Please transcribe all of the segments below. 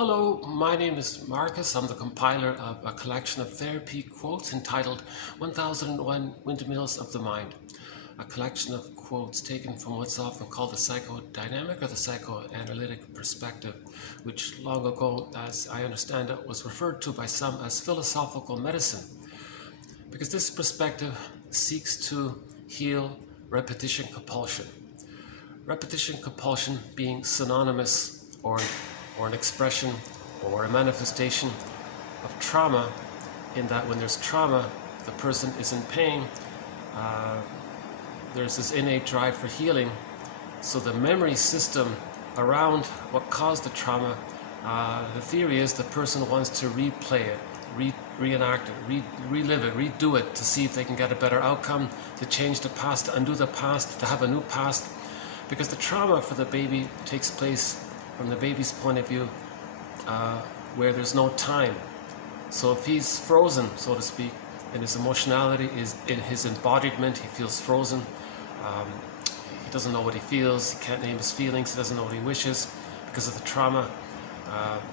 Hello, my name is Marcus. I'm the compiler of a collection of therapy quotes entitled 1001 Windmills of the Mind. A collection of quotes taken from what's often called the psychodynamic or the psychoanalytic perspective, which long ago, as I understand it, was referred to by some as philosophical medicine. Because this perspective seeks to heal repetition compulsion. Repetition compulsion being synonymous or an expression or a manifestation of trauma, in that when there's trauma, the person is in pain, there's this innate drive for healing. So the memory system around what caused the trauma, the theory is the person wants to replay it, reenact it, relive it, redo it to see if they can get a better outcome, to change the past, to undo the past, to have a new past. Because the trauma for the baby takes place from the baby's point of view, where there's no time. So if he's frozen, so to speak, in his emotionality, is in his embodiment, he feels frozen. He doesn't know what he feels, he can't name his feelings, he doesn't know what he wishes because of the trauma.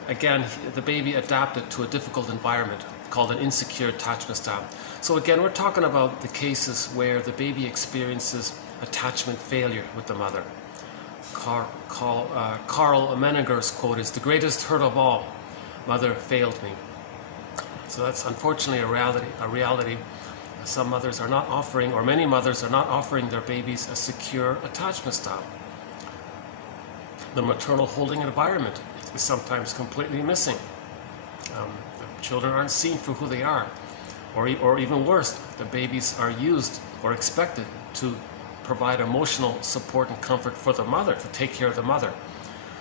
Again, the baby adapted to a difficult environment called an insecure attachment style. So again, we're talking about the cases where the baby experiences attachment failure with the mother. Carl Menninger's quote is, "The greatest hurt of all, mother failed me." So that's unfortunately a reality. Some mothers are not offering, or many mothers are not offering their babies a secure attachment style. The maternal holding environment is sometimes completely missing. The children aren't seen for who they are, or even worse, the babies are used or expected to provide emotional support and comfort for the mother, to take care of the mother.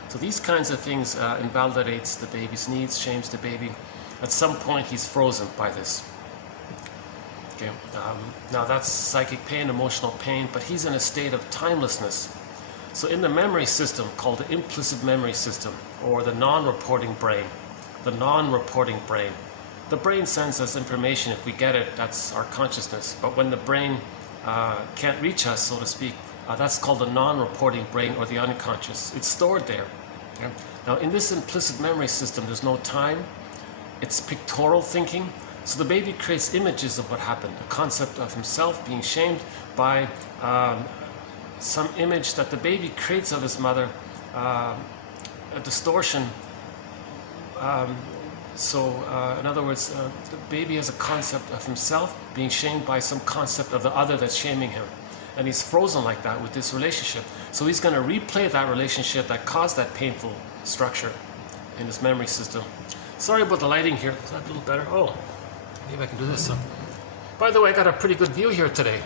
So these kinds of things invalidates the baby's needs, shames the baby. At some point he's frozen by this. Okay. Now that's psychic pain, emotional pain, but he's in a state of timelessness. So in the memory system called the implicit memory system, or the non-reporting brain, the brain sends us information. If we get it, that's our consciousness. But when the brain can't reach us, so to speak, that's called the non-reporting brain, or the unconscious. It's stored there. Okay? Now in this implicit memory system, there's no time. It's pictorial thinking. So the baby creates images of what happened, a concept of himself being shamed by some image that the baby creates of his mother, a distortion. In other words, the baby has a concept of himself being shamed by some concept of the other that's shaming him. And he's frozen like that with this relationship. So he's going to replay that relationship that caused that painful structure in his memory system. Sorry about the lighting here. Is that a little better? Oh, maybe I can do this. By the way, I got a pretty good view here today.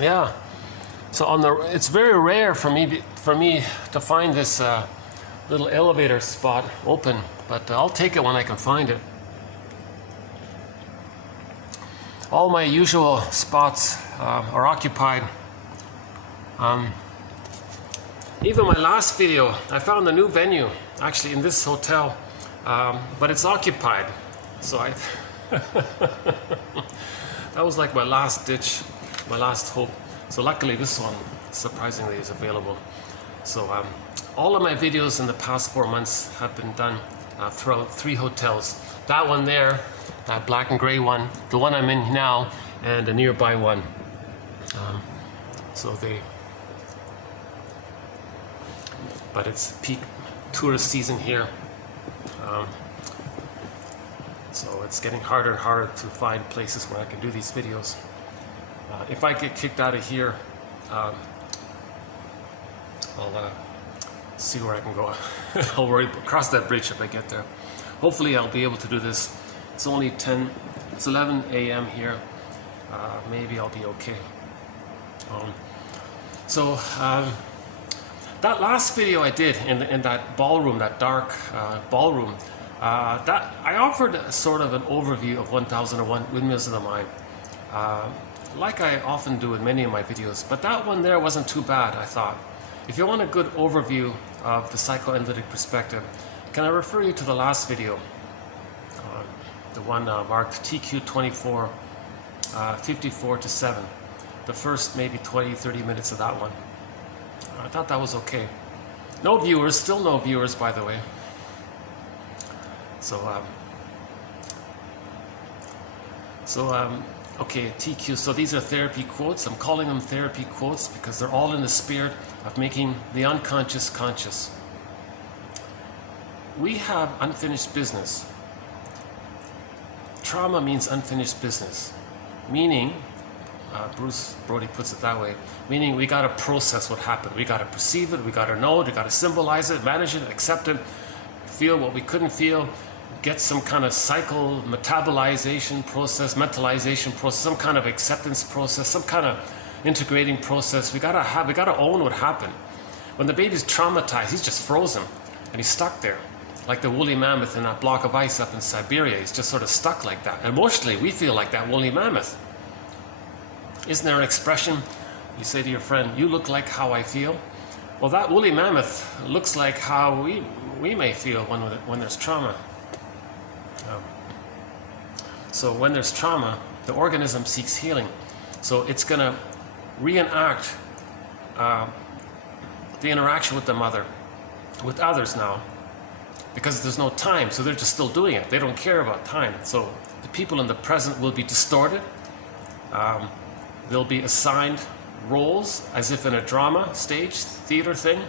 Yeah. So it's very rare for me to find this little elevator spot open, but I'll take it when I can find it. All my usual spots are occupied. Even my last video, I found a new venue, actually in this hotel, but it's occupied. So that was like my last ditch, my last hope. So luckily this one, surprisingly, is available. So all of my videos in the past 4 months have been done throughout 3 hotels. That one there, that black and gray one, the one I'm in now, and a nearby one. But it's peak tourist season here. So it's getting harder and harder to find places where I can do these videos. If I get kicked out of here, I'll see where I can go. I'll cross that bridge if I get there. Hopefully I'll be able to do this. It's only 11 a.m. here. Maybe I'll be okay. That last video I did in that ballroom, that dark ballroom, that I offered sort of an overview of 1001 Windmills of the Mind, like I often do in many of my videos. But that one there wasn't too bad, I thought. If you want a good overview of the psychoanalytic perspective, can I refer you to the last video, the one marked TQ 24, 54-7, the first maybe 20-30 minutes of that one. I thought that was okay. No viewers, still no viewers, by the way. Okay, TQ. So these are therapy quotes. I'm calling them therapy quotes because they're all in the spirit of making the unconscious conscious. We have unfinished business. Trauma means unfinished business, meaning, Bruce Brody puts it that way, meaning we got to process what happened. We got to perceive it, we got to know it, we got to symbolize it, manage it, accept it, feel what we couldn't feel, get some kind of cycle, metabolization process, mentalization process, some kind of acceptance process, some kind of integrating process. We gotta own what happened. When the baby's traumatized, he's just frozen and he's stuck there. Like the woolly mammoth in that block of ice up in Siberia. He's just sort of stuck like that. Emotionally, we feel like that woolly mammoth. Isn't there an expression? You say to your friend, you look like how I feel. Well, that woolly mammoth looks like how we may feel when there's trauma. So when there's trauma, the organism seeks healing. So it's going to reenact the interaction with the mother, with others now, because there's no time, so they're just still doing it. They don't care about time. So the people in the present will be distorted. They'll be assigned roles as if in a drama stage, theater thing.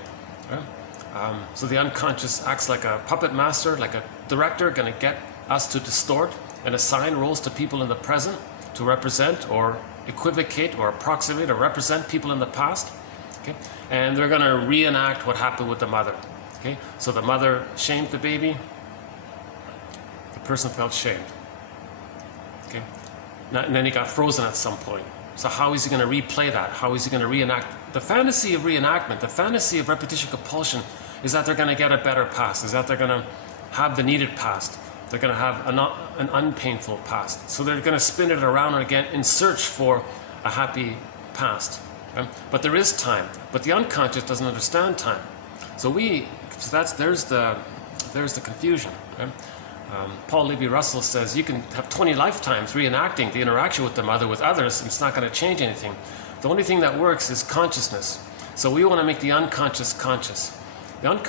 So the unconscious acts like a puppet master, like a director, going to get us to distort and assign roles to people in the present to represent or equivocate or approximate or represent people in the past. Okay? And they're going to reenact what happened with the mother. Okay? So the mother shamed the baby, the person felt shamed. Okay? And then he got frozen at some point. So how is he going to replay that? How is he going to reenact? The fantasy of reenactment, the fantasy of repetition compulsion is that they're going to get a better past, is that they're going to have the needed past. They're going to have an unpainful past. So they're going to spin it around and again in search for a happy past. But there is time. But the unconscious doesn't understand time. So there's the confusion. Paul Levy-Russell says you can have 20 lifetimes reenacting the interaction with the mother with others, and it's not going to change anything. The only thing that works is consciousness. So we want to make the unconscious conscious.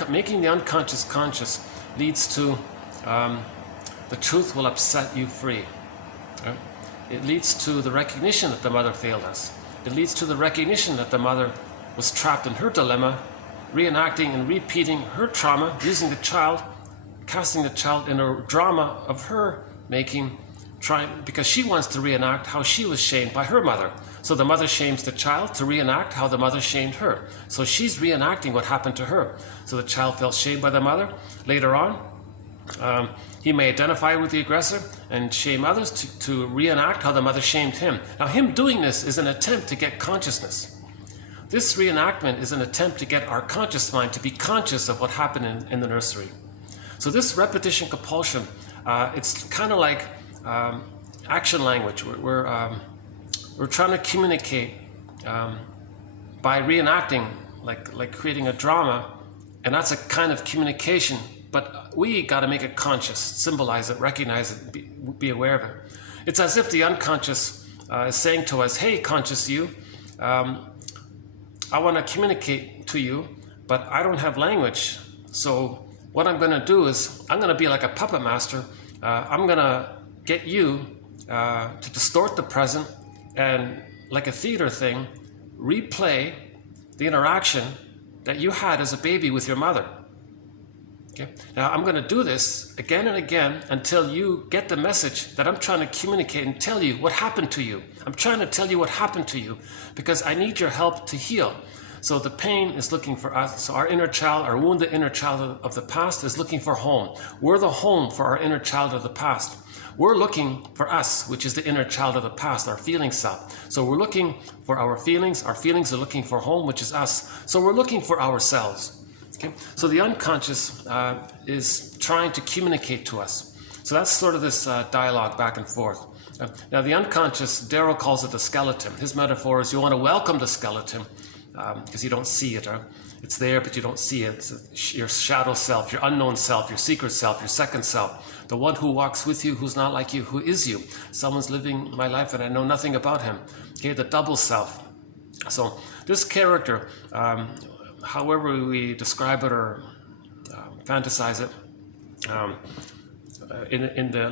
Making the unconscious conscious leads to the truth will upset you free. It leads to the recognition that the mother failed us. It leads to the recognition that the mother was trapped in her dilemma, reenacting and repeating her trauma, using the child, casting the child in a drama of her making, because she wants to reenact how she was shamed by her mother. So the mother shames the child to reenact how the mother shamed her. So she's reenacting what happened to her. So the child felt shamed by the mother. Later on, he may identify with the aggressor and shame others to reenact how the mother shamed him. Now, him doing this is an attempt to get consciousness. This reenactment is an attempt to get our conscious mind to be conscious of what happened in the nursery. So this repetition compulsion, it's kind of like action language. We're trying to communicate by reenacting, like creating a drama, and that's a kind of communication. But we got to make it conscious, symbolize it, recognize it, be aware of it. It's as if the unconscious is saying to us, hey, conscious you, I want to communicate to you, but I don't have language. So what I'm going to do is I'm going to be like a puppet master. I'm going to get you to distort the present and, like a theater thing, replay the interaction that you had as a baby with your mother. Okay? Now I'm going to do this again and again until you get the message that I'm trying to communicate and tell you what happened to you. I'm trying to tell you what happened to you because I need your help to heal. So the pain is looking for us. So our inner child, our wounded inner child of the past is looking for home. We're the home for our inner child of the past. We're looking for us, which is the inner child of the past, our feeling self. So we're looking for our feelings are looking for home, which is us. So we're looking for ourselves. Okay? So the unconscious is trying to communicate to us. So that's sort of this dialogue back and forth. Now the unconscious, Darrow calls it the skeleton. His metaphor is you want to welcome the skeleton because you don't see it. It's there, but you don't see it. It's your shadow self, your unknown self, your secret self, your second self. The one who walks with you, who's not like you, who is you. Someone's living my life and I know nothing about him. Okay, the double self. So this character, however we describe it or fantasize it, in the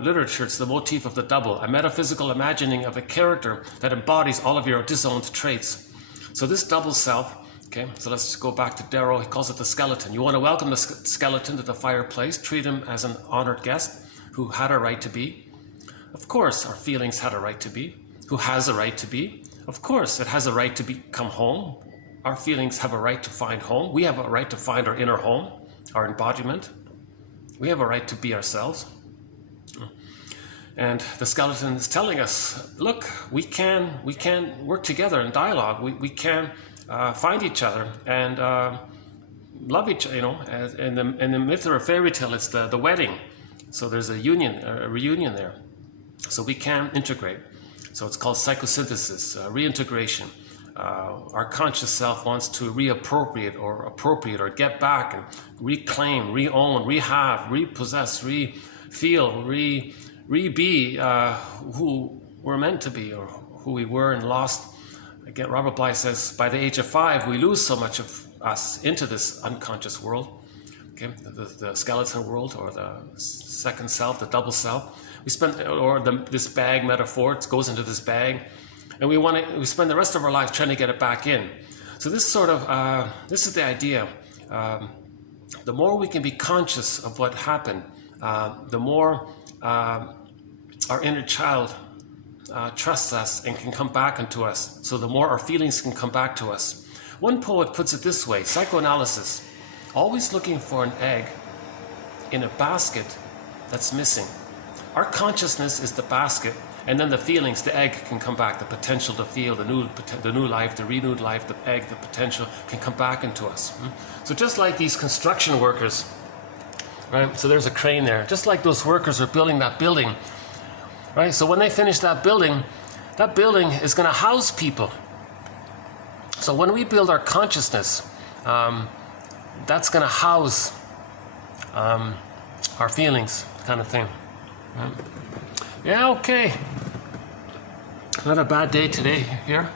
literature, it's the motif of the double, a metaphysical imagining of a character that embodies all of your disowned traits. So this double self, okay, so let's go back to Darrow, he calls it the skeleton. You want to welcome the skeleton to the fireplace, treat him as an honored guest who had a right to be. Of course, our feelings had a right to be. Who has a right to be? Of course, it has a right to come home. Our feelings have a right to find home. We have a right to find our inner home, our embodiment. We have a right to be ourselves. And the skeleton is telling us, look, we can work together in dialogue. We can find each other and love each other. You know, in the myth or a fairy tale, it's the wedding. So there's a union, a reunion there. So we can integrate. So it's called psychosynthesis, reintegration. Our conscious self wants to reappropriate or appropriate or get back and reclaim, re-own, rehave, repossess, re-feel, re-be who we're meant to be or who we were and lost. Again, Robert Bly says, by the age of 5, we lose so much of us into this unconscious world, okay, the skeleton world or the second self, the double self. We spend, or this bag metaphor, it goes into this bag, and we spend the rest of our life trying to get it back in. So this sort of, this is the idea. The more we can be conscious of what happened, the more our inner child trusts us and can come back into us. So the more our feelings can come back to us. One poet puts it this way, psychoanalysis, always looking for an egg in a basket that's missing. Our consciousness is the basket, and then the feelings, the egg can come back, the potential to feel, the new life, the renewed life, the egg, the potential can come back into us. So just like these construction workers, right? So there's a crane there. Just like those workers are building that building, right? So when they finish that building is going to house people. So when we build our consciousness, that's going to house our feelings, kind of thing. Yeah, okay. Not a bad day today here.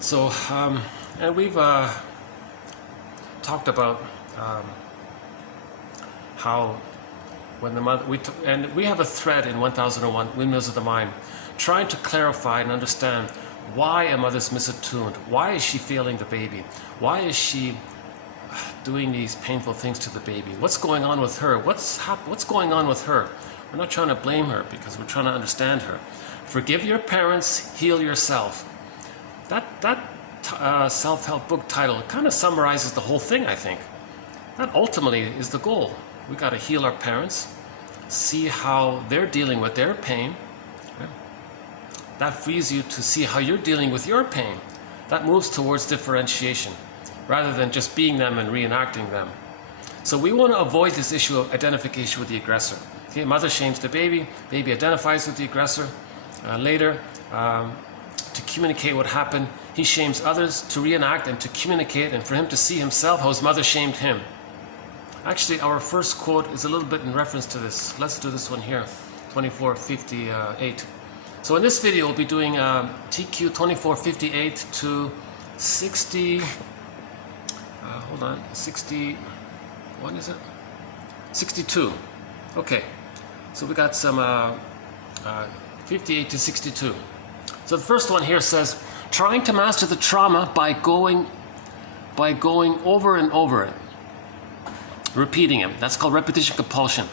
So, and we've talked about how when the mother, and we have a thread in 1001, Windmills of the Mind, trying to clarify and understand why a mother's misattuned. Why is she failing the baby? Why is she doing these painful things to the baby? What's going on with her? What's going on with her? We're not trying to blame her because we're trying to understand her. Forgive your parents, heal yourself. That self-help book title kind of summarizes the whole thing, I think. That ultimately is the goal. We got to heal our parents, see how they're dealing with their pain. Okay? That frees you to see how you're dealing with your pain. That moves towards differentiation, rather than just being them and reenacting them. So we want to avoid this issue of identification with the aggressor. Okay, mother shames the baby identifies with the aggressor. Later, to communicate what happened, he shames others to reenact and to communicate, and for him to see himself how his mother shamed him. Actually, our first quote is a little bit in reference to this. Let's do this one here, 2458. So in this video, we'll be doing TQ 2458 to 60, hold on, 60, what is it? 62. Okay, so we got some 58 to 62. So the first one here says, trying to master the trauma by going over and over it. Repeating it. That's called repetition compulsion.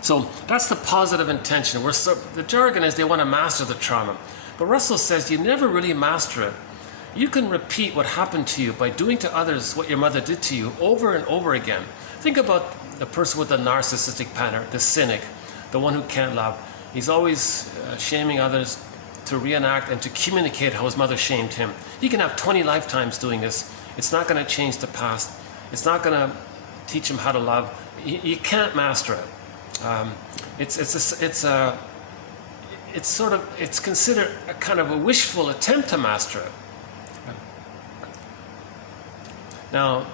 So that's the positive intention. The jargon is they want to master the trauma. But Russell says you never really master it. You can repeat what happened to you by doing to others what your mother did to you over and over again. Think about the person with the narcissistic pattern, the cynic, the one who can't love. He's always shaming others to reenact and to communicate how his mother shamed him. He can have 20 lifetimes doing this. It's not going to change the past. It's not going to teach him how to love. You can't master it. It's considered a kind of a wishful attempt to master it. Now,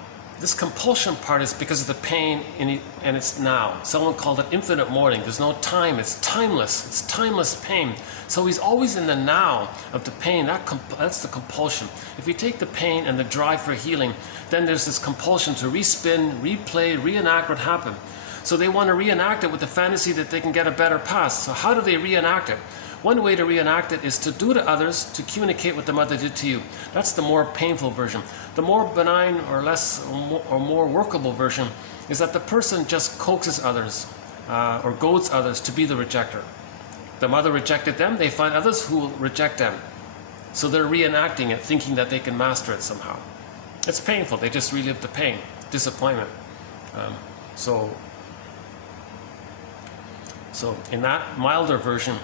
This compulsion part is because of the pain, and it's now. Someone called it infinite mourning. There's no time. It's timeless. It's timeless pain. So he's always in the now of the pain. That's the compulsion. If you take the pain and the drive for healing, then there's this compulsion to respin, replay, reenact what happened. So they want to reenact it with the fantasy that they can get a better past. So how do they reenact it? One way to reenact it is to do to others to communicate what the mother did to you. That's the more painful version. The more benign or less or more workable version is that the person just coaxes others or goads others to be the rejecter. The mother rejected them, they find others who will reject them. So they're reenacting it, thinking that they can master it somehow. It's painful, they just relive the pain, disappointment. So in that milder version,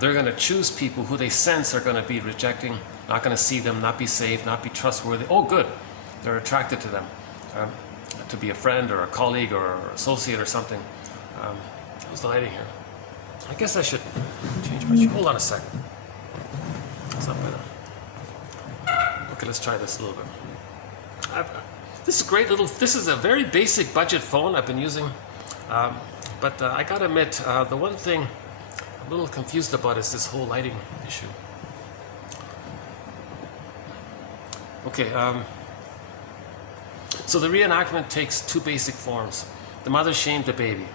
they're going to choose people who they sense are going to be rejecting, not going to see them, not be safe, not be trustworthy. Oh, good. They're attracted to them, to be a friend or a colleague or associate or something. How's the lighting here? I guess I should change my shoe. Hold on a second. That's not better. Okay, let's try this a little bit. This is great little, this is a very basic budget phone I've been using. But I gotta admit, the one thing I'm a little confused about is this whole lighting issue. Okay, so the reenactment takes two basic forms. The mother shamed the baby.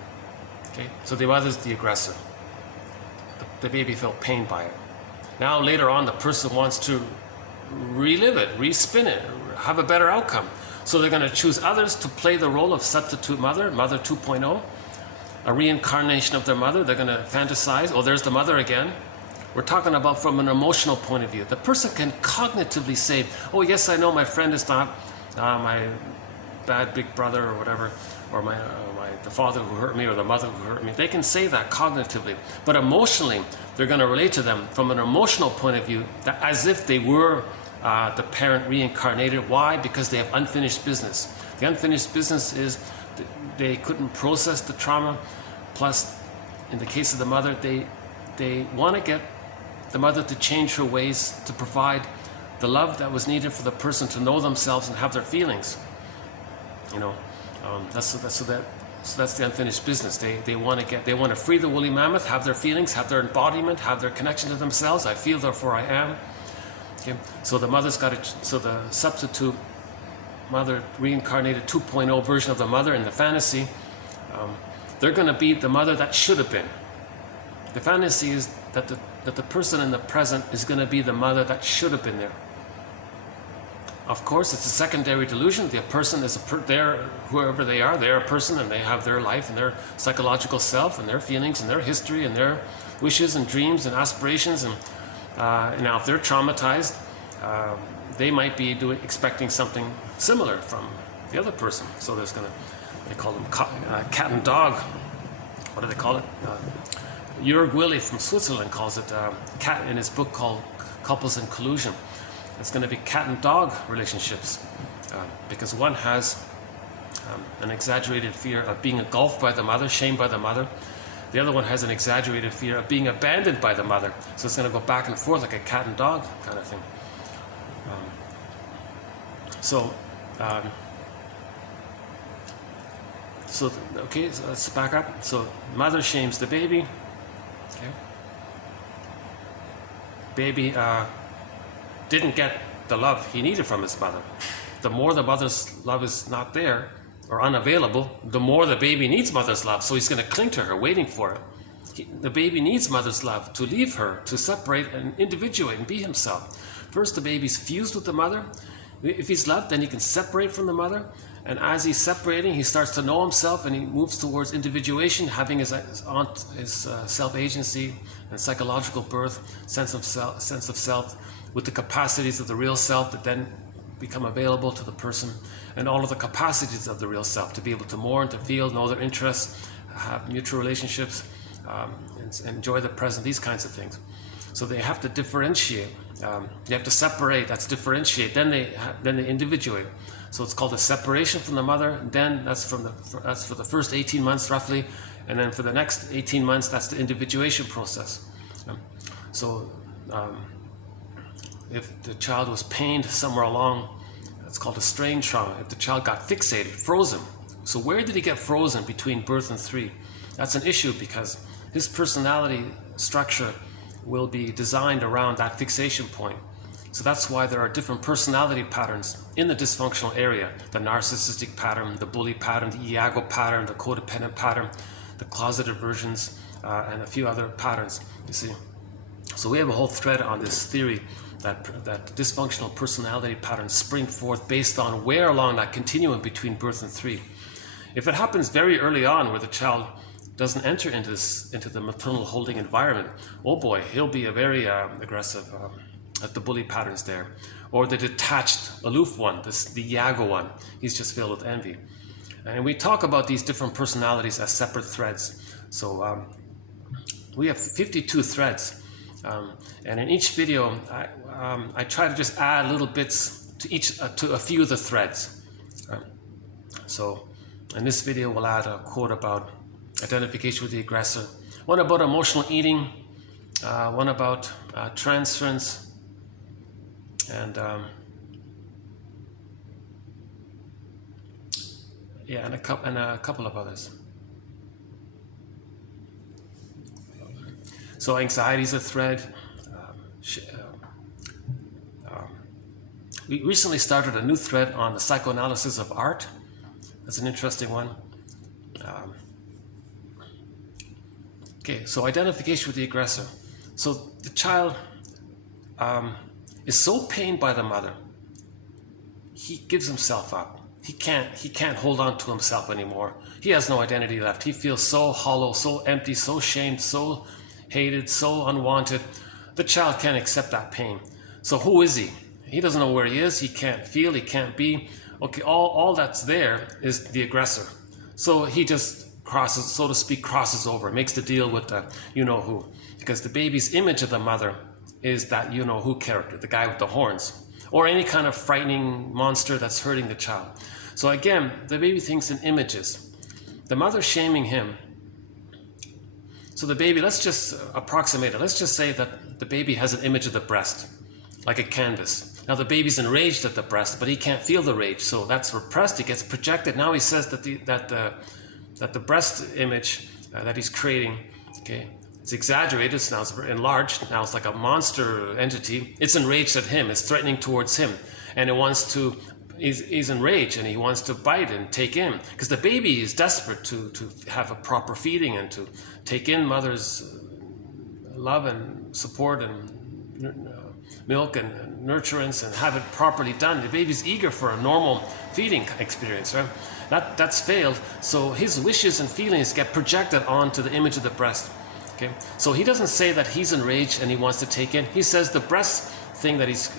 Okay, so the mother's the aggressor. The baby felt pain by it. Now later on, the person wants to relive it, respin it, have a better outcome. So they're going to choose others to play the role of substitute mother, mother 2.0. A reincarnation of their mother. They're going to fantasize, oh, there's the mother again. We're talking about from an emotional point of view. The person can cognitively say, oh yes, I know my friend is not my bad big brother or whatever, or the father who hurt me or the mother who hurt me. They can say that cognitively, but emotionally they're going to relate to them from an emotional point of view, that as if they were the parent reincarnated. Why? Because they have unfinished business. The unfinished business is they couldn't process the trauma. Plus, in the case of the mother, they want to get the mother to change her ways to provide the love that was needed for the person to know themselves and have their feelings. You know, that's the unfinished business. They want to free the woolly mammoth, have their feelings, have their embodiment, have their connection to themselves. I feel, therefore I am. Okay, so the mother's got to. So the substitute mother, reincarnated 2.0 version of the mother in the fantasy, they're going to be the mother that should have been. The fantasy is that the person in the present is going to be the mother that should have been there. Of course, it's a secondary delusion. The person is whoever they are, they're a person and they have their life and their psychological self and their feelings and their history and their wishes and dreams and aspirations. And now if they're traumatized, they might be expecting something similar from the other person. So there's they call them cat and dog. What do they call it? Jörg Willi from Switzerland calls it cat in his book called Couples and Collusion. It's going to be cat and dog relationships because one has an exaggerated fear of being engulfed by the mother, shamed by the mother. The other one has an exaggerated fear of being abandoned by the mother. So it's going to go back and forth like a cat and dog kind of thing. Okay, so let's back up. So mother shames the baby. Okay. Baby didn't get the love he needed from his mother. The more the mother's love is not there or unavailable, the more the baby needs mother's love. So he's going to cling to her, waiting for it. The baby needs mother's love to leave her, to separate and individuate and be himself. First, the baby's fused with the mother. If he's loved, then he can separate from the mother. And as he's separating, he starts to know himself and he moves towards individuation, having his self-agency and psychological birth, sense of self, with the capacities of the real self that then become available to the person, and all of the capacities of the real self to be able to mourn, to feel, know their interests, have mutual relationships, enjoy the present, these kinds of things. So they have to differentiate. You have to separate. That's differentiate. Then they individuate. So it's called a separation from the mother. Then that's for the first 18 months roughly, and then for the next 18 months that's the individuation process. So if the child was pained somewhere along, it's called a strain trauma, if the child got fixated, frozen. So where did he get frozen between birth and 3? That's an issue because his personality structure will be designed around that fixation point. So that's why there are different personality patterns in the dysfunctional area. The narcissistic pattern, the bully pattern, the ego pattern, the codependent pattern, the closet aversions, and a few other patterns, you see. So we have a whole thread on this theory that dysfunctional personality patterns spring forth based on where along that continuum between birth and 3. If it happens very early on where the child doesn't enter into the maternal holding environment, oh boy, he'll be a very aggressive at the bully patterns there. Or the detached, aloof one, the Iago one, he's just filled with envy. And we talk about these different personalities as separate threads. So we have 52 threads. And in each video, I try to just add little bits to a few of the threads. So in this video, we'll add a quote about identification with the aggressor, one about emotional eating, one about transference, and yeah, and a couple of others. So anxiety is a thread. We recently started a new thread on the psychoanalysis of art. That's an interesting one. Okay, so identification with the aggressor. So the child is so pained by the mother, he gives himself up. He can't hold on to himself anymore. He has no identity left. He feels so hollow, so empty, so shamed, so hated, so unwanted. The child can't accept that pain. So who is he? He doesn't know where he is. He can't feel. He can't be. Okay, all that's there is the aggressor. So he just crosses, so to speak, crosses over, makes the deal with the you-know-who. Because the baby's image of the mother is that you-know-who character, the guy with the horns, or any kind of frightening monster that's hurting the child. So again, the baby thinks in images. The mother shaming him. So the baby, let's just approximate it. Let's just say that the baby has an image of the breast, like a canvas. Now the baby's enraged at the breast, but he can't feel the rage, so that's repressed. It gets projected. Now he says that the breast image that he's creating, okay, it's exaggerated. So now it's enlarged. Now it's like a monster entity. It's enraged at him. It's threatening towards him, and it wants to. He's enraged and he wants to bite and take in, because the baby is desperate to have a proper feeding and to take in mother's love and support and milk and nurturance and have it properly done. The baby's eager for a normal feeding experience, right? That's failed, so his wishes and feelings get projected onto the image of the breast. Okay, so he doesn't say that he's enraged and he wants to take in. He says the breast thing that he's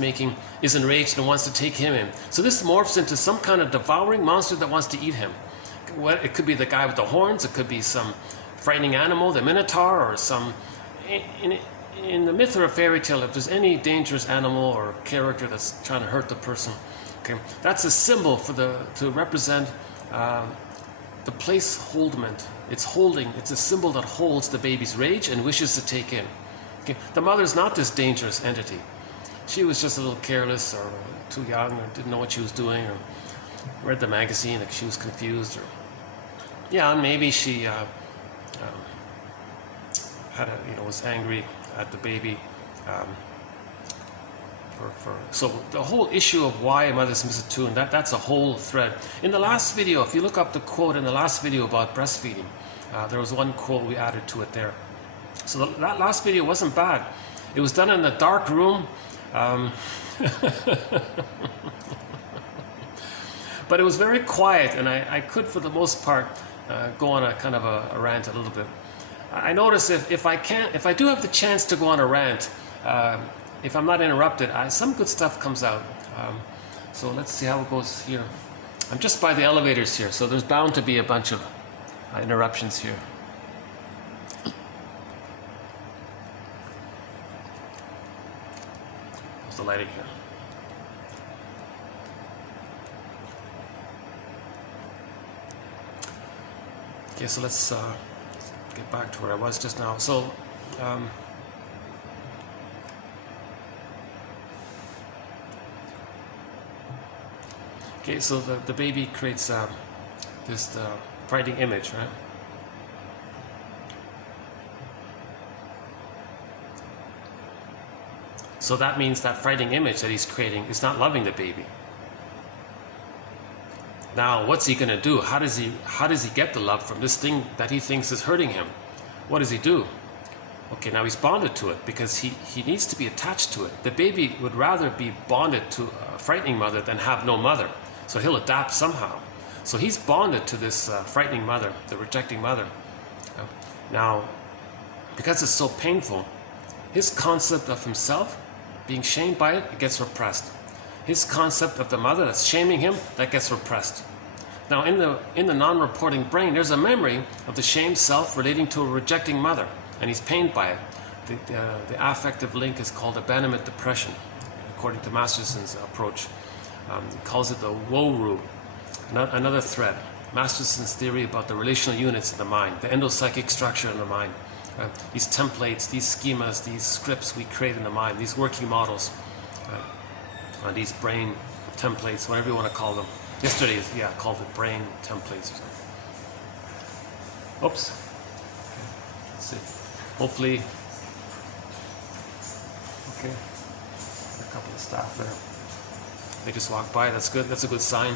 making is enraged and wants to take him in. So this morphs into some kind of devouring monster that wants to eat him. It could be the guy with the horns, it could be some frightening animal, the minotaur, or some... In the myth or a fairy tale, if there's any dangerous animal or character that's trying to hurt the person, okay, that's a symbol to represent the placeholdment. It's a symbol that holds the baby's rage and wishes to take in. Okay, the mother's not this dangerous entity. She was just a little careless or too young or didn't know what she was doing or read the magazine, like she was confused, or yeah, maybe she was angry at the baby. So the whole issue of why a mother's misattuned, that's a whole thread. In the last video, if you look up the quote in the last video about breastfeeding, there was one quote we added to it there. So that last video wasn't bad. It was done in a dark room. But it was very quiet, and I could, for the most part, go on a kind of a rant a little bit. I notice if I do have the chance to go on a rant, if I'm not interrupted, some good stuff comes out. So let's see how it goes here. I'm just by the elevators here, so there's bound to be a bunch of interruptions here. There's the lighting here. Okay, so let's get back to where I was just now. So, Okay, so the baby creates this frightening image, right? So that means that frightening image that he's creating is not loving the baby. Now, what's he going to do? How does he get the love from this thing that he thinks is hurting him? What does he do? Okay, now he's bonded to it because he needs to be attached to it. The baby would rather be bonded to a frightening mother than have no mother. So he'll adapt somehow. So he's bonded to this frightening mother, the rejecting mother. Now, because it's so painful, his concept of himself being shamed by it gets repressed. His concept of the mother that's shaming him, that gets repressed. Now, in the non-reporting brain, there's a memory of the shamed self relating to a rejecting mother, and he's pained by it. The affective link is called abandonment depression, according to Masterson's approach. He calls it the woe-root. Another thread, Masterson's theory about the relational units in the mind, the endopsychic structure in the mind. These templates, these schemas, these scripts we create in the mind, these working models, these brain templates, whatever you want to call them. Yesterday, I called it brain templates or something. Oops. Okay. Let's see. Hopefully, okay. A couple of staff there. They just walked by. That's good. That's a good sign.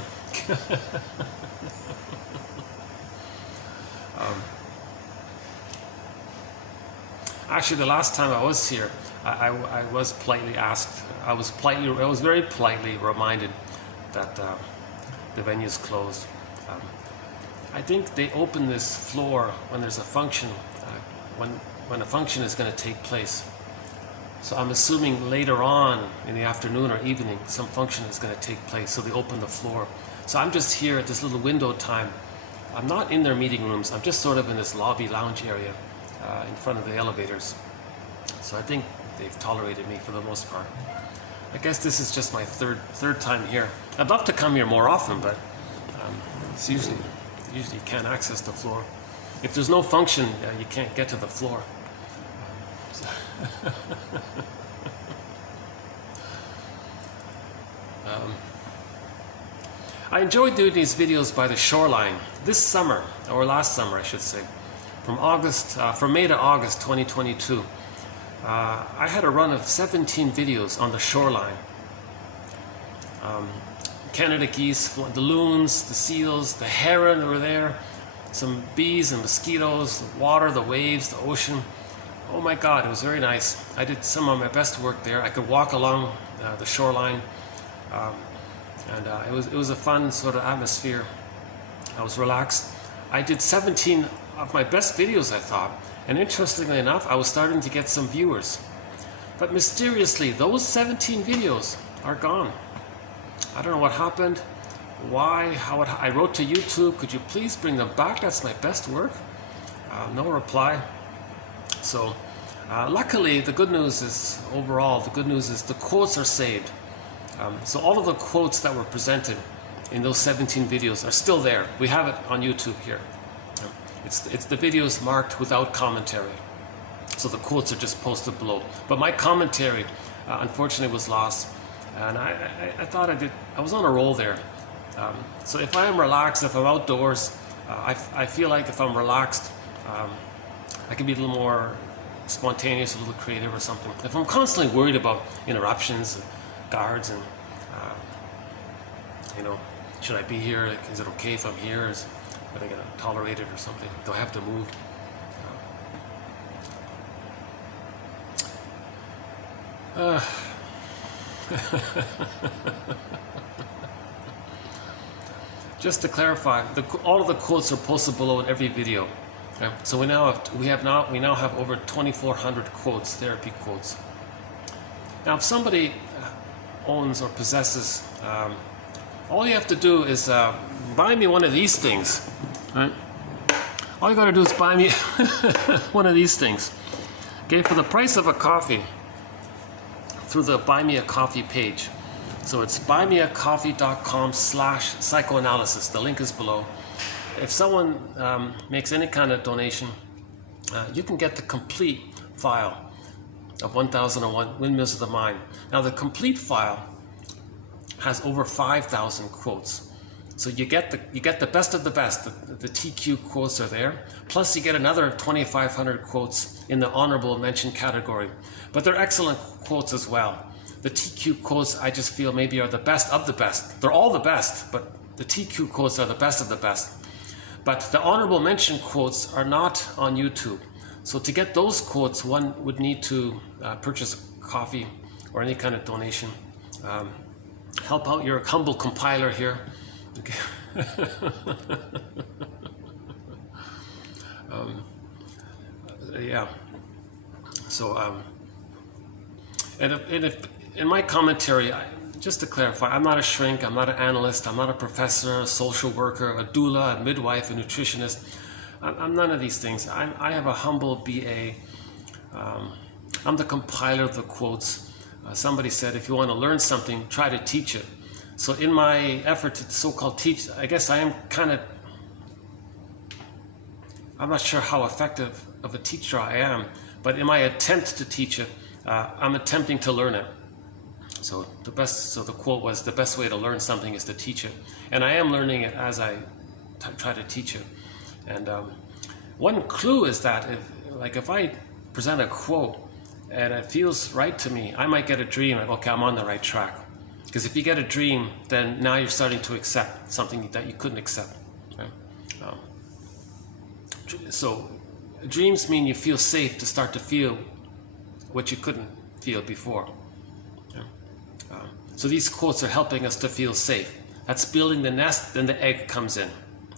Actually, the last time I was here, I was politely asked. I was very politely reminded that the venue's closed. I think they open this floor when there's a function, when a function is going to take place. So I'm assuming later on in the afternoon or evening, some function is going to take place. So they open the floor. So I'm just here at this little window time. I'm not in their meeting rooms. I'm just sort of in this lobby lounge area in front of the elevators. So I think they've tolerated me for the most part. I guess this is just my third time here. I'd love to come here more often, but it's usually you can't access the floor. If there's no function, you can't get to the floor. I enjoyed doing these videos by the shoreline this summer, or last summer I should say, from May to August 2022. I had a run of 17 videos on the shoreline. Canada geese, the loons, the seals, the heron were there, some bees and mosquitoes, the water, the waves, the ocean. Oh my God, it was very nice. I did some of my best work there. I could walk along the shoreline, and it was a fun sort of atmosphere. I was relaxed. I did 17 of my best videos, I thought, and interestingly enough, I was starting to get some viewers. But mysteriously, those 17 videos are gone. I don't know what happened, why, how I wrote to YouTube, could you please bring them back? That's my best work. No reply. So luckily, the good news is, overall, the good news is the quotes are saved. So all of the quotes that were presented in those 17 videos are still there. We have it on YouTube here. It's the videos marked without commentary. So the quotes are just posted below. But my commentary, unfortunately, was lost. And I thought I was on a roll there. So if I am relaxed, if I'm outdoors, I feel like if I'm relaxed, I can be a little more spontaneous, a little creative or something. If I'm constantly worried about interruptions, guards, and should I be here? Like, is it okay if I'm here? Are they going to tolerate it or something? Do I have to move? Just to clarify, all of the quotes are posted below in every video. Okay? So we now have over 2,400 quotes, therapy quotes. Now, if somebody owns or possesses, all you have to do is buy me one of these things. Right? All you got to do is buy me one of these things. Okay, for the price of a coffee, through the Buy Me a Coffee page. So it's buymeacoffee.com/psychoanalysis. The link is below. If someone makes any kind of donation, you can get the complete file of 1001 Windmills of the Mind. Now the complete file has over 5,000 quotes. So you get the best of the best. The TQ quotes are there. Plus you get another 2,500 quotes in the honorable mention category. But they're excellent quotes as well. The TQ quotes, I just feel, maybe are the best of the best. They're all the best, but the TQ quotes are the best of the best. But the honorable mention quotes are not on YouTube. So to get those quotes, one would need to purchase coffee or any kind of donation. Help out your humble compiler here. Okay. Yeah. So, in my commentary, just to clarify, I'm not a shrink, I'm not an analyst, I'm not a professor, a social worker, a doula, a midwife, a nutritionist. I'm none of these things. I have a humble BA. I'm the compiler of the quotes. Somebody said, if you want to learn something, try to teach it. So in my effort to so-called teach, I guess I am I'm not sure how effective of a teacher I am, but in my attempt to teach it, I'm attempting to learn it. So the quote was, the best way to learn something is to teach it. And I am learning it as I try to teach it. And one clue is that if I present a quote and it feels right to me, I might get a dream like, okay, I'm on the right track. Because if you get a dream, then now you're starting to accept something that you couldn't accept. Right? So dreams mean you feel safe to start to feel what you couldn't feel before. So these quotes are helping us to feel safe. That's building the nest, then the egg comes in.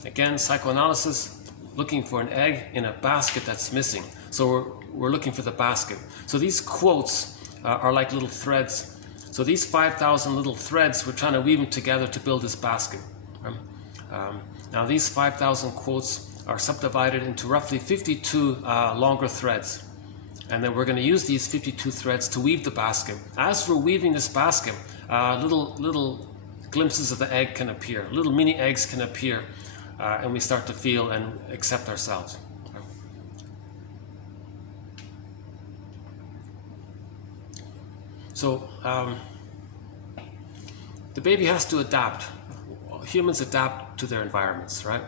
Again, psychoanalysis, looking for an egg in a basket that's missing. So we're looking for the basket. So these quotes are like little threads. So these 5,000 little threads, we're trying to weave them together to build this basket. Now these 5,000 quotes are subdivided into roughly 52 longer threads. And then we're going to use these 52 threads to weave the basket. As we're weaving this basket, little glimpses of the egg can appear. Little mini eggs can appear. And we start to feel and accept ourselves. So the baby has to adapt. Humans adapt to their environments, right?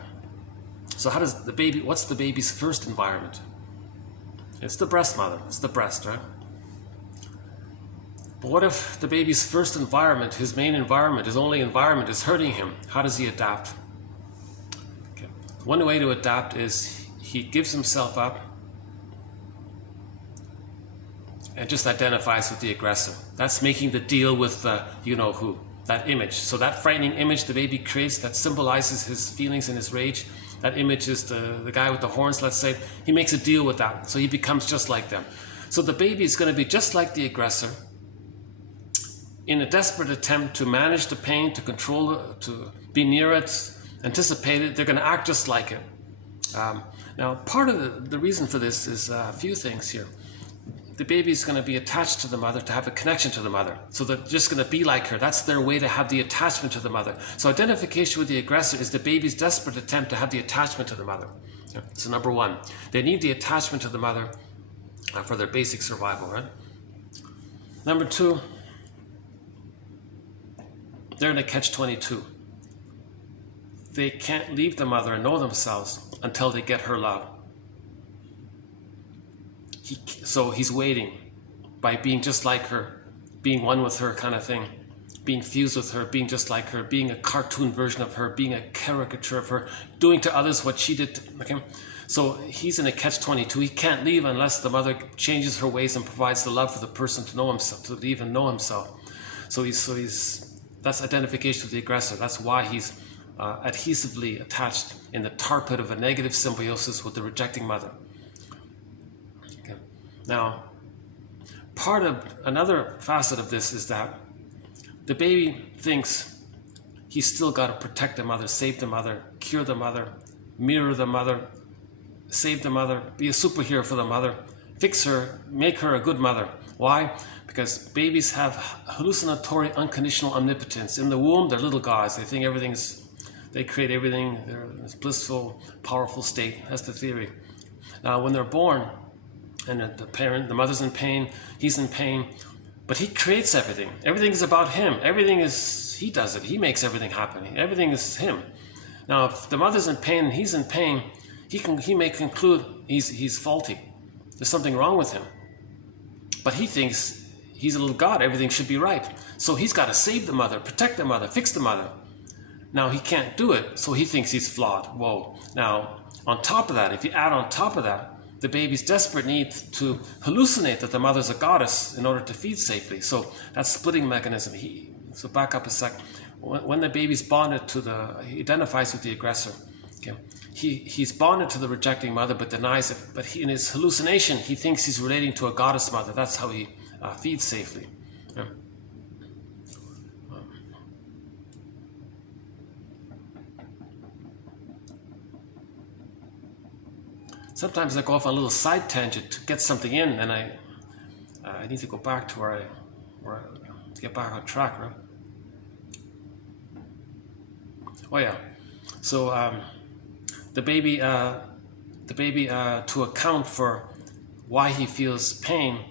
So how does the baby, what's the baby's first environment? It's the breast mother, it's the breast, right? But what if the baby's first environment, his main environment, his only environment is hurting him? How does he adapt? Okay. One way to adapt is he gives himself up and just identifies with the aggressor. That's making the deal with the you-know-who, that image. So that frightening image the baby creates that symbolizes his feelings and his rage, that image is the guy with the horns, let's say. He makes a deal with that, so he becomes just like them. So the baby is going to be just like the aggressor in a desperate attempt to manage the pain, to control it, to be near it, anticipate it. They're going to act just like it. Now, part of the reason for this is a few things here. The baby is going to be attached to the mother to have a connection to the mother. So they're just going to be like her. That's their way to have the attachment to the mother. So identification with the aggressor is the baby's desperate attempt to have the attachment to the mother. So number one, they need the attachment to the mother for their basic survival, right? Number two, they're in a catch-22. They can't leave the mother and know themselves until they get her love. So he's waiting by being just like her, being one with her kind of thing, being fused with her, being just like her, being a cartoon version of her, being a caricature of her, doing to others what she did. Okay? So he's in a catch-22. He can't leave unless the mother changes her ways and provides the love for the person to know himself, to even know himself. So that's identification with the aggressor. That's why he's adhesively attached in the tar pit of a negative symbiosis with the rejecting mother. Now, another facet of this is that the baby thinks he's still got to protect the mother, save the mother, cure the mother, mirror the mother, save the mother, be a superhero for the mother, fix her, make her a good mother. Why? Because babies have hallucinatory unconditional omnipotence. In the womb, they're little gods. They think they create everything. They're in this blissful, powerful state. That's the theory. Now, when they're born, and the mother's in pain, he's in pain, but he creates everything. Everything is about him. he does it. He makes everything happen. Everything is him. Now, if the mother's in pain and he's in pain, he may conclude he's faulty. There's something wrong with him. But he thinks he's a little god. Everything should be right. So he's got to save the mother, protect the mother, fix the mother. Now, he can't do it, so he thinks he's flawed. Whoa. Now, on top of that, if you add on top of that, the baby's desperate need to hallucinate that the mother's a goddess in order to feed safely. So that's splitting mechanism. So back up a sec. When the baby's bonded to he identifies with the aggressor. Okay, he's bonded to the rejecting mother but denies it. But in his hallucination, he thinks he's relating to a goddess mother. That's how he feeds safely. Yeah. Sometimes I go off on a little side tangent to get something in, and I need to go back to to get back on track, right? Oh yeah. So the baby to account for why he feels pain,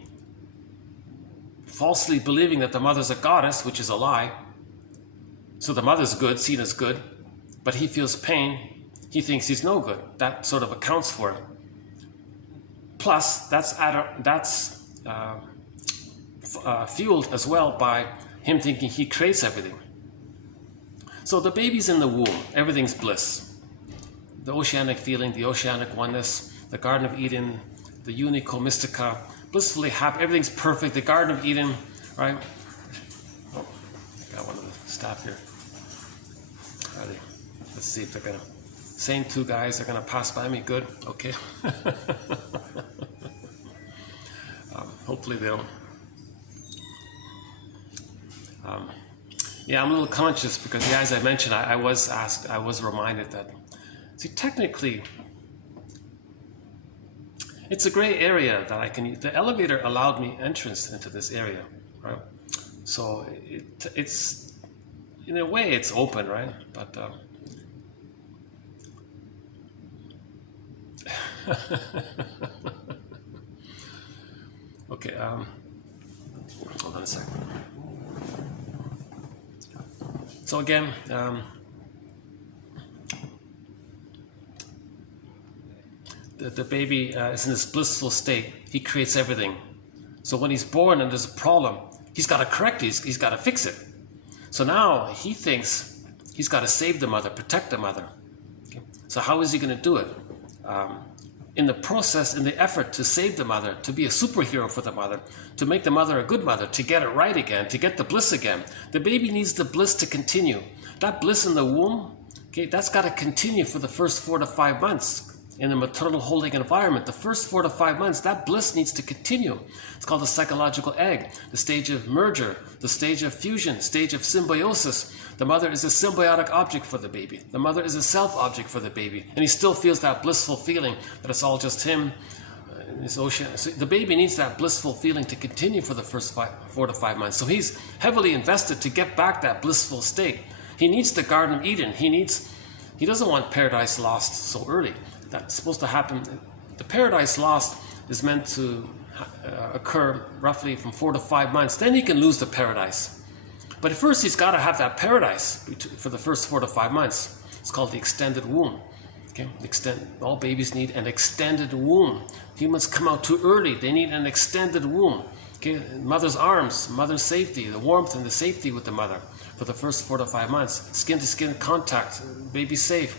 falsely believing that the mother's a goddess, which is a lie. So the mother's good, seen as good, but he feels pain. He thinks he's no good. That sort of accounts for it. Plus, that's fueled as well by him thinking he creates everything. So the baby's in the womb, everything's bliss. The oceanic feeling, the oceanic oneness, the Garden of Eden, the unico mystica, blissfully happy, everything's perfect, the Garden of Eden, right? Oh, I got one of the staff here. Alrighty, let's see if they're gonna, same two guys are gonna pass by me, good, okay. Hopefully they don't. Yeah, I'm a little conscious because, yeah, as I mentioned, I was reminded that, see, technically, it's a gray area that I can use. The elevator allowed me entrance into this area, right? So it's, in a way, it's open, right? But, okay, hold on a second. So again, the baby is in this blissful state. He creates everything. So when he's born and there's a problem, he's got to correct it, he's got to fix it. So now he thinks he's got to save the mother, protect the mother. Okay? So how is he going to do it? In the process, in the effort to save the mother, to be a superhero for the mother, to make the mother a good mother, to get it right again, to get the bliss again. The baby needs the bliss to continue. That bliss in the womb, okay, that's got to continue for the first 4 to 5 months in the maternal holding environment. The first 4 to 5 months, that bliss needs to continue. It's called the psychological egg, the stage of merger, the stage of fusion, stage of symbiosis. The mother is a symbiotic object for the baby. The mother is a self-object for the baby. And he still feels that blissful feeling that it's all just him in his ocean. So the baby needs that blissful feeling to continue for the first 4 to 5 months. So he's heavily invested to get back that blissful state. He needs the Garden of Eden. He doesn't want paradise lost so early. That's supposed to happen. The paradise lost is meant to occur roughly from 4 to 5 months. Then he can lose the paradise. But at first he's got to have that paradise for the first 4 to 5 months. It's called the extended womb. Okay? All babies need an extended womb. Humans come out too early. They need an extended womb. Okay? Mother's arms, mother's safety, the warmth and the safety with the mother for the first 4 to 5 months. Skin to skin contact, baby's safe.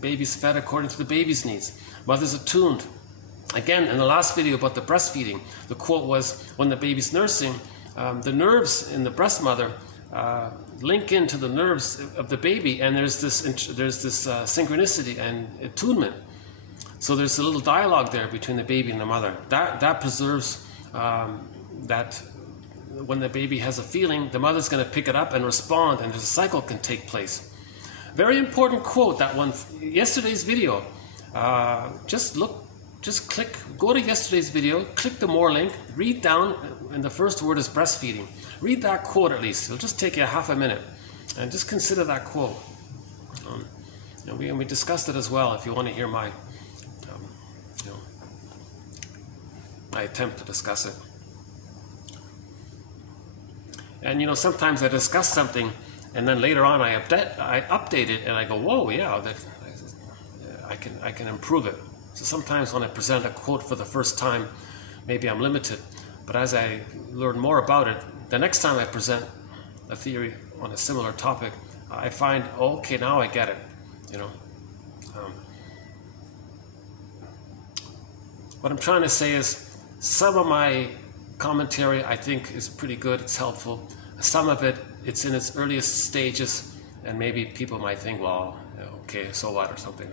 Baby's fed according to the baby's needs. Mother's attuned. Again, in the last video about the breastfeeding, the quote was, when the baby's nursing, the nerves in the breast mother link into the nerves of the baby, and there's this synchronicity and attunement. So there's a little dialogue there between the baby and the mother. That preserves that when the baby has a feeling, the mother's going to pick it up and respond, and the cycle can take place. Very important quote, that one. Yesterday's video. Just click, go to yesterday's video, click the more link, read down, and the first word is breastfeeding. Read that quote at least. It'll just take you half a minute. And just consider that quote. And we discussed it as well, if you want to hear my attempt to discuss it. And you know, sometimes I discuss something, and then later on I update it, and I go, whoa, yeah, I can improve it. So sometimes when I present a quote for the first time, maybe I'm limited. But as I learn more about it, the next time I present a theory on a similar topic, I find, oh, okay, now I get it. You know, what I'm trying to say is, some of my commentary I think is pretty good. It's helpful. Some of it, it's in its earliest stages, and maybe people might think, well, okay, so what, or something.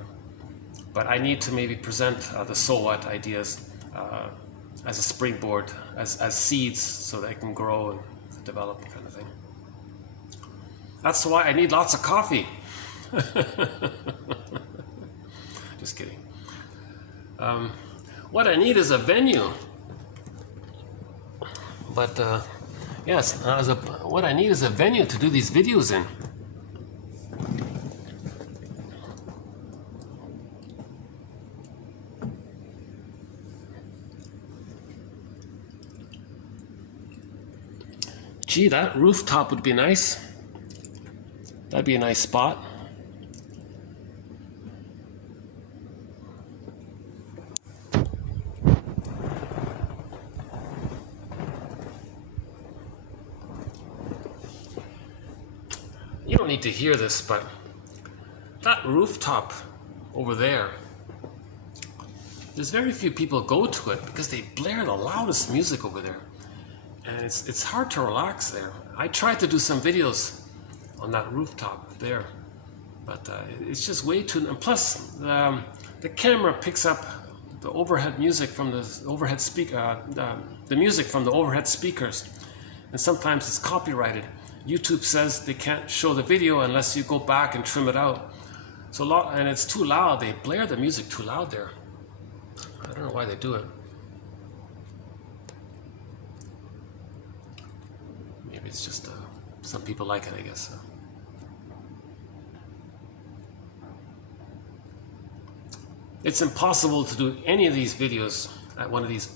But I need to maybe present the so what ideas as a springboard, as seeds, so they can grow and develop, kind of thing. That's why I need lots of coffee. Just kidding. What I need is a venue. But yes, what I need is a venue to do these videos in. Gee, that rooftop would be nice. That'd be a nice spot. You don't need to hear this, but that rooftop over there, there's very few people go to it because they blare the loudest music over there. And it's hard to relax there. I tried to do some videos on that rooftop there, but it's just way too. And plus, the camera picks up the overhead music from the overhead speaker, the music from the overhead speakers, and sometimes it's copyrighted. YouTube says they can't show the video unless you go back and trim it out. So and it's too loud. They blare the music too loud there. I don't know why they do it. Maybe it's just some people like it, I guess. It's impossible to do any of these videos at one of these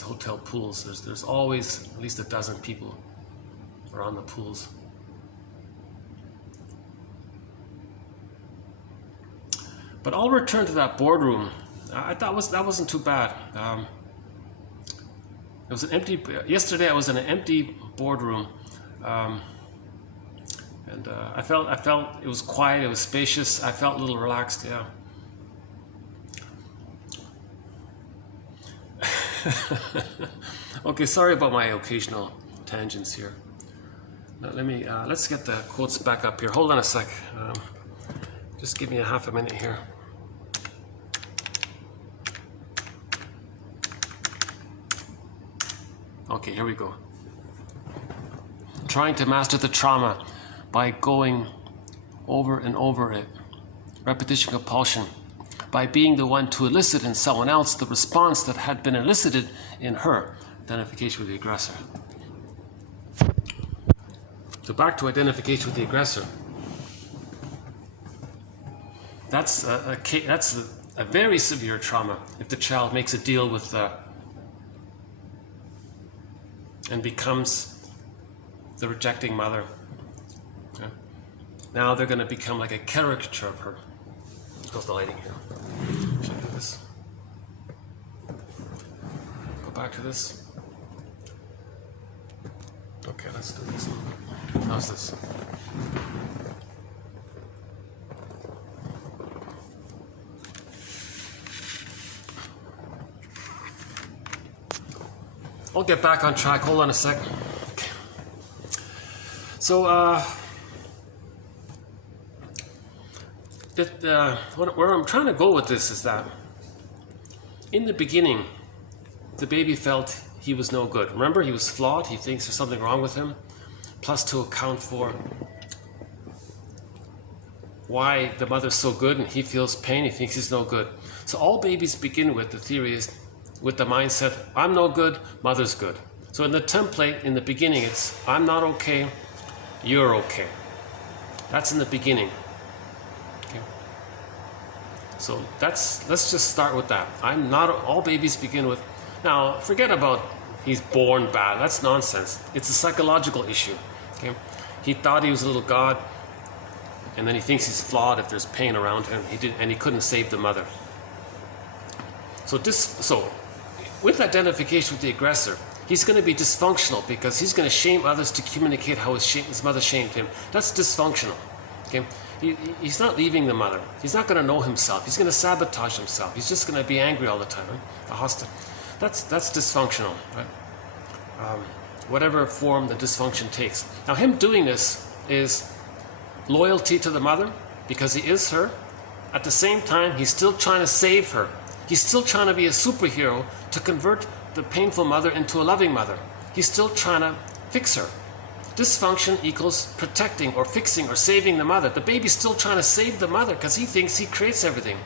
hotel pools. There's always at least a dozen people around the pools. But I'll return to that boardroom. I thought that wasn't too bad. It was an empty. Yesterday I was in an empty boardroom, and I felt it was quiet. It was spacious. I felt a little relaxed. Yeah. Okay, sorry about my occasional tangents here. Now let's get the quotes back up here. Hold on a sec. Just give me a half a minute here. Okay, here we go. Trying to master the trauma by going over and over it. Repetition compulsion. By being the one to elicit in someone else the response that had been elicited in her. Identification with the aggressor. So back to identification with the aggressor. That's a very severe trauma if the child makes a deal with and becomes the rejecting mother. Okay. Now they're going to become like a caricature of her. How's the lighting here? Should I do this? Go back to this. Okay, let's do this. How's this? I'll get back on track. Hold on a sec. Okay. So, where I'm trying to go with this is that in the beginning, the baby felt he was no good. Remember, he was flawed. He thinks there's something wrong with him. Plus, to account for why the mother's so good and he feels pain, he thinks he's no good. So all babies begin with, the theory is, with the mindset, I'm no good, mother's good. So in the template, in the beginning, it's, I'm not okay, you're okay. That's in the beginning. Okay. So let's just start with that. I'm not, all babies begin with, now forget about he's born bad. That's nonsense. It's a psychological issue. Okay? He thought he was a little god, and then he thinks he's flawed if there's pain around him. He couldn't save the mother. So with identification with the aggressor, he's going to be dysfunctional because he's going to shame others to communicate how his mother shamed him. That's dysfunctional. Okay? He's not leaving the mother. He's not going to know himself. He's going to sabotage himself. He's just going to be angry all the time. Right? Hostile. That's dysfunctional. Right? Whatever form the dysfunction takes. Now, him doing this is loyalty to the mother because he is her. At the same time, he's still trying to save her. He's still trying to be a superhero to convert the painful mother into a loving mother. He's still trying to fix her. Dysfunction equals protecting or fixing or saving the mother. The baby's still trying to save the mother because he thinks he creates everything.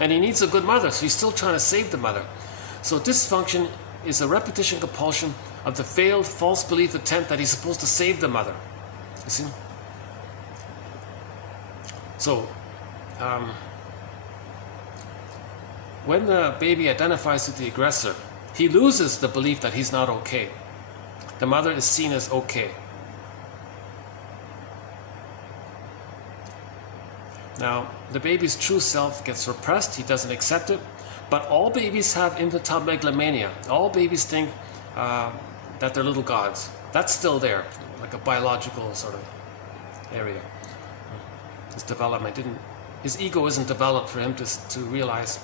And he needs a good mother, so he's still trying to save the mother. So dysfunction is a repetition compulsion of the failed false belief attempt that he's supposed to save the mother. You see? So, when the baby identifies with the aggressor, he loses the belief that he's not okay. The mother is seen as okay. Now, the baby's true self gets repressed, he doesn't accept it, but all babies have infantile megalomania. All babies think that they're little gods. That's still there, like a biological sort of area. His development his ego isn't developed for him to realize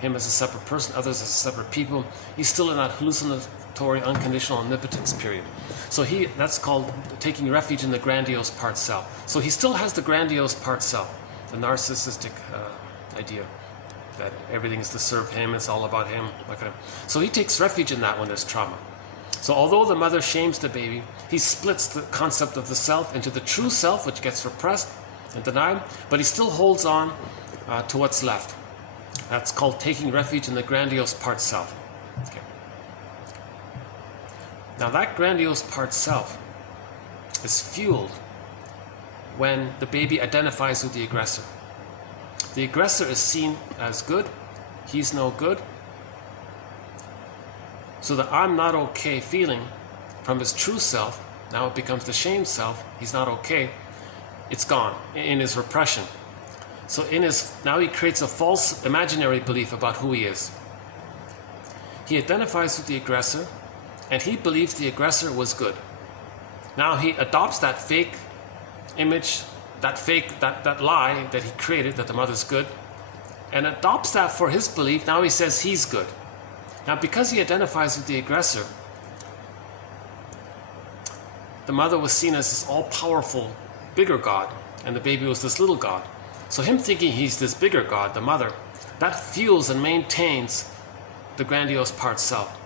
him as a separate person, others as separate people. He's still in that hallucinatory, unconditional omnipotence period. So that's called taking refuge in the grandiose part self. So he still has the grandiose part self, the narcissistic idea that everything is to serve him, it's all about him. So he takes refuge in that when there's trauma. So although the mother shames the baby, he splits the concept of the self into the true self, which gets repressed and denied, but he still holds on to what's left. That's called taking refuge in the grandiose part self. Okay. Now that grandiose part self is fueled when the baby identifies with the aggressor. The aggressor is seen as good, he's no good. So the I'm not okay feeling from his true self, now it becomes the shame self, he's not okay, it's gone in his repression. So now he creates a false imaginary belief about who he is. He identifies with the aggressor and he believes the aggressor was good. Now he adopts that fake image, that lie that he created, that the mother's good, and adopts that for his belief. Now he says he's good. Now because he identifies with the aggressor, the mother was seen as this all-powerful, bigger god, and the baby was this little god. So him thinking he's this bigger god, the mother, that fuels and maintains the grandiose part self.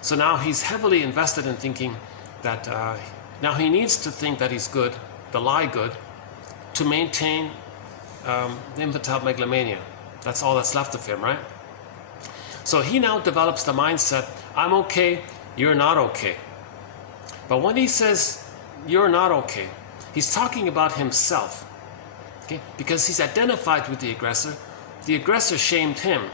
So now he's heavily invested in thinking that, now he needs to think that he's good, the lie good, to maintain the infantile megalomania. That's all that's left of him, right? So he now develops the mindset, I'm okay, you're not okay. But when he says, you're not okay, he's talking about himself. Okay? Because he's identified with the aggressor. The aggressor shamed him.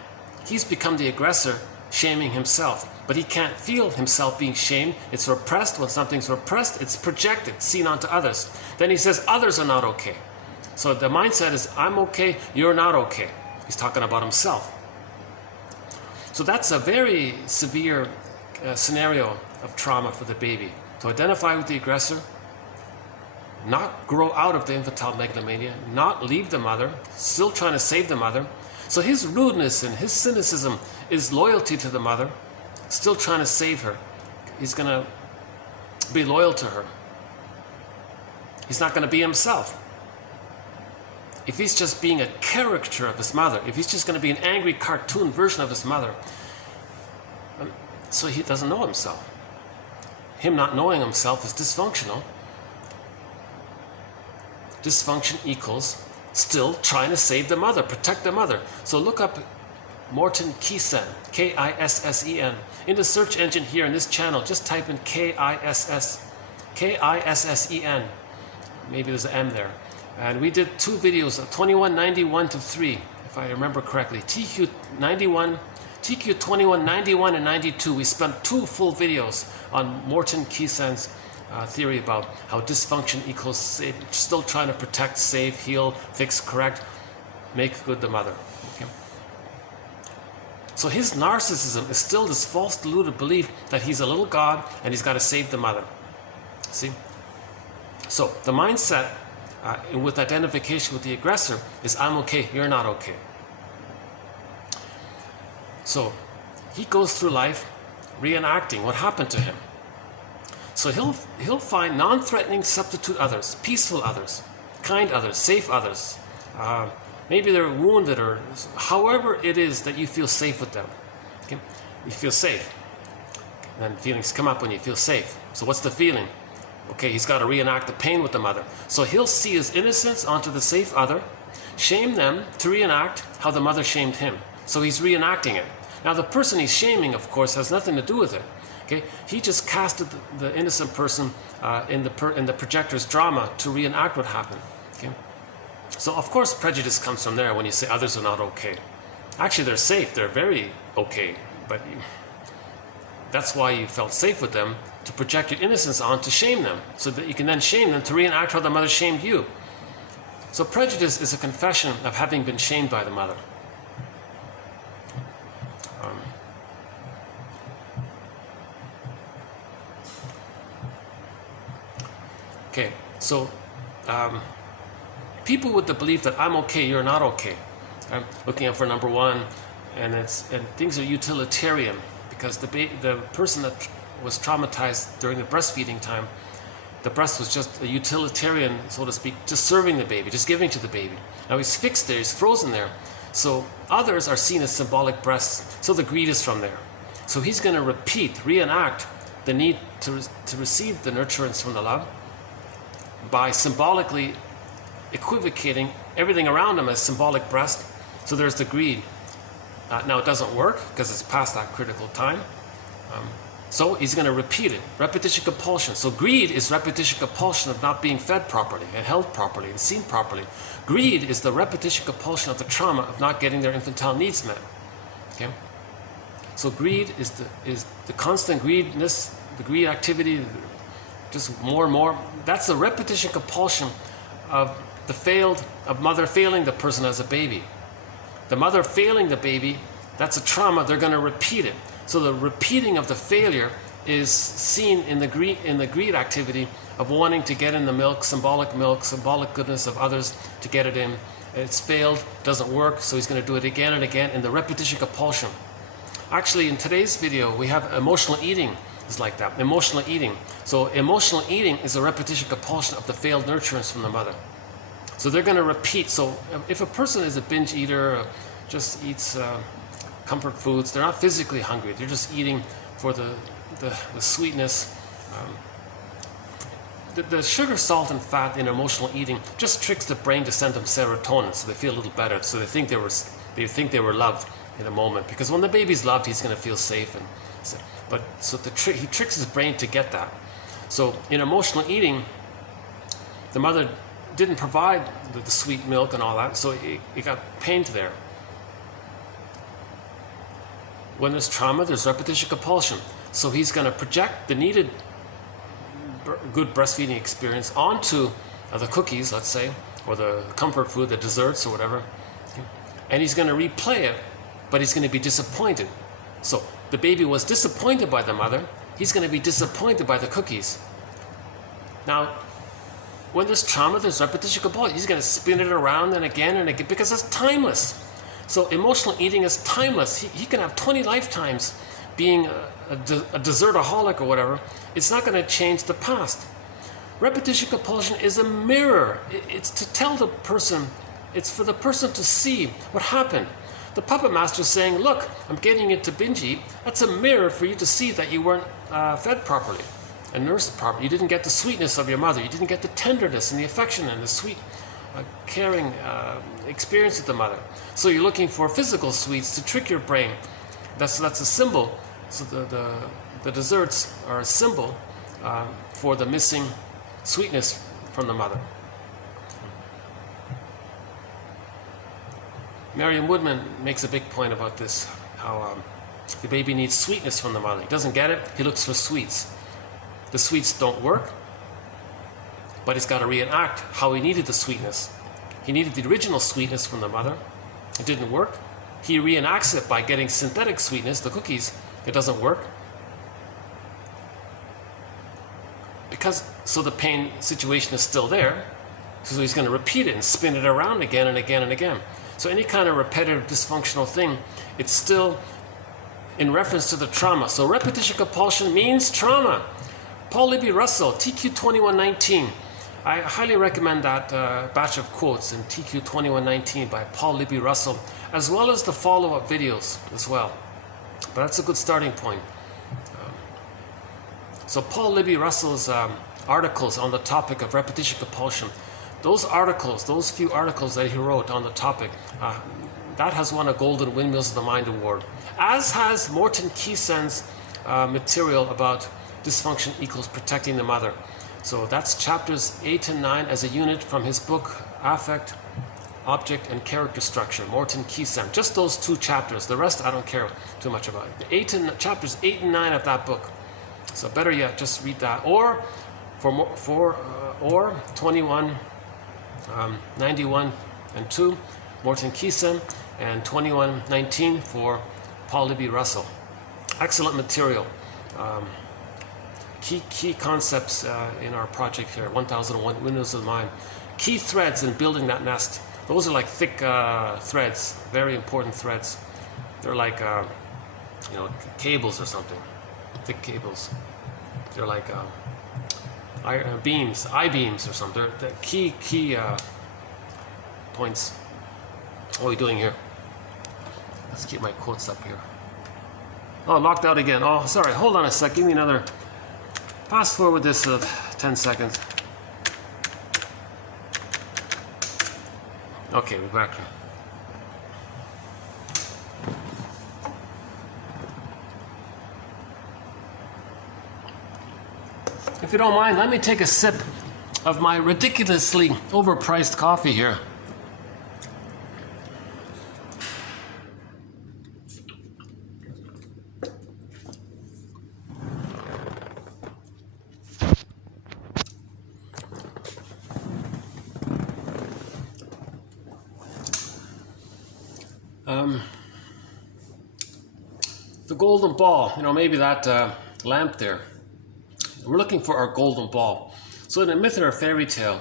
He's become the aggressor, shaming himself. But he can't feel himself being shamed. It's repressed. When something's repressed, it's projected, seen onto others. Then he says, others are not okay. So the mindset is, I'm okay, you're not okay. He's talking about himself. So that's a very severe scenario of trauma for the baby. To identify with the aggressor, not grow out of the infantile megalomania, not leave the mother, still trying to save the mother. So his rudeness and his cynicism is loyalty to the mother, still trying to save her. He's going to be loyal to her. He's not going to be himself. If he's just being a caricature of his mother, if he's just going to be an angry cartoon version of his mother, so he doesn't know himself. Him not knowing himself is dysfunctional. Dysfunction equals still trying to save the mother, protect the mother. So look up Morton Kisen, K-I-S-S-E-N. In the search engine here in this channel, just type in K-I-S-S-E-N. Maybe there's an M there. And we did 2 videos of 2191 to 3, if I remember correctly. TQ 91, TQ 21, 91, and 92, we spent 2 full videos on Morton Keeson's theory about how dysfunction equals save, still trying to protect, save, heal, fix, correct, make good the mother. Okay? So his narcissism is still this false deluded belief that he's a little god and he's got to save the mother. See? So the mindset with identification with the aggressor is I'm okay, you're not okay. So he goes through life reenacting what happened to him. So he'll find non-threatening substitute others, peaceful others, kind others, safe others. Maybe they're wounded, or however it is that you feel safe with them. Okay? You feel safe. And feelings come up when you feel safe. So what's the feeling? Okay, he's got to reenact the pain with the mother. So he'll see his innocence onto the safe other, shame them to reenact how the mother shamed him. So he's reenacting it. Now the person he's shaming, of course, has nothing to do with it. Okay, he just casted the innocent person in the projector's drama to reenact what happened. Okay, so of course prejudice comes from there when you say others are not okay. Actually, they're safe. They're very okay, but that's why you felt safe with them, to project your innocence on, to shame them, so that you can then shame them to reenact how the mother shamed you. So prejudice is a confession of having been shamed by the mother. Okay, so people with the belief that I'm okay, you're not okay. I'm looking out for number one, and things are utilitarian, because the person that was traumatized during the breastfeeding time, the breast was just a utilitarian, so to speak, just serving the baby, just giving to the baby. Now he's fixed there, he's frozen there. So others are seen as symbolic breasts, so the greed is from there. So he's going to reenact the need to receive the nurturance from the love by symbolically equivocating everything around him as symbolic breast. So there's the greed. Now it doesn't work because it's past that critical time. So he's going to repeat it. Repetition compulsion. So greed is repetition compulsion of not being fed properly and held properly and seen properly. Greed is the repetition compulsion of the trauma of not getting their infantile needs met. Okay? So greed is the constant greediness, the greed activity, just more and more. That's the repetition compulsion of mother failing the person as a baby. The mother failing the baby, that's a trauma, they're going to repeat it. So the repeating of the failure is seen in the greed activity of wanting to get in the milk, symbolic goodness of others to get it in. It's failed, doesn't work, so he's going to do it again and again in the repetition compulsion. Actually, in today's video, we have emotional eating is like that, emotional eating. So emotional eating is a repetition compulsion of the failed nurturance from the mother. So they're going to repeat. So if a person is a binge eater, just eats comfort foods, they're not physically hungry, they're just eating for the sweetness. The sugar, salt, and fat in emotional eating just tricks the brain to send them serotonin, so they feel a little better. So they think they were loved in a moment, because when the baby's loved, he's going to feel safe. He tricks his brain to get that. So in emotional eating, the mother didn't provide the sweet milk and all that, so it got pained there. When there's trauma, there's repetition compulsion. So he's going to project the needed good breastfeeding experience onto the cookies, let's say, or the comfort food, the desserts or whatever. And he's going to replay it, but he's going to be disappointed. So the baby was disappointed by the mother. He's going to be disappointed by the cookies. Now, when there's trauma, there's repetition compulsion. He's going to spin it around and again, because it's timeless. So emotional eating is timeless. He can have 20 lifetimes being a dessertaholic or whatever. It's not going to change the past. Repetition compulsion is a mirror. It's to tell the person, it's for the person to see what happened. The puppet master is saying, look, I'm getting it to binge eat. That's a mirror for you to see that you weren't fed properly and nursed properly. You didn't get the sweetness of your mother. You didn't get the tenderness and the affection and the sweet caring experience with the mother. So you're looking for physical sweets to trick your brain. That's a symbol. So the desserts are a symbol for the missing sweetness from the mother. Marion Woodman makes a big point about this, how The baby needs sweetness from the mother. He doesn't get it, he looks for sweets. The sweets don't work, but he's got to reenact how he needed the sweetness. He needed the original sweetness from the mother. It didn't work. He reenacts it by getting synthetic sweetness, the cookies. It doesn't work. So the pain situation is still there. So he's going to repeat it and spin it around again and again and again. So any kind of repetitive dysfunctional thing, it's still in reference to the trauma. So repetition compulsion means trauma. Paul Libby Russell, TQ 2119. I highly recommend that batch of quotes in TQ 2119 by Paul Libby Russell, as well as the follow-up videos as well. But that's a good starting point. So Paul Libby Russell's articles on the topic of repetition compulsion, those articles, those few articles that he wrote on the topic, that has won a Golden Windmills of the Mind Award, as has Morton Keeson's material about dysfunction equals protecting the mother. So that's chapters 8 and 9 as a unit from his book, Affect, Object, and Character Structure, Morton Keeson. Just those 2 chapters. The rest I don't care too much about. Chapters 8 and 9 of that book. So better yet, just read that. Or or 21, 91 and 2, Morton Keeson, and 2119 for Paul Libby Russell. Excellent material. Key concepts in our project here, 1001 Windows of the Mind. Key threads in building that nest. Those are like thick threads, very important threads. They're like, cables or something, thick cables. They're like beams, I-beams or something. They're key points. What are we doing here? Let's keep my quotes up here. Oh, locked out again. Oh, sorry. Hold on a sec. Give me another. Fast forward this 10 seconds. Okay, we're back. If you don't mind, let me take a sip of my ridiculously overpriced coffee here. The golden ball, maybe that lamp there. We're looking for our golden ball. So in a myth or a fairy tale,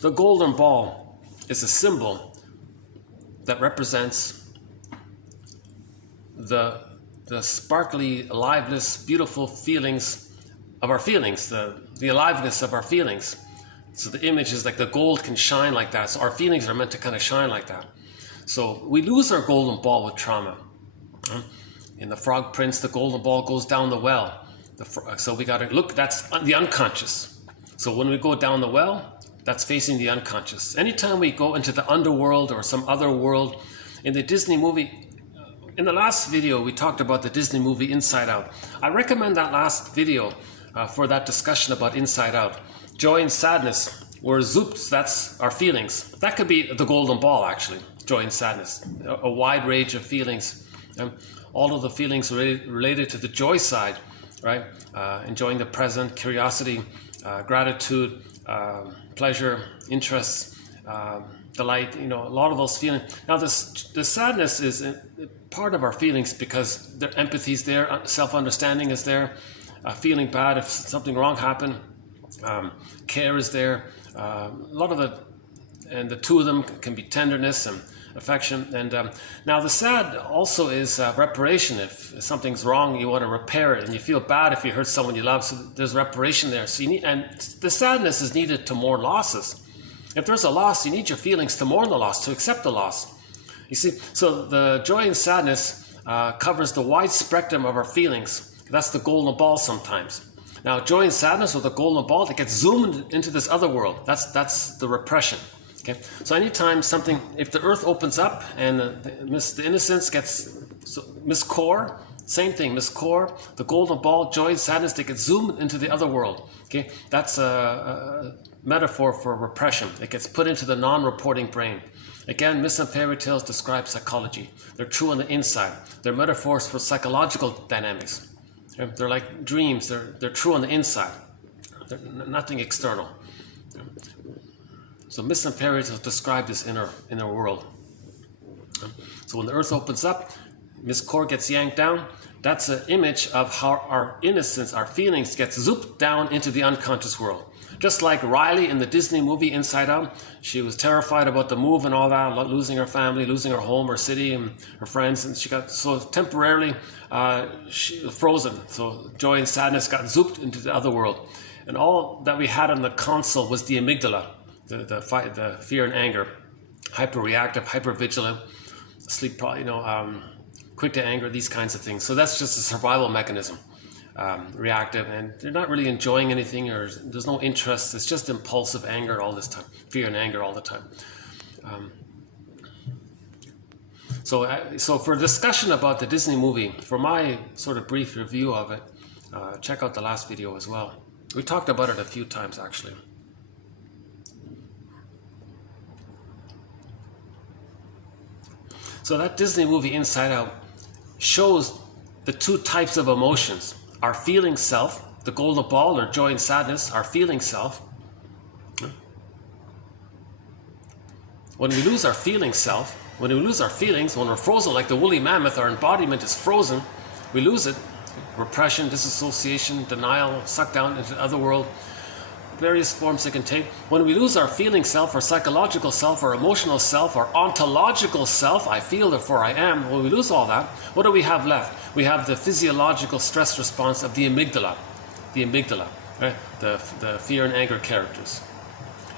the golden ball is a symbol that represents the sparkly, aliveness, beautiful feelings of our feelings, the aliveness of our feelings. So the image is like the gold can shine like that. So our feelings are meant to kind of shine like that. So we lose our golden ball with trauma. In The Frog Prince, the golden ball goes down the well. So we got to look, that's the unconscious. So when we go down the well, that's facing the unconscious. Anytime we go into the underworld or some other world, in the Disney movie, in the last video, we talked about the Disney movie Inside Out. I recommend that last video for that discussion about Inside Out. Joy and sadness, where zoops, that's our feelings. That could be the golden ball, actually, joy and sadness. A wide range of feelings. All of the feelings related to the joy side, right? Enjoying the present, curiosity, gratitude, pleasure, interests, delight, a lot of those feelings. Now the sadness is part of our feelings because the empathy is there, self-understanding is there, feeling bad if something wrong happened, care is there, a lot of and the two of them can be tenderness and affection. And now the sad also is reparation. If something's wrong, you want to repair it, and you feel bad if you hurt someone you love, so there's reparation there. So and the sadness is needed to mourn losses. If there's a loss, you need your feelings to mourn the loss, to accept the loss. You see, so the joy and sadness covers the wide spectrum of our feelings. That's the golden ball sometimes. Now, joy and sadness, or the golden ball, that gets zoomed into this other world. That's the repression. Okay, so anytime something, if the earth opens up and the innocence gets, Miss Core, same thing, Miss Core, the golden ball, joy, sadness, they get zoomed into the other world. Okay, that's metaphor for repression. It gets put into the non-reporting brain. Again, myths and fairy tales describe psychology. They're true on the inside. They're metaphors for psychological dynamics. They're like dreams. They're true on the inside. They're nothing external. So myths and fairy tales describe this inner world. So when the earth opens up, Miss Core gets yanked down. That's an image of how our innocence, our feelings, gets zooped down into the unconscious world. Just like Riley in the Disney movie Inside Out, she was terrified about the move and all that, losing her family, losing her home, her city, and her friends, and she got so temporarily frozen. So joy and sadness got zooped into the other world, and all that we had on the console was the amygdala, the fear and anger, hyperreactive, hypervigilant, sleep, quick to anger, these kinds of things. So that's just a survival mechanism. Reactive, and they're not really enjoying anything, or there's no interest. It's just impulsive anger all this time, fear and anger all the time. So for a discussion about the Disney movie, for my sort of brief review of it, check out the last video as well. We talked about it a few times actually. So that Disney movie Inside Out shows the two types of emotions. Our feeling self, the golden ball or joy and sadness, our feeling self. When we lose our feeling self, when we lose our feelings, when we're frozen like the woolly mammoth, our embodiment is frozen, we lose it. Repression, disassociation, denial, sucked down into the other world, various forms it can take. When we lose our feeling self, our psychological self, our emotional self, our ontological self, I feel therefore I am, when we lose all that, what do we have left? We have the physiological stress response of the amygdala, right? The fear and anger characters.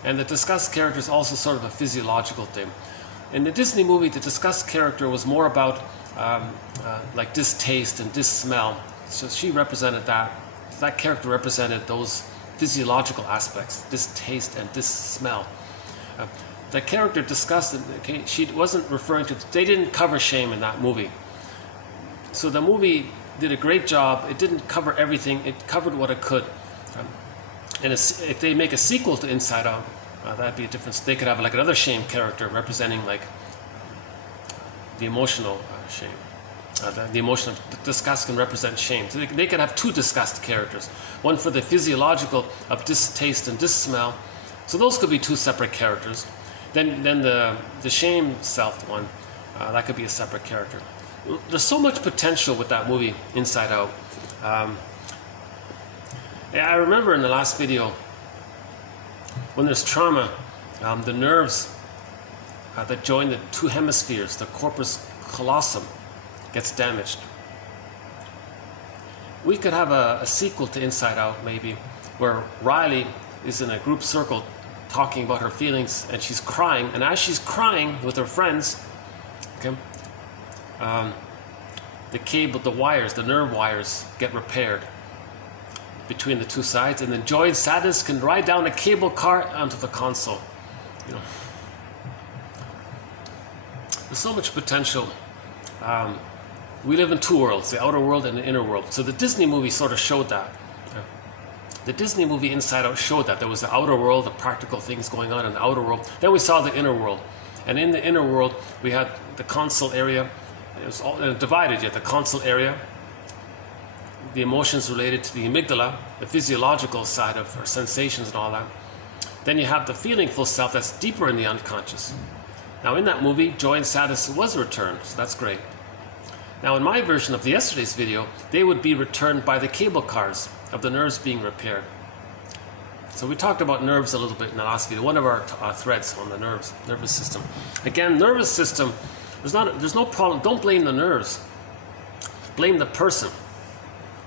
And the disgust character is also sort of a physiological thing. In the Disney movie, the disgust character was more about like distaste and dis-smell. So she represented that. That character represented those physiological aspects, distaste and dis-smell. The character disgust, okay, she wasn't referring to, they didn't cover shame in that movie. So the movie did a great job. It didn't cover everything. It covered what it could. And if they make a sequel to Inside Out, that'd be a difference. They could have like another shame character representing like the emotional shame. The emotion of disgust can represent shame. So they could have two disgust characters. One for the physiological of distaste and dis-smell. So those could be two separate characters. Then the shame self one, that could be a separate character. There's so much potential with that movie, Inside Out. I remember in the last video, when there's trauma, the nerves that join the two hemispheres, the corpus callosum, gets damaged. We could have a sequel to Inside Out, maybe, where Riley is in a group circle talking about her feelings, and she's crying, and as she's crying with her friends, okay, the wires, the nerve wires get repaired between the two sides, and then joy and sadness can ride down a cable car onto the console. There's so much potential. We live in two worlds, the outer world and the inner world. So the Disney movie sort of showed that. The Disney movie Inside Out showed that. There was the outer world, the practical things going on in the outer world. Then we saw the inner world. And in the inner world, we had the console area. It was all divided yet. The console area, the emotions related to the amygdala, the physiological side of our sensations and all that. Then you have the feelingful self that's deeper in the unconscious. Now in that movie, joy and sadness was returned, so that's great. Now in my version of yesterday's video, they would be returned by the cable cars of the nerves being repaired. So we talked about nerves a little bit in the last video, one of our threads on the nervous system. Again, nervous system, there's no problem, don't blame the nerves, blame the person.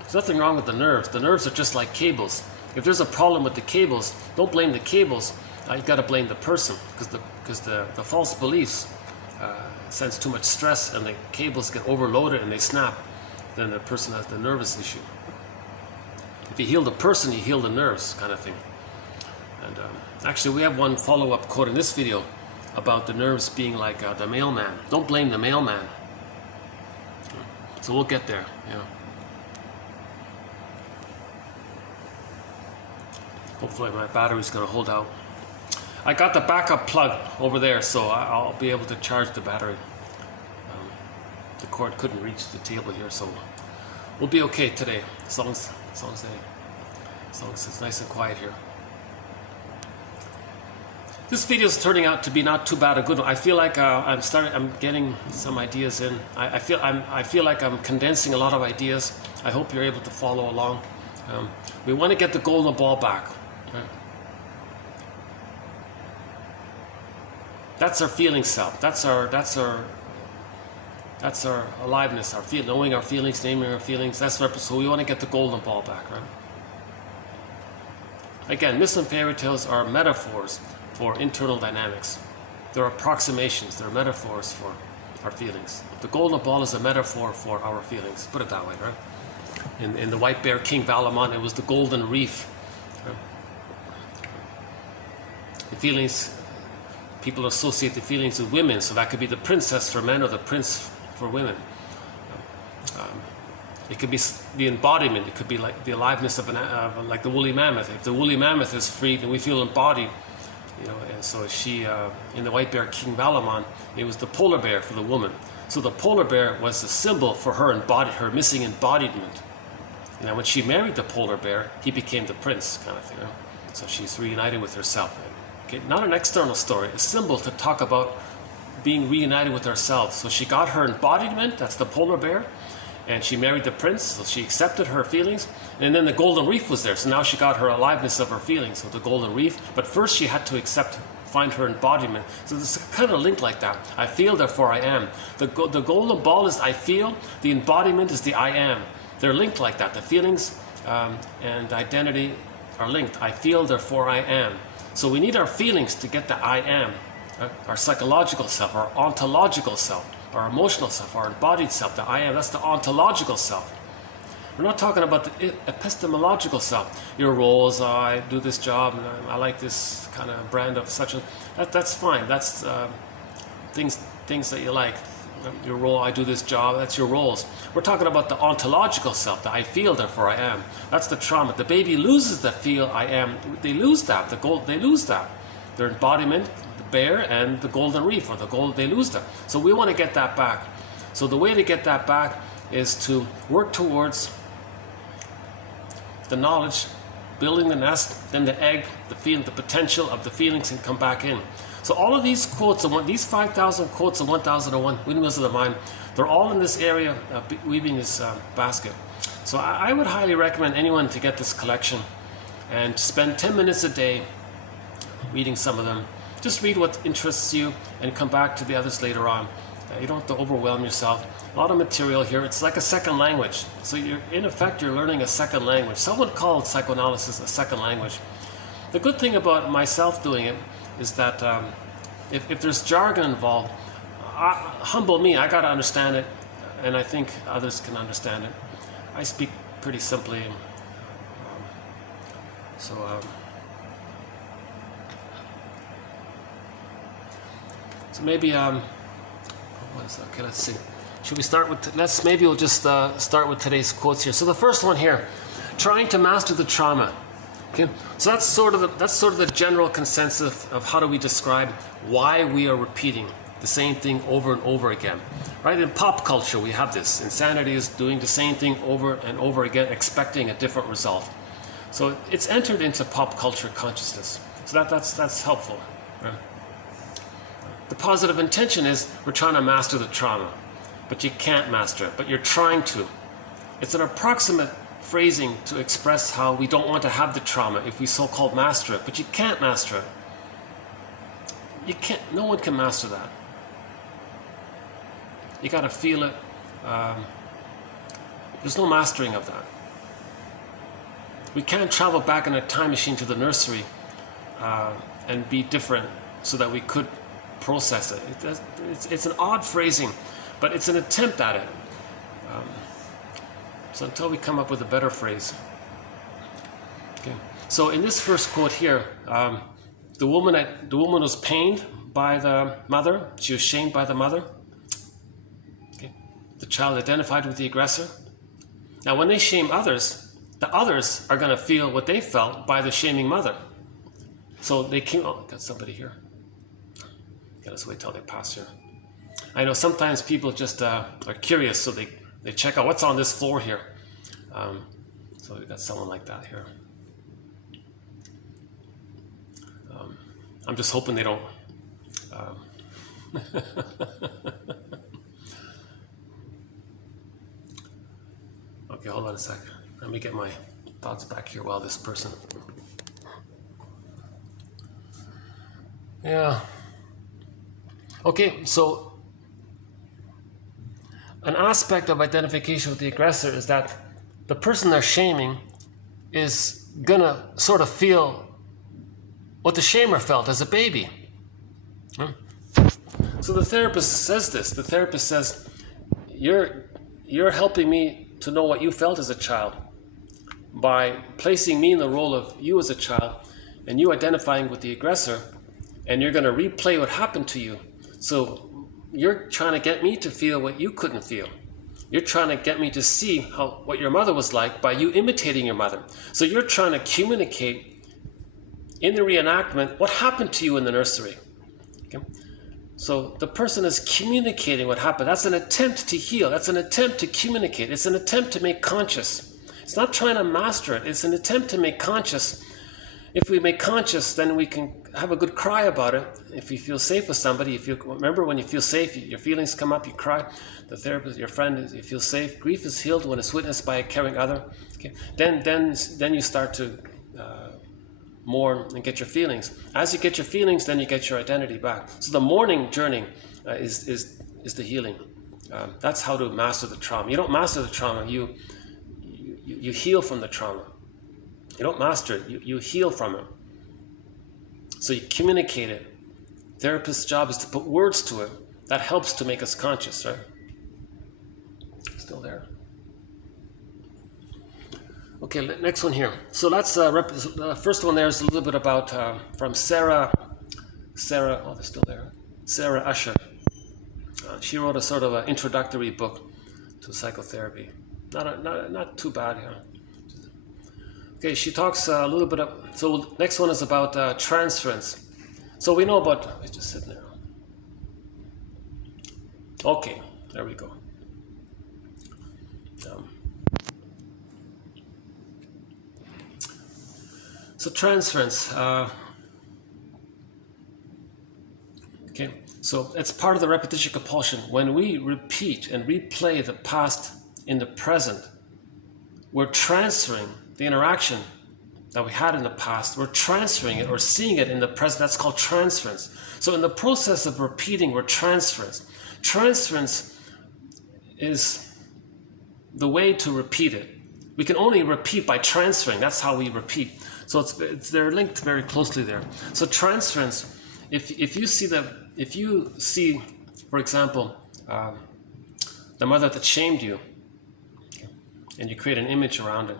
There's nothing wrong with the nerves. The nerves are just like cables. If there's a problem with the cables, don't blame the cables, you've got to blame the person, because the false beliefs sends too much stress and the cables get overloaded and they snap, then the person has the nervous issue. If you heal the person, you heal the nerves, kind of thing. And actually we have one follow-up quote in this video about the nerves being like the mailman. Don't blame the mailman. So we'll get there. Hopefully my battery's going to hold out. I got the backup plug over there, so I'll be able to charge the battery. The cord couldn't reach the table here, so we'll be okay today, as long as it's nice and quiet here. This video is turning out to be not too bad a good one. I feel like I'm getting some ideas in. I feel like I'm condensing a lot of ideas. I hope you're able to follow along. We want to get the golden ball back. Right? That's our feeling self. That's our aliveness, knowing our feelings, naming our feelings. So we want to get the golden ball back, right? Again, myths and fairy tales are metaphors for internal dynamics. They're approximations, they're metaphors for our feelings. The golden ball is a metaphor for our feelings, put it that way, right? In the White Bear King Valamon, it was the golden reef. Right? The feelings, people associate the feelings with women, so that could be the princess for men or the prince for women. It could be the embodiment. It could be like the aliveness of like the woolly mammoth. If the woolly mammoth is free, then we feel embodied. You know, and so she, in the White Bear King Valamon, it was the polar bear for the woman. So the polar bear was a symbol for her missing embodiment. And when she married the polar bear, he became the prince, kind of thing. You know? So she's reunited with herself. Okay? Not an external story, a symbol to talk about being reunited with ourselves. So she got her embodiment, that's the polar bear, and she married the prince, so she accepted her feelings, and then the golden reef was there, so now she got her aliveness of her feelings, so the golden reef, but first she had to find her embodiment. So this is kind of linked like that. I feel, therefore I am. The golden ball is I feel, the embodiment is the I am. They're linked like that. The feelings and identity are linked. I feel, therefore I am. So we need our feelings to get the I am, right? Our psychological self, our ontological self, our emotional self, our embodied self, the I am, that's the ontological self. We're not talking about the epistemological self. Your roles, I do this job, and I like this kind of brand of such a... That's fine. That's things that you like. Your role, I do this job, that's your roles. We're talking about the ontological self, the I feel, therefore I am. That's the trauma. The baby loses the feel I am. They lose that. They lose that. Their embodiment, the bear and the golden reef, or the gold, they lose that. So we want to get that back. So the way to get that back is to work towards the knowledge, building the nest, then the egg, the feeling, the potential of the feelings can come back in. So all of these quotes, these 5,000 quotes of 1001 Windmills of the Mind, they're all in this area, weaving this basket. So I would highly recommend anyone to get this collection and spend 10 minutes a day reading some of them. Just read what interests you and come back to the others later on. You don't have to overwhelm yourself. A lot of material here. It's like a second language. So in effect, you're learning a second language. Someone called psychoanalysis a second language. The good thing about myself doing it is that if there's jargon involved, humble me, I got to understand it, and I think others can understand it. I speak pretty simply. So maybe, what is that? Okay, let's see. Should we start with, maybe we'll just start with today's quotes here. So the first one here, trying to master the trauma. Okay, so that's sort of the general consensus of how do we describe why we are repeating the same thing over and over again. Right? In pop culture, we have this. Insanity is doing the same thing over and over again, expecting a different result. So it's entered into pop culture consciousness. So that's helpful. Right? The positive intention is we're trying to master the trauma, but you can't master it, but you're trying to. It's an approximate phrasing to express how we don't want to have the trauma if we so-called master it, but you can't master it. You can't, no one can master that. You got to feel it. There's no mastering of that. We can't travel back in a time machine to the nursery and be different so that we could process it. It's an odd phrasing, but it's an attempt at it. So until we come up with a better phrase. Okay. So in this first quote here, the woman was pained by the mother. She was shamed by the mother. Okay. The child identified with the aggressor. Now, when they shame others, the others are going to feel what they felt by the shaming mother. So they came, oh, got somebody here. Okay, let's wait till they pass here. I know sometimes people just are curious, so they check out what's on this floor here. So we got someone like that here. I'm just hoping they don't. Okay, hold on a second. Let me get my thoughts back here while this person. Yeah. Okay, so an aspect of identification with the aggressor is that the person they're shaming is gonna sort of feel what the shamer felt as a baby. So the therapist says this. The therapist says, you're helping me to know what you felt as a child by placing me in the role of you as a child and you identifying with the aggressor, and you're going to replay what happened to you. So you're trying to get me to feel what you couldn't feel. You're trying to get me to see what your mother was like by you imitating your mother. So you're trying to communicate in the reenactment what happened to you in the nursery. Okay? So the person is communicating what happened. That's an attempt to heal. That's an attempt to communicate. It's an attempt to make conscious. It's not trying to master it. It's an attempt to make conscious. If we make conscious, then we can have a good cry about it. If you feel safe with somebody, remember when you feel safe, your feelings come up, you cry. The therapist, your friend, you feel safe. Grief is healed when it's witnessed by a caring other. Okay? Then you start to mourn and get your feelings. As you get your feelings, then you get your identity back. So the mourning journey is the healing. That's how to master the trauma. You don't master the trauma. You heal from the trauma. You don't master it. You heal from it. So you communicate it. Therapist's job is to put words to it. That helps to make us conscious, right? Still there. Okay, next one here. So that's the first one. There is a little bit about from Sarah. Oh, they're still there. Sarah Usher. She wrote a sort of an introductory book to psychotherapy. Not too bad here. Okay, she talks a little bit of. So next one is about transference. So we know about. It's just sitting there. Okay, there we go. So transference, okay, so it's part of the repetition compulsion. When we repeat and replay the past in the present, we're transferring the interaction that we had in the past. We're transferring it or seeing it in the present. That's called transference. So in the process of repeating, we're transference. Transference is the way to repeat it. We can only repeat by transferring. That's how we repeat. So they're linked very closely there. So transference, if you see, for example, the mother that shamed you, and you create an image around it,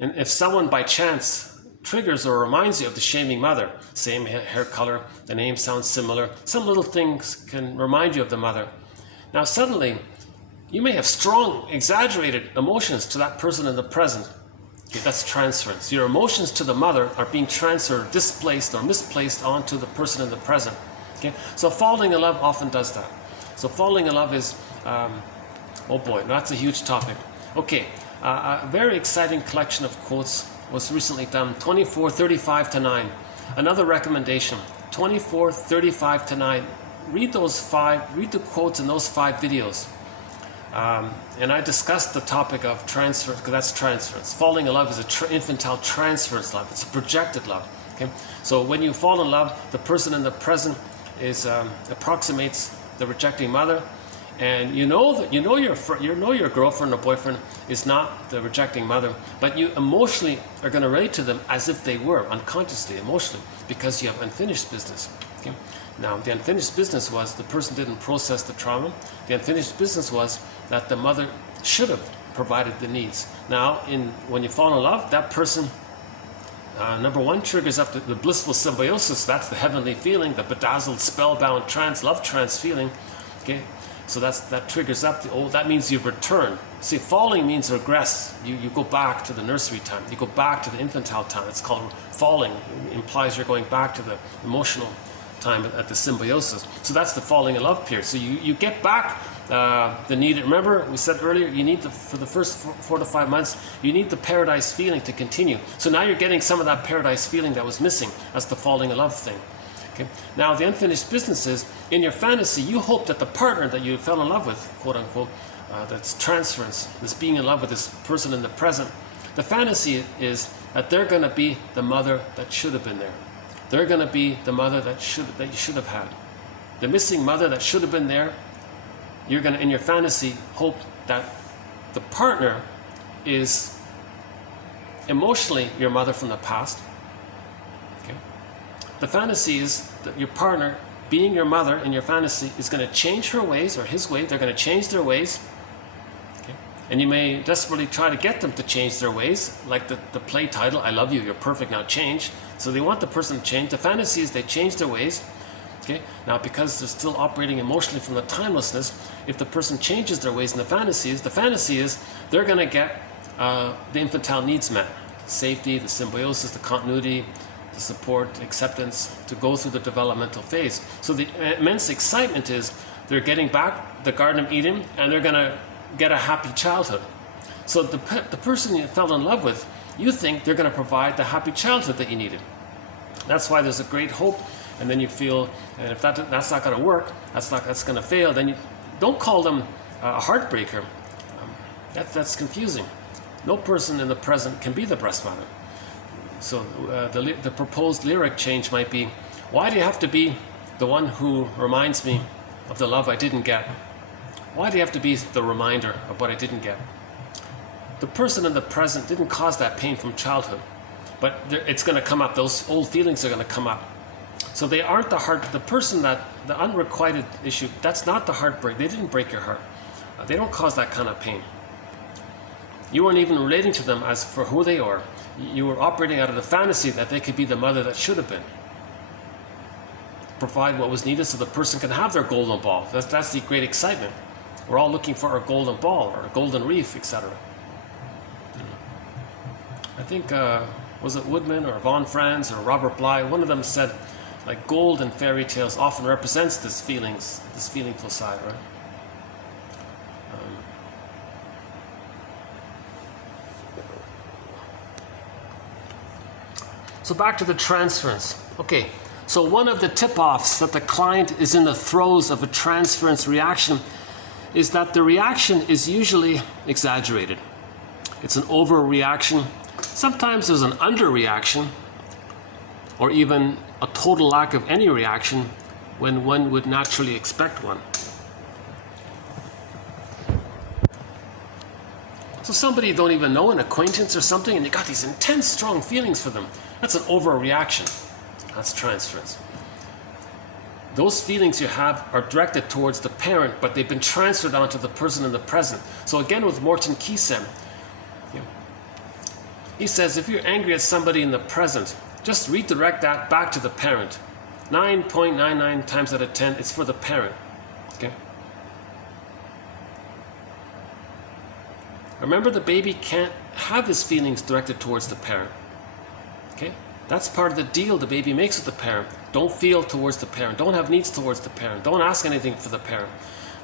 and if someone by chance triggers or reminds you of the shaming mother, same hair color, the name sounds similar, some little things can remind you of the mother. Now suddenly, you may have strong, exaggerated emotions to that person in the present. Okay, that's transference. Your emotions to the mother are being transferred, displaced or misplaced onto the person in the present. Okay, so falling in love often does that. So falling in love is, oh boy, that's a huge topic. Okay, a very exciting collection of quotes was recently done, 24:35 to 9. Another recommendation, 24:35 to 9. Read the quotes in those 5 videos. And I discussed the topic of transfer, because that's transference. Falling in love is an infantile transference love. It's a projected love. Okay, so when you fall in love, the person in the present approximates the rejecting mother, and you know your girlfriend or boyfriend is not the rejecting mother, but you emotionally are going to relate to them as if they were, unconsciously, emotionally, because you have unfinished business. Okay? Now, the unfinished business was the person didn't process the trauma. The unfinished business was that the mother should have provided the needs. Now, when you fall in love, that person, number one, triggers up the blissful symbiosis. That's the heavenly feeling, the bedazzled, spellbound, love trance feeling. Okay, So that triggers up that means you've returned. See, falling means regress. You go back to the nursery time. You go back to the infantile time. It's called falling. It implies you're going back to the emotional time at the symbiosis. So that's the falling in love period. So you get back the needed. Remember, we said earlier, you need for the first 4 to 5 months, you need the paradise feeling to continue. So now you're getting some of that paradise feeling that was missing. That's the falling in love thing. Okay. Now the unfinished business is, in your fantasy, you hope that the partner that you fell in love with, quote unquote, that's transference, this being in love with this person in the present. The fantasy is that they're going to be the mother that should have been there. They're going to be the mother that you should have had. The missing mother that should have been there. You're going to, in your fantasy, hope that the partner is emotionally your mother from the past. Okay. The fantasy is that your partner, being your mother in your fantasy, is going to change her ways or his way. They're going to change their ways. Okay. And you may desperately try to get them to change their ways, like the play title, I love you, you're perfect, now change. So they want the person to change. The fantasy is they change their ways. Okay. Now, because they're still operating emotionally from the timelessness, if the person changes their ways in the fantasy is they're going to get the infantile needs met. Safety, the symbiosis, the continuity, the support, acceptance, to go through the developmental phase. So the immense excitement is they're getting back the Garden of Eden, and they're going to get a happy childhood. So the person you fell in love with, you think they're going to provide the happy childhood that you needed. That's why there's a great hope. And then you feel, and if that's not going to work, that's going to fail, then you don't call them a heartbreaker. That's confusing. No person in the present can be the breast mother. So the proposed lyric change might be, why do you have to be the one who reminds me of the love I didn't get? Why do you have to be the reminder of what I didn't get? The person in the present didn't cause that pain from childhood, but it's going to come up. Those old feelings are going to come up. So they aren't the person that, the unrequited issue, that's not the heartbreak. They didn't break your heart. They don't cause that kind of pain. You weren't even relating to them as for who they are. You were operating out of the fantasy that they could be the mother that should have been. Provide what was needed so the person can have their golden ball. That's the great excitement. We're all looking for our golden ball or a golden reef, etc. I think, was it Woodman or Von Franz or Robert Bly? One of them said, like, gold in fairy tales often represents this feelingful side, right? So back to the transference. Okay, so one of the tip-offs that the client is in the throes of a transference reaction is that the reaction is usually exaggerated. It's an overreaction. Sometimes there's an underreaction, or even a total lack of any reaction when one would naturally expect one. So somebody you don't even know, an acquaintance or something, and you got these intense, strong feelings for them. That's an overreaction. That's transference. Those feelings you have are directed towards the parent, but they've been transferred onto the person in the present. So again, with Morton Keesem, he says, if you're angry at somebody in the present, just redirect that back to the parent. 9.99 times out of 10, it's for the parent. Okay? Remember, the baby can't have his feelings directed towards the parent. Okay? That's part of the deal the baby makes with the parent. Don't feel towards the parent. Don't have needs towards the parent. Don't ask anything for the parent.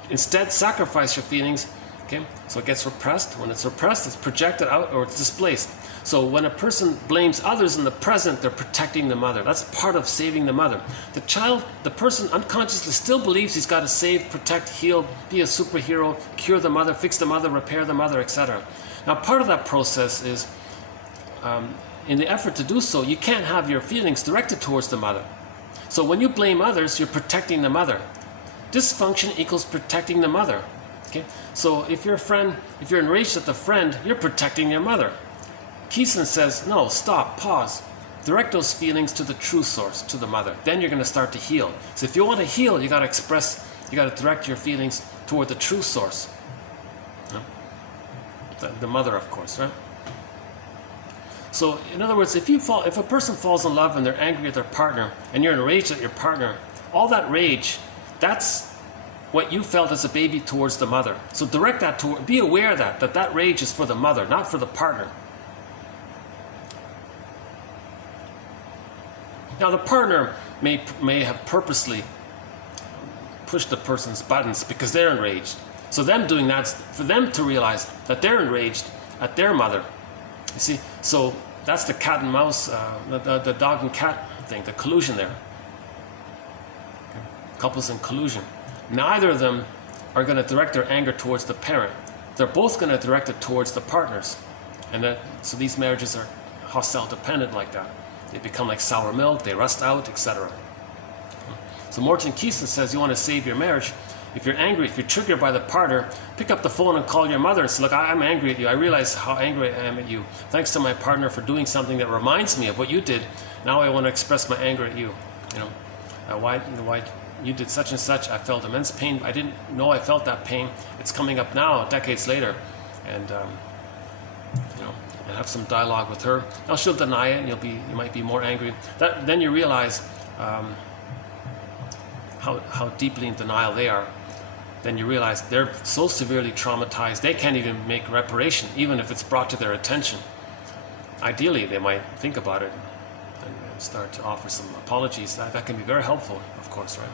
Instead, sacrifice your feelings. Okay? So it gets repressed. When it's repressed, it's projected out or it's displaced. So when a person blames others in the present, they're protecting the mother. That's part of saving the mother. The person unconsciously still believes he's got to save, protect, heal, be a superhero, cure the mother, fix the mother, repair the mother, etc. Now, part of that process is, in the effort to do so, you can't have your feelings directed towards the mother. So when you blame others, you're protecting the mother. Dysfunction equals protecting the mother. Okay? So if you're enraged at the friend, you're protecting your mother. Keeson says, no, stop, pause. Direct those feelings to the true source, to the mother. Then you're going to start to heal. So if you want to heal, you got to direct your feelings toward the true source. The mother, of course, right? So, in other words, if a person falls in love and they're angry at their partner, and you're enraged at your partner, all that rage, that's what you felt as a baby towards the mother. So direct that to, be aware that rage is for the mother, not for the partner. Now the partner may have purposely pushed the person's buttons because they're enraged. So them doing that's for them to realize that they're enraged at their mother. You see, so that's the cat and mouse, the dog and cat thing, the collusion there. Okay. Couples in collusion. Neither of them are going to direct their anger towards the parent. They're both going to direct it towards the partners. And so these marriages are hostile dependent like that. They become like sour milk, they rust out, etc. So Morton Keeson says you want to save your marriage. If you're angry, if you're triggered by the partner, pick up the phone and call your mother and say, look, I'm angry at you. I realize how angry I am at you. Thanks to my partner for doing something that reminds me of what you did. Now I want to express my anger at you. You know, why you did such and such. I felt immense pain. I didn't know I felt that pain. It's coming up now, decades later. And, you know, and have some dialogue with her. Now she'll deny it and you might be more angry. Then you realize how deeply in denial they are. Then you realize they're so severely traumatized they can't even make reparation, even if it's brought to their attention. Ideally, they might think about it and start to offer some apologies. That can be very helpful, of course, right?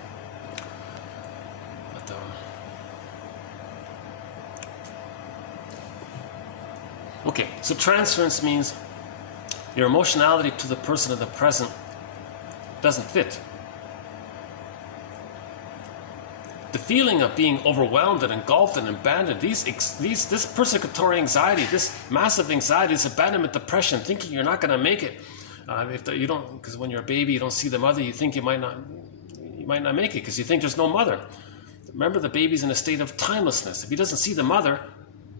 But, okay, so transference means your emotionality to the person in the present doesn't fit. The feeling of being overwhelmed and engulfed and abandoned, this persecutory anxiety, this massive anxiety, this abandonment depression, thinking you're not going to make it. You don't, because when you're a baby, you don't see the mother, you think you might not make it because you think there's no mother. Remember, the baby's in a state of timelessness. If he doesn't see the mother,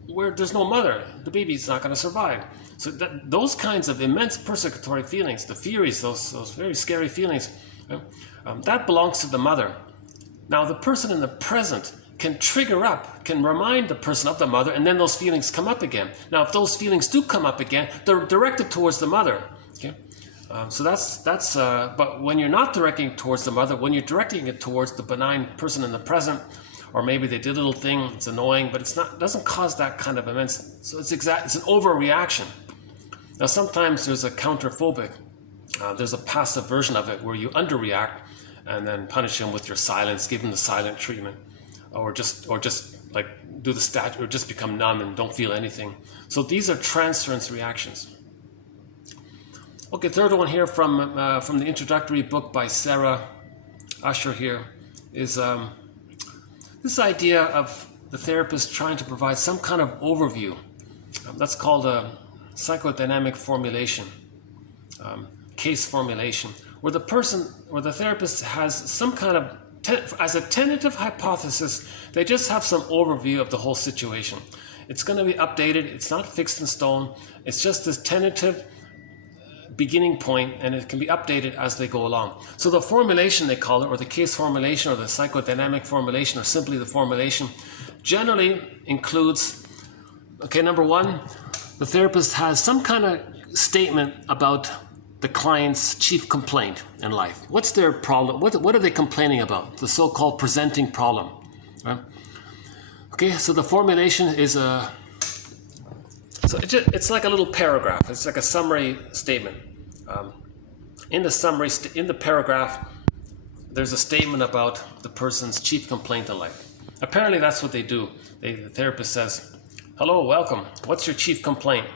where there's no mother, the baby's not going to survive. So those kinds of immense persecutory feelings, the furies, those very scary feelings, that belongs to the mother. Now, the person in the present can remind the person of the mother, and then those feelings come up again. Now, if those feelings do come up again, they're directed towards the mother. Okay, so that's. But when you're not directing it towards the mother, when you're directing it towards the benign person in the present, or maybe they did a little thing, it's annoying, but it doesn't cause that kind of immense. So it's an overreaction. Now, sometimes there's a counterphobic. There's a passive version of it where you underreact and then punish him with your silence, give him the silent treatment, or just like do the statue, or just become numb and don't feel anything. So these are transference reactions. Okay, third one here from the introductory book by Sarah Usher here is this idea of the therapist trying to provide some kind of overview. That's called a psychodynamic formulation, case formulation, where the therapist has some kind of, as a tentative hypothesis, they just have some overview of the whole situation. It's going to be updated. It's not fixed in stone. It's just this tentative beginning point, and it can be updated as they go along. So the formulation, they call it, or the case formulation, or the psychodynamic formulation, or simply the formulation, generally includes, okay, number one, the therapist has some kind of statement about the client's chief complaint in life. What's their problem? What are they complaining about? The so-called presenting problem. Right? Okay, so the formulation is it's like a little paragraph. It's like a summary statement. In the paragraph, there's a statement about the person's chief complaint in life. Apparently, that's what they do. The therapist says, "Hello, welcome. What's your chief complaint?"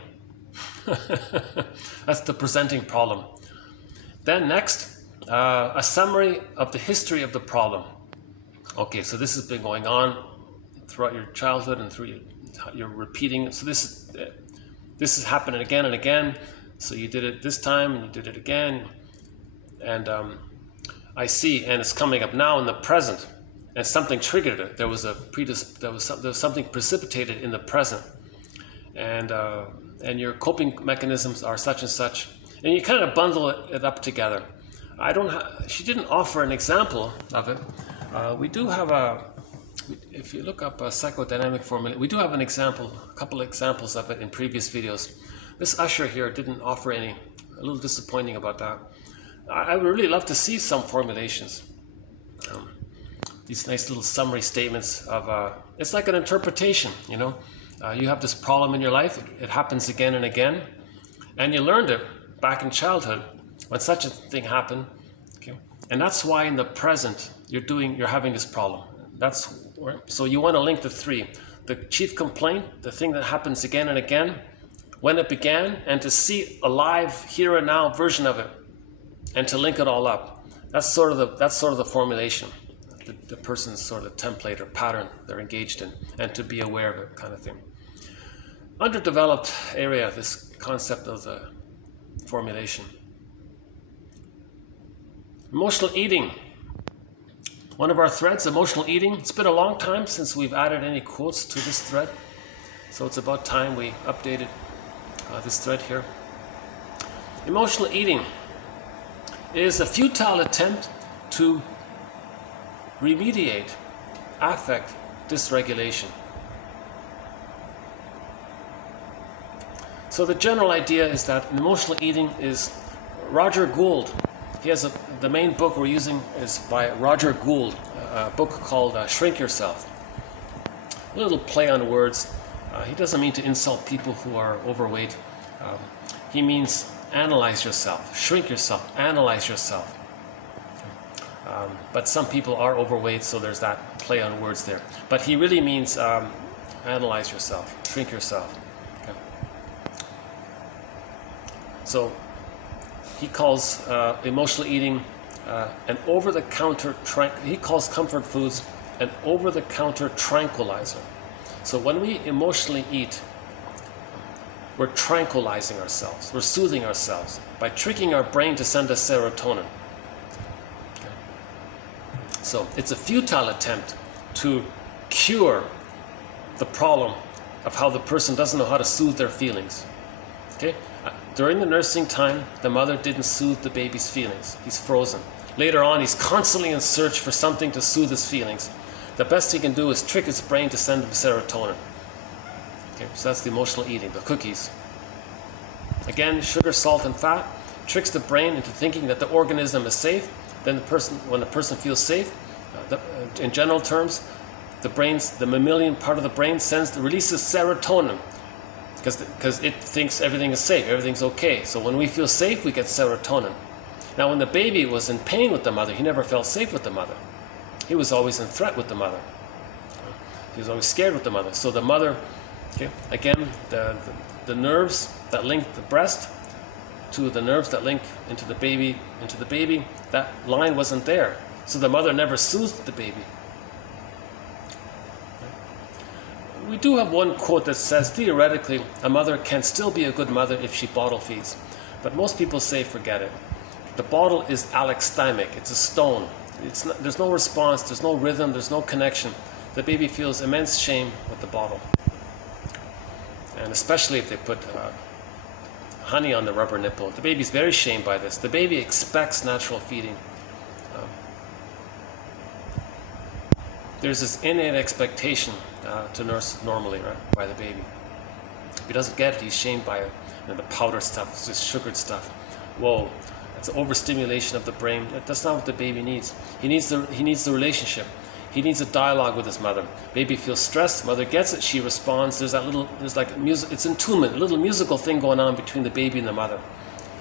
That's the presenting problem. Then next, a summary of the history of the problem. Okay, so this has been going on throughout your childhood and through you're repeating it. So this is happening again and again. So you did it this time and you did it again. And I see, and it's coming up now in the present. And something triggered it. There was something precipitated in the present. And your coping mechanisms are such and such, and you kind of bundle it up together. She didn't offer an example of it. We do have if you look up a psychodynamic formula, we do have a couple examples of it in previous videos. This Usher here didn't offer any. A little disappointing about that. I would really love to see some formulations. these nice little summary statements of, it's like an interpretation, you know. You have this problem in your life, it happens again and again, and you learned it back in childhood when such a thing happened, okay? And that's why in the present you're having this problem. So you want to link the three. The chief complaint, the thing that happens again and again, when it began, and to see a live here and now version of it, and to link it all up. That's sort of the formulation, the person's sort of template or pattern they're engaged in, and to be aware of it, kind of thing. Underdeveloped area, this concept of the formulation. Emotional eating. One of our threads, emotional eating. It's been a long time since we've added any quotes to this thread, so it's about time we updated this thread here. Emotional eating is a futile attempt to remediate affect dysregulation. So the general idea is that emotional eating is Roger Gould. He has the main book we're using is by Roger Gould, a book called Shrink Yourself. A little play on words. He doesn't mean to insult people who are overweight. He means analyze yourself, shrink yourself, analyze yourself. But some people are overweight, so there's that play on words there. But he really means analyze yourself, shrink yourself. Okay. So he calls emotional eating an over-the-counter, he calls comfort foods an over-the-counter tranquilizer. So when we emotionally eat, we're tranquilizing ourselves, we're soothing ourselves by tricking our brain to send us serotonin. Okay. So it's a futile attempt to cure the problem of how the person doesn't know how to soothe their feelings. Okay? During the nursing time, the mother didn't soothe the baby's feelings. He's frozen. Later on, he's constantly in search for something to soothe his feelings. The best he can do is trick his brain to send him serotonin. Okay, so that's the emotional eating, the cookies. Again, sugar, salt, and fat tricks the brain into thinking that the organism is safe. Then when the person feels safe, in general terms, the mammalian part of the brain releases serotonin because it thinks everything is safe, everything's okay. So when we feel safe, we get serotonin. Now, when the baby was in pain with the mother, he never felt safe with the mother. He was always in threat with the mother. He was always scared with the mother. So the mother, okay, again, the nerves that link the breast to the nerves that link into the baby, that line wasn't there. So the mother never soothed the baby. We do have one quote that says, theoretically, a mother can still be a good mother if she bottle feeds. But most people say, forget it. The bottle is alexithymic, it's a stone. There's no response, there's no rhythm, there's no connection. The baby feels immense shame with the bottle. And especially if they put honey on the rubber nipple. The baby's very shamed by this. The baby expects natural feeding. There's this innate expectation to nurse normally, right, by the baby. If he doesn't get it, he's shamed by it. And the powder stuff, it's just sugared stuff. Whoa, that's overstimulation of the brain. That's not what the baby needs. He needs the relationship. He needs a dialogue with his mother. Baby feels stressed, mother gets it, she responds. There's like music, it's attunement, a little musical thing going on between the baby and the mother.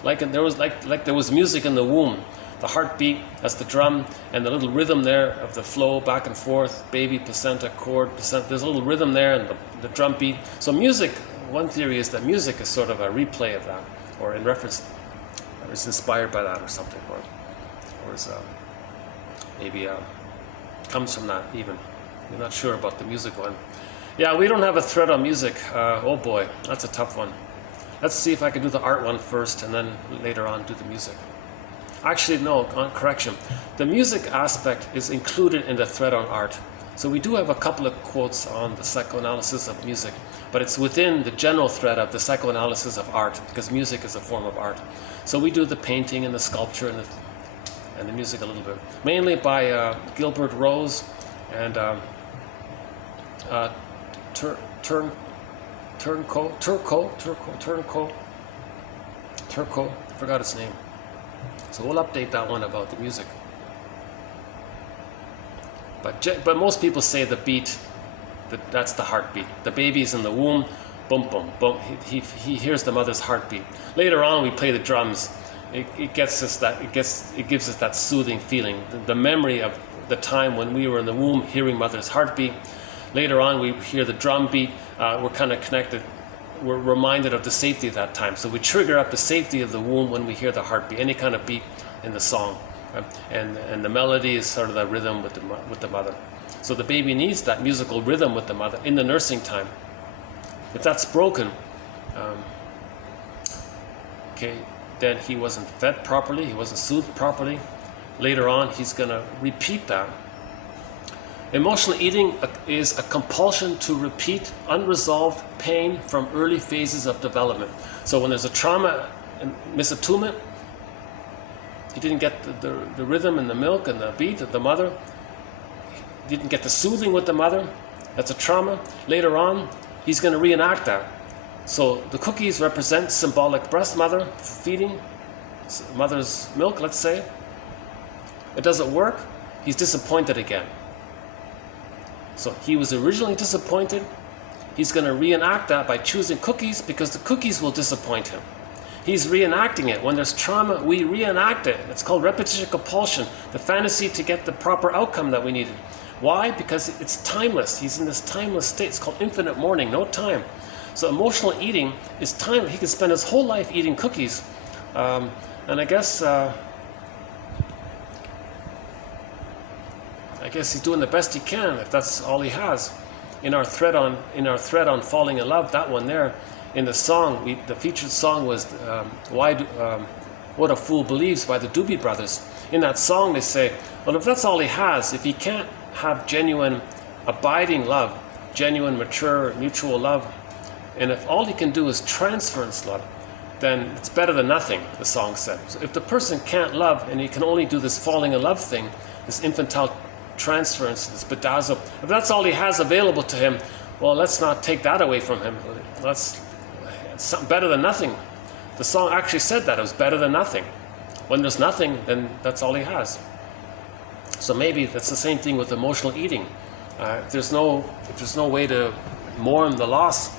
Like there was music in the womb. The heartbeat, that's the drum, and the little rhythm there of the flow back and forth, baby, placenta, cord, placenta. There's a little rhythm there, and the drum beat. So music, one theory is that music is sort of a replay of that, or in reference, or is inspired by that or something, or is maybe comes from that even. We're not sure about the music one. Yeah, we don't have a thread on music. Oh boy, that's a tough one. Let's see if I can do the art one first, and then later on do the music. Actually, no, correction. The music aspect is included in the thread on art. So we do have a couple of quotes on the psychoanalysis of music, but it's within the general thread of the psychoanalysis of art, because music is a form of art. So we do the painting and the sculpture and the music a little bit. Mainly by Gilbert Rose and Turco, I forgot his name. So we'll update that one about the music. But most people say the beat, that's the heartbeat. The baby's in the womb, boom, boom, boom. He hears the mother's heartbeat. Later on, we play the drums. It gives us that soothing feeling, the memory of the time when we were in the womb, hearing mother's heartbeat. Later on, we hear the drum beat. We're kind of connected. We're reminded of the safety of that time. So we trigger up the safety of the womb when we hear the heartbeat, any kind of beat in the song. And the melody is sort of the rhythm with the mother. So the baby needs that musical rhythm with the mother in the nursing time. If that's broken, then he wasn't fed properly, he wasn't soothed properly. Later on, he's going to repeat that. Emotional eating is a compulsion to repeat unresolved pain from early phases of development. So when there's a trauma and misattunement, he didn't get the rhythm and the milk and the beat of the mother. He didn't get the soothing with the mother. That's a trauma. Later on, he's going to reenact that. So the cookies represent symbolic breast mother feeding, mother's milk, let's say. It doesn't work. He's disappointed again. So he was originally disappointed. He's going to reenact that by choosing cookies because the cookies will disappoint him. He's reenacting it. When there's trauma, we reenact it. It's called repetition compulsion, the fantasy to get the proper outcome that we needed. Why? Because it's timeless. He's in this timeless state. It's called infinite mourning, no time. So emotional eating is time. He can spend his whole life eating cookies. And I guess he's doing the best he can if that's all he has. In our thread on falling in love, that one there, in the song, the featured song was What a Fool Believes by the Doobie Brothers. In that song they say, well, if that's all he has, if he can't have genuine abiding love, genuine mature mutual love, and if all he can do is transference love, then it's better than nothing, the song said. So if the person can't love and he can only do this falling in love thing, this infantile transference, this bedazzle, if that's all he has available to him, well, let's not take that away from him. It's better than nothing. The song actually said that, it was better than nothing. When there's nothing, then that's all he has. So maybe that's the same thing with emotional eating. If there's no way to mourn the loss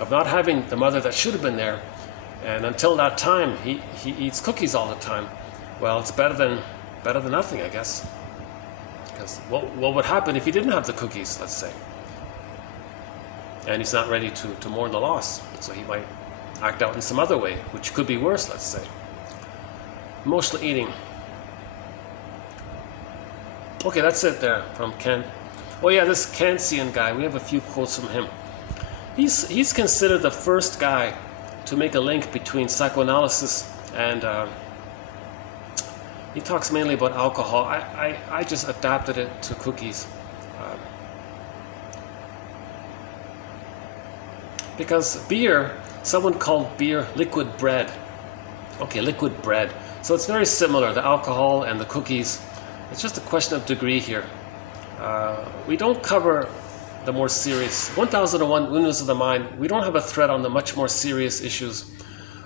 of not having the mother that should have been there, and until that time he eats cookies all the time, well, it's better than nothing, I guess. Because what would happen if he didn't have the cookies, let's say? And he's not ready to mourn the loss, so he might act out in some other way, which could be worse, let's say. Emotional eating. Okay, that's it there from Ken. Oh yeah, this Khantzian guy, we have a few quotes from him. He's considered the first guy to make a link between psychoanalysis and he talks mainly about alcohol. I just adapted it to cookies. Because beer, someone called beer liquid bread. Okay, liquid bread. So it's very similar, the alcohol and the cookies. It's just a question of degree here. We don't cover the more serious. 1001 Windmills of the Mind, we don't have a thread on the much more serious issues.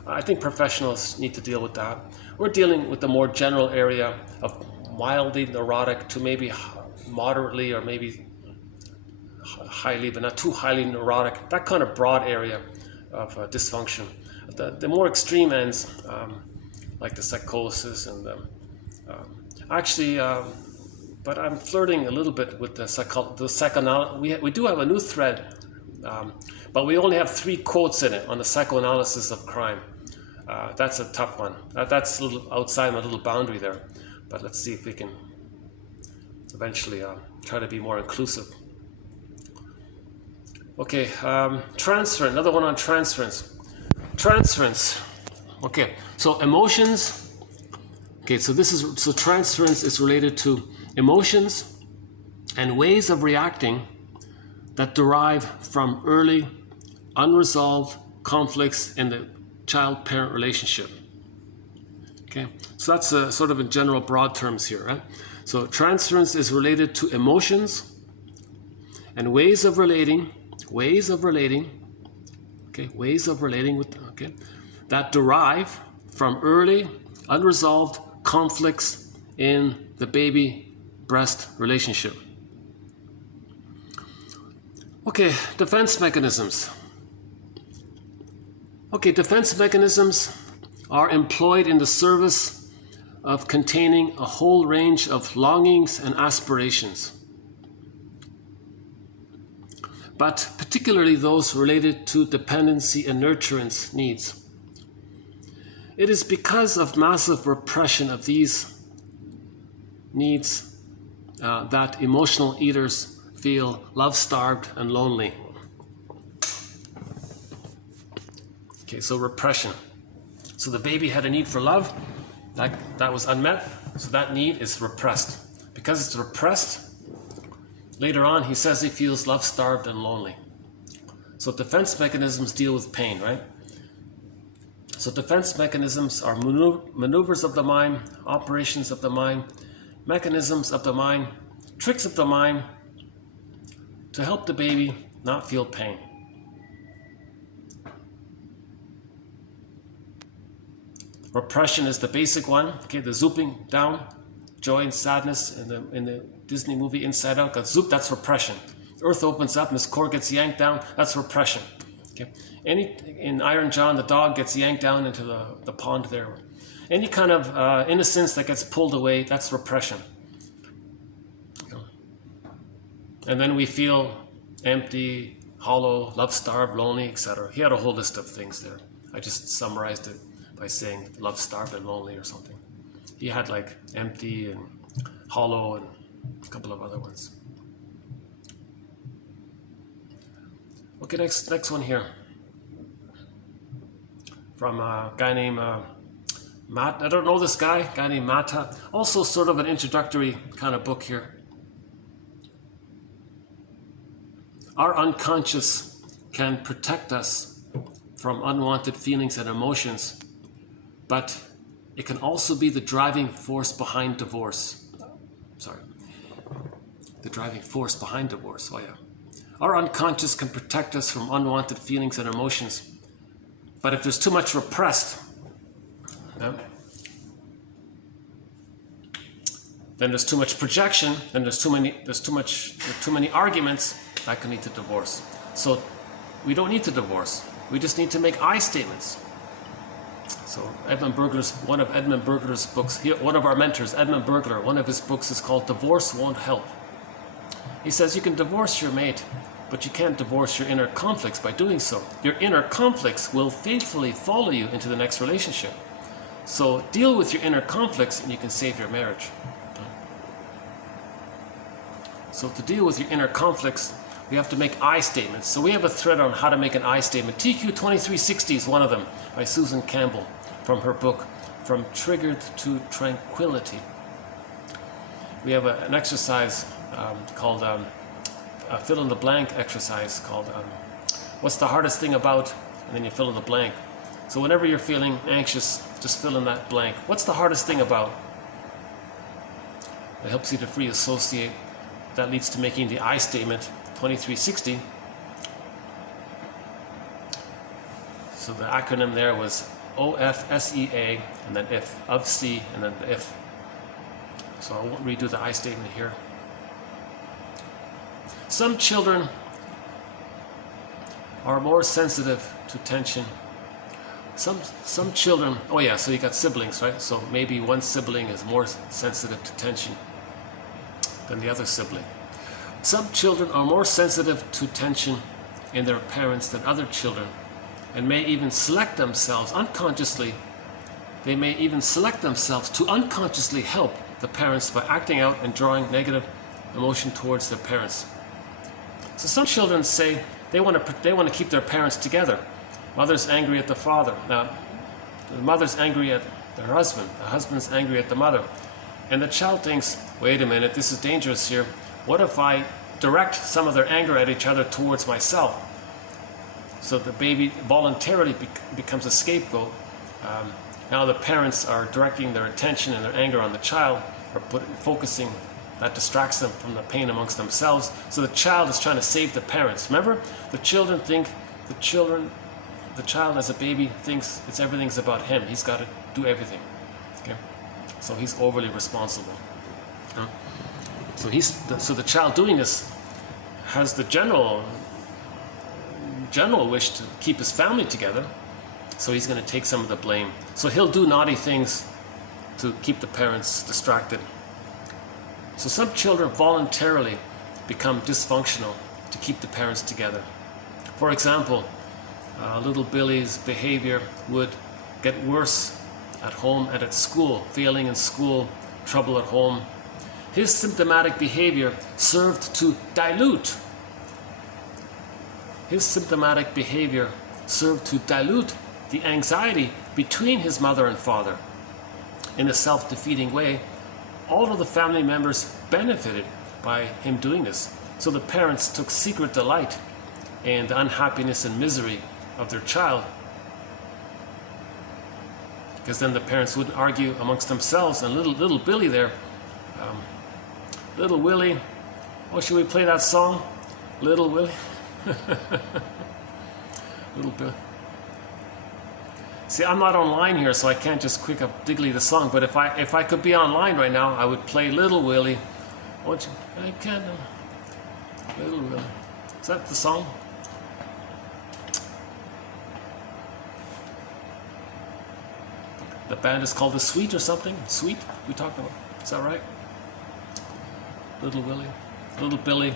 I think professionals need to deal with that. We're dealing with the more general area of mildly neurotic to maybe moderately or maybe highly, but not too highly neurotic, that kind of broad area of dysfunction. The more extreme ends, like the psychosis and but I'm flirting a little bit with the psychoanalysis. We do have a new thread, but we only have 3 quotes in it on the psychoanalysis of crime. That's a tough one. That's a little outside my little boundary there, but let's see if we can eventually try to be more inclusive. Okay, transference, another one on transference. Transference, okay, so emotions, okay, so transference is related to emotions and ways of reacting that derive from early unresolved conflicts in the child-parent relationship. Okay, so that's sort of in general broad terms here, right? So transference is related to emotions and ways of relating, that derive from early unresolved conflicts in the baby breast relationship. Okay, defense mechanisms. Okay, defense mechanisms are employed in the service of containing a whole range of longings and aspirations, but particularly those related to dependency and nurturance needs. It is because of massive repression of these needs that emotional eaters feel love-starved and lonely. Okay, so repression. So the baby had a need for love, that was unmet, so that need is repressed. Because it's repressed, later on he says he feels love-starved and lonely. So defense mechanisms deal with pain, right? So defense mechanisms are maneuvers of the mind, operations of the mind, mechanisms of the mind, tricks of the mind to help the baby not feel pain. Repression is the basic one, okay, the zooping down, joy and sadness in the Disney movie Inside Out got zooped, that's repression. Earth opens up and his core gets yanked down, that's repression. Okay. In Iron John, the dog gets yanked down into the pond there. Any kind of innocence that gets pulled away, that's repression. Okay. And then we feel empty, hollow, love-starved, lonely, etc. He had a whole list of things there. I just summarized it by saying love-starved and lonely or something. He had like empty and hollow and a couple of other ones. Okay, next one here. From a guy named Matt. I don't know this guy named Mata. Also sort of an introductory kind of book here. Our unconscious can protect us from unwanted feelings and emotions, but it can also be the driving force behind divorce. Sorry. The driving force behind divorce. Oh yeah. Our unconscious can protect us from unwanted feelings and emotions, but if there's too much repressed, then there's too much projection, then there's too many arguments that can lead to divorce. So we don't need to divorce. We just need to make I statements. So one of Edmund Burglar's books, one of our mentors, Edmund Burglar, one of his books is called Divorce Won't Help. He says you can divorce your mate, but you can't divorce your inner conflicts by doing so. Your inner conflicts will faithfully follow you into the next relationship. So deal with your inner conflicts and you can save your marriage. So to deal with your inner conflicts, we have to make I statements. So we have a thread on how to make an I statement. TQ 2360 is one of them by Susan Campbell from her book, From Triggered to Tranquility. We have an exercise called a fill in the blank exercise called what's the hardest thing about, and then you fill in the blank. So whenever you're feeling anxious, just fill in that blank. What's the hardest thing about? It helps you to free associate. That leads to making the I statement 2360. So the acronym there was OFSEA and then if, of C and then the if. So I won't redo the I statement here. Some children are more sensitive to tension. Some children, oh yeah, so you got siblings, right? So maybe one sibling is more sensitive to tension than the other sibling. Some children are more sensitive to tension in their parents than other children, and may even select themselves unconsciously. They may even select themselves to unconsciously help the parents by acting out and drawing negative emotion towards their parents. So some children say they want to keep their parents together. Mother's angry at the father. Now, the mother's angry at their husband. The husband's angry at the mother. And the child thinks, wait a minute, this is dangerous here. What if I direct some of their anger at each other towards myself? So the baby voluntarily becomes a scapegoat. Now the parents are directing their attention and their anger on the child, or focusing. That distracts them from the pain amongst themselves. So the child is trying to save the parents. Remember, the child as a baby thinks everything's about him. He's got to do everything. Okay, so he's overly responsible. So the child doing this has the general general wish to keep his family together. So he's going to take some of the blame. So he'll do naughty things to keep the parents distracted. So some children voluntarily become dysfunctional to keep the parents together. For example, little Billy's behavior would get worse at home and at school, failing in school, trouble at home. His symptomatic behavior served to dilute. His symptomatic behavior served to dilute the anxiety between his mother and father. In a self-defeating way, all of the family members benefited by him doing this. So the parents took secret delight in the unhappiness and misery of their child, because then the parents wouldn't argue amongst themselves, and little Billy there, little Willie, oh, should we play that song? Little Willie? Little Bill. See, I'm not online here, so I can't just quick up Diggly the song, but if I could be online right now, I would play Little Willie. Won't you? I can't. Little Willie. Is that the song? The band is called The Sweet or something? Sweet? We talked about. Is that right? Little Willie. Little Billy.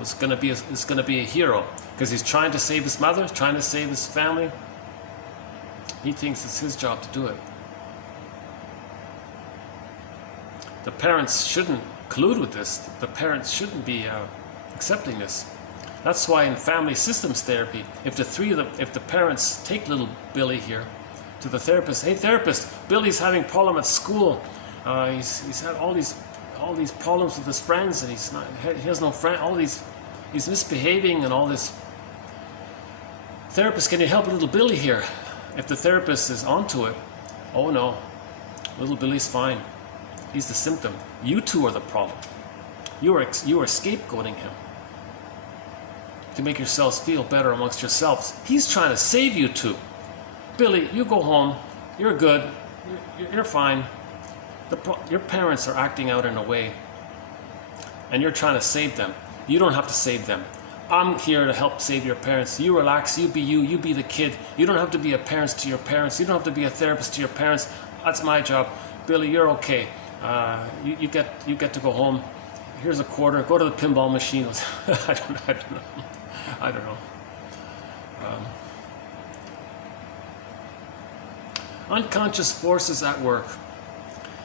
is going to be a hero, because he's trying to save his mother, trying to save his family. He thinks it's his job to do it. The parents shouldn't collude with this. The parents shouldn't be accepting this. That's why in family systems therapy, if the parents take little Billy here to the therapist, hey therapist, Billy's having problem at school. He's had all these problems with his friends, and he has no friend. He's misbehaving and all this. Therapist, can you help little Billy here? If the therapist is onto it, oh no, little Billy's fine. He's the symptom. You two are the problem. You are scapegoating him to make yourselves feel better amongst yourselves. He's trying to save you two. Billy, you go home. You're good. You're fine. Your parents are acting out in a way, and you're trying to save them. You don't have to save them. I'm here to help save your parents. You relax. You be the kid. You don't have to be a parent to your parents. You don't have to be a therapist to your parents. That's my job. Billy, you're okay. You get to go home. Here's a quarter. Go to the pinball machine. I don't know. Unconscious forces at work.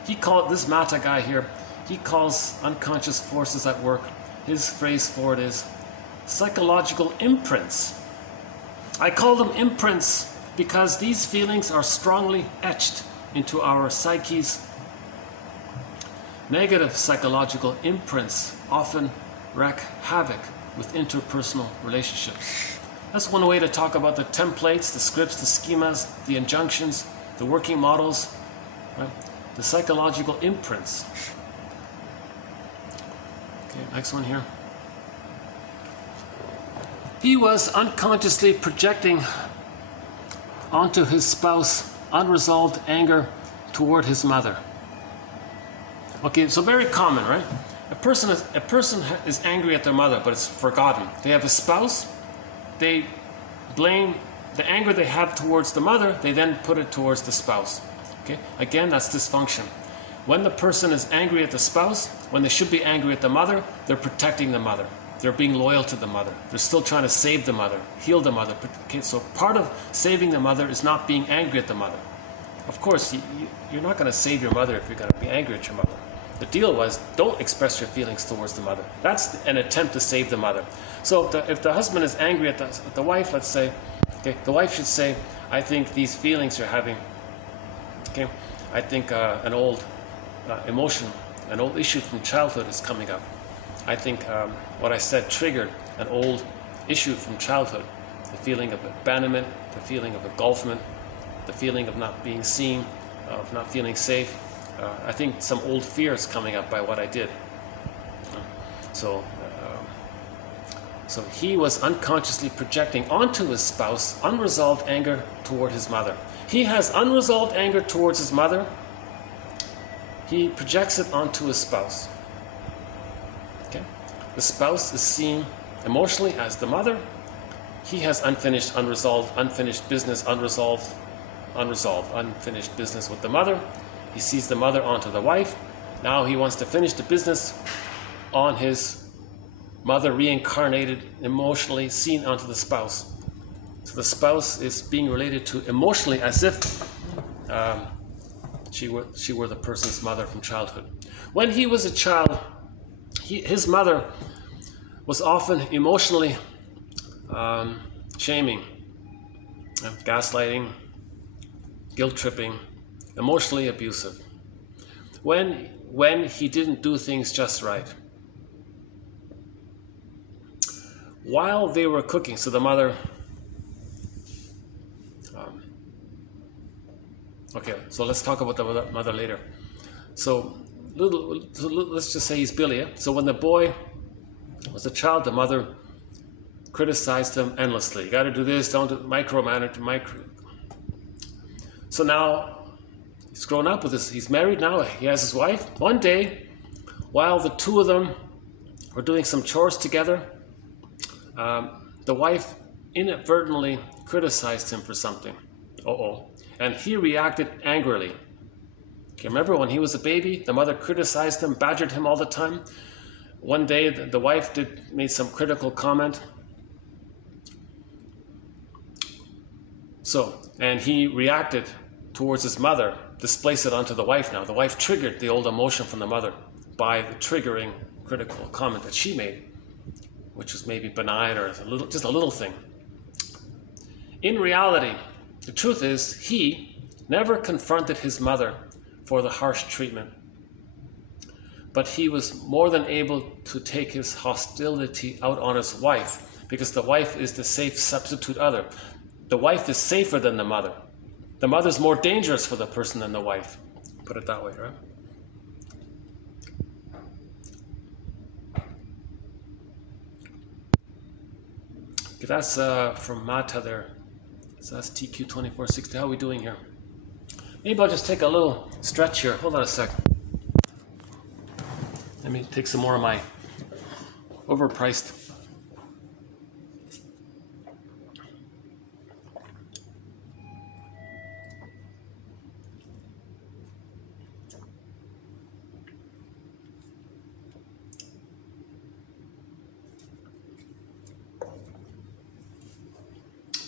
This Mata guy here, he calls unconscious forces at work. His phrase for it is psychological imprints. I call them imprints because these feelings are strongly etched into our psyches. Negative psychological imprints often wreak havoc with interpersonal relationships. That's one way to talk about the templates, the scripts, the schemas, the injunctions, the working models, right? The psychological imprints. Okay, next one here. He was unconsciously projecting onto his spouse unresolved anger toward his mother. Okay, so very common, right? A person is angry at their mother, but it's forgotten. They have a spouse, they blame the anger they have towards the mother, they then put it towards the spouse. Okay? Again, that's dysfunction. When the person is angry at the spouse, when they should be angry at the mother, they're protecting the mother. They're being loyal to the mother. They're still trying to save the mother, heal the mother. Okay, so part of saving the mother is not being angry at the mother. Of course, you're not going to save your mother if you're going to be angry at your mother. The deal was, don't express your feelings towards the mother. That's an attempt to save the mother. So if the husband is angry at the wife, let's say, okay, the wife should say, I think these feelings you're having, okay, I think an old emotion, an old issue from childhood is coming up. I think what I said triggered an old issue from childhood. The feeling of abandonment, the feeling of engulfment, the feeling of not being seen, of not feeling safe. I think some old fear is coming up by what I did. So he was unconsciously projecting onto his spouse unresolved anger toward his mother. He has unresolved anger towards his mother. He projects it onto his spouse. Okay? The spouse is seen emotionally as the mother. He has unfinished, unresolved, unfinished business, unfinished business with the mother. He sees the mother onto the wife. Now he wants to finish the business on his mother, reincarnated, emotionally seen onto the spouse. So the spouse is being related to emotionally as if she were the person's mother from childhood. When he was a child, his mother was often emotionally shaming, gaslighting, guilt-tripping, emotionally abusive. When he didn't do things just right. While they were cooking, so the mother, okay, so let's talk about the mother later. So let's just say he's Billy. Yeah? So when the boy was a child, the mother criticized him endlessly. You got to do this, don't do, micromanage. So now he's grown up with this. He's married now. He has his wife. One day, while the two of them were doing some chores together, the wife inadvertently criticized him for something. And he reacted angrily. Okay, remember when he was a baby, the mother criticized him, badgered him all the time. One day, the wife made some critical comment. And he reacted towards his mother, displaced it onto the wife now. The wife triggered the old emotion from the mother by the triggering critical comment that she made, which was maybe benign or just a little thing. In reality, the truth is, he never confronted his mother for the harsh treatment, but he was more than able to take his hostility out on his wife, because the wife is the safe substitute other. The wife is safer than the mother. The mother's more dangerous for the person than the wife. Put it that way, right? Okay, that's from Mata there. So that's TQ 2460. How are we doing here? Maybe I'll just take a little stretch here. Hold on a sec. Let me take some more of my overpriced.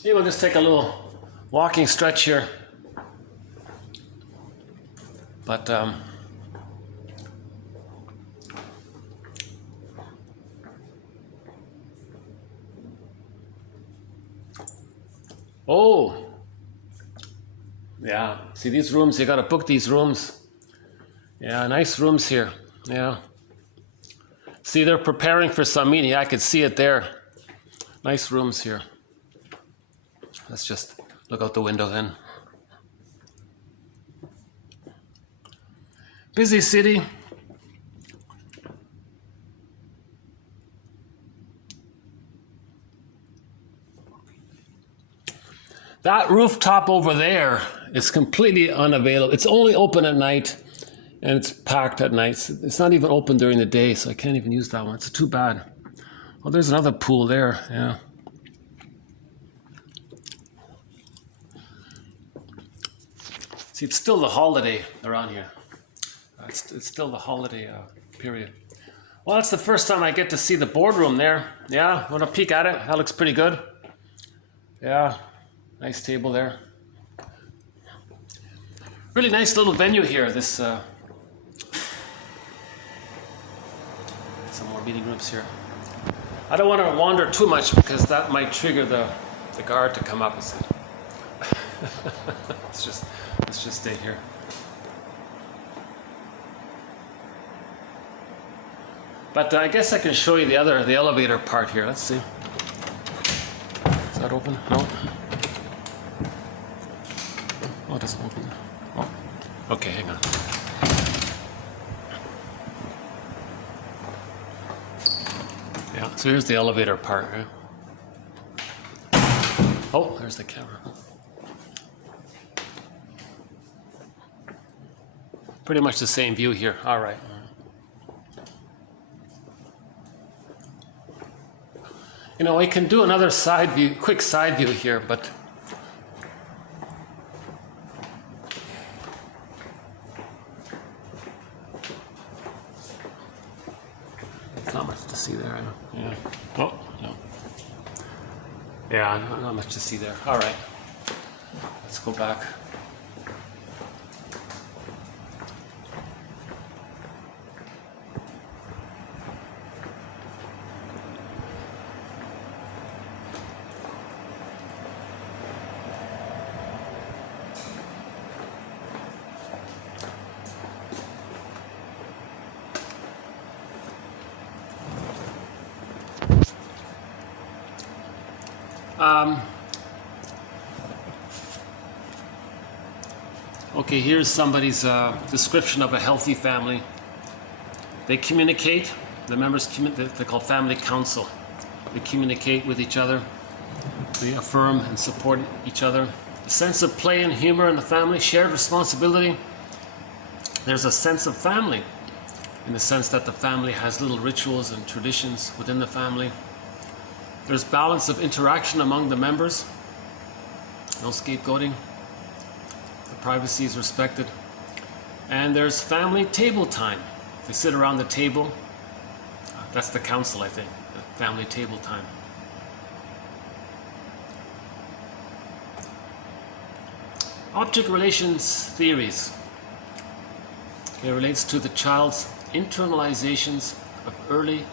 Maybe we'll just take a little walking stretch here. But oh, yeah. See these rooms? You got to book these rooms. Yeah, nice rooms here. Yeah. See, they're preparing for some meeting. I could see it there. Nice rooms here. Let's just look out the window then. Busy city. That rooftop over there is completely unavailable. It's only open at night, and it's packed at night. It's not even open during the day, so I can't even use that one. It's too bad. Oh, there's another pool there. Yeah. See, it's still the holiday around here. It's still the holiday period. Well, that's the first time I get to see the boardroom there. Yeah, want to peek at it? That looks pretty good. Yeah, nice table there. Really nice little venue here. This some more meeting rooms here. I don't want to wander too much because that might trigger the guard to come up and say, let's just stay here. But I guess I can show you the elevator part here. Let's see. Is that open? No. Oh, it doesn't open. Oh. Okay, hang on. Yeah, so here's the elevator part. Right? Oh, there's the camera. Pretty much the same view here. All right. You know, we can do another side view, quick side view here, but there's not much to see there. I know. Yeah. Oh, no. Yeah, not much to see there. All right. Let's go back. Okay, here's somebody's description of a healthy family. They communicate, the members, they're called family council. They communicate with each other. They affirm and support each other. A sense of play and humor in the family, shared responsibility. There's a sense of family in the sense that the family has little rituals and traditions within the family. There's balance of interaction among the members. No scapegoating. The privacy is respected. And there's family table time. They sit around the table. That's the council, I think. The family table time. Object relations theories. It relates to the child's internalizations of early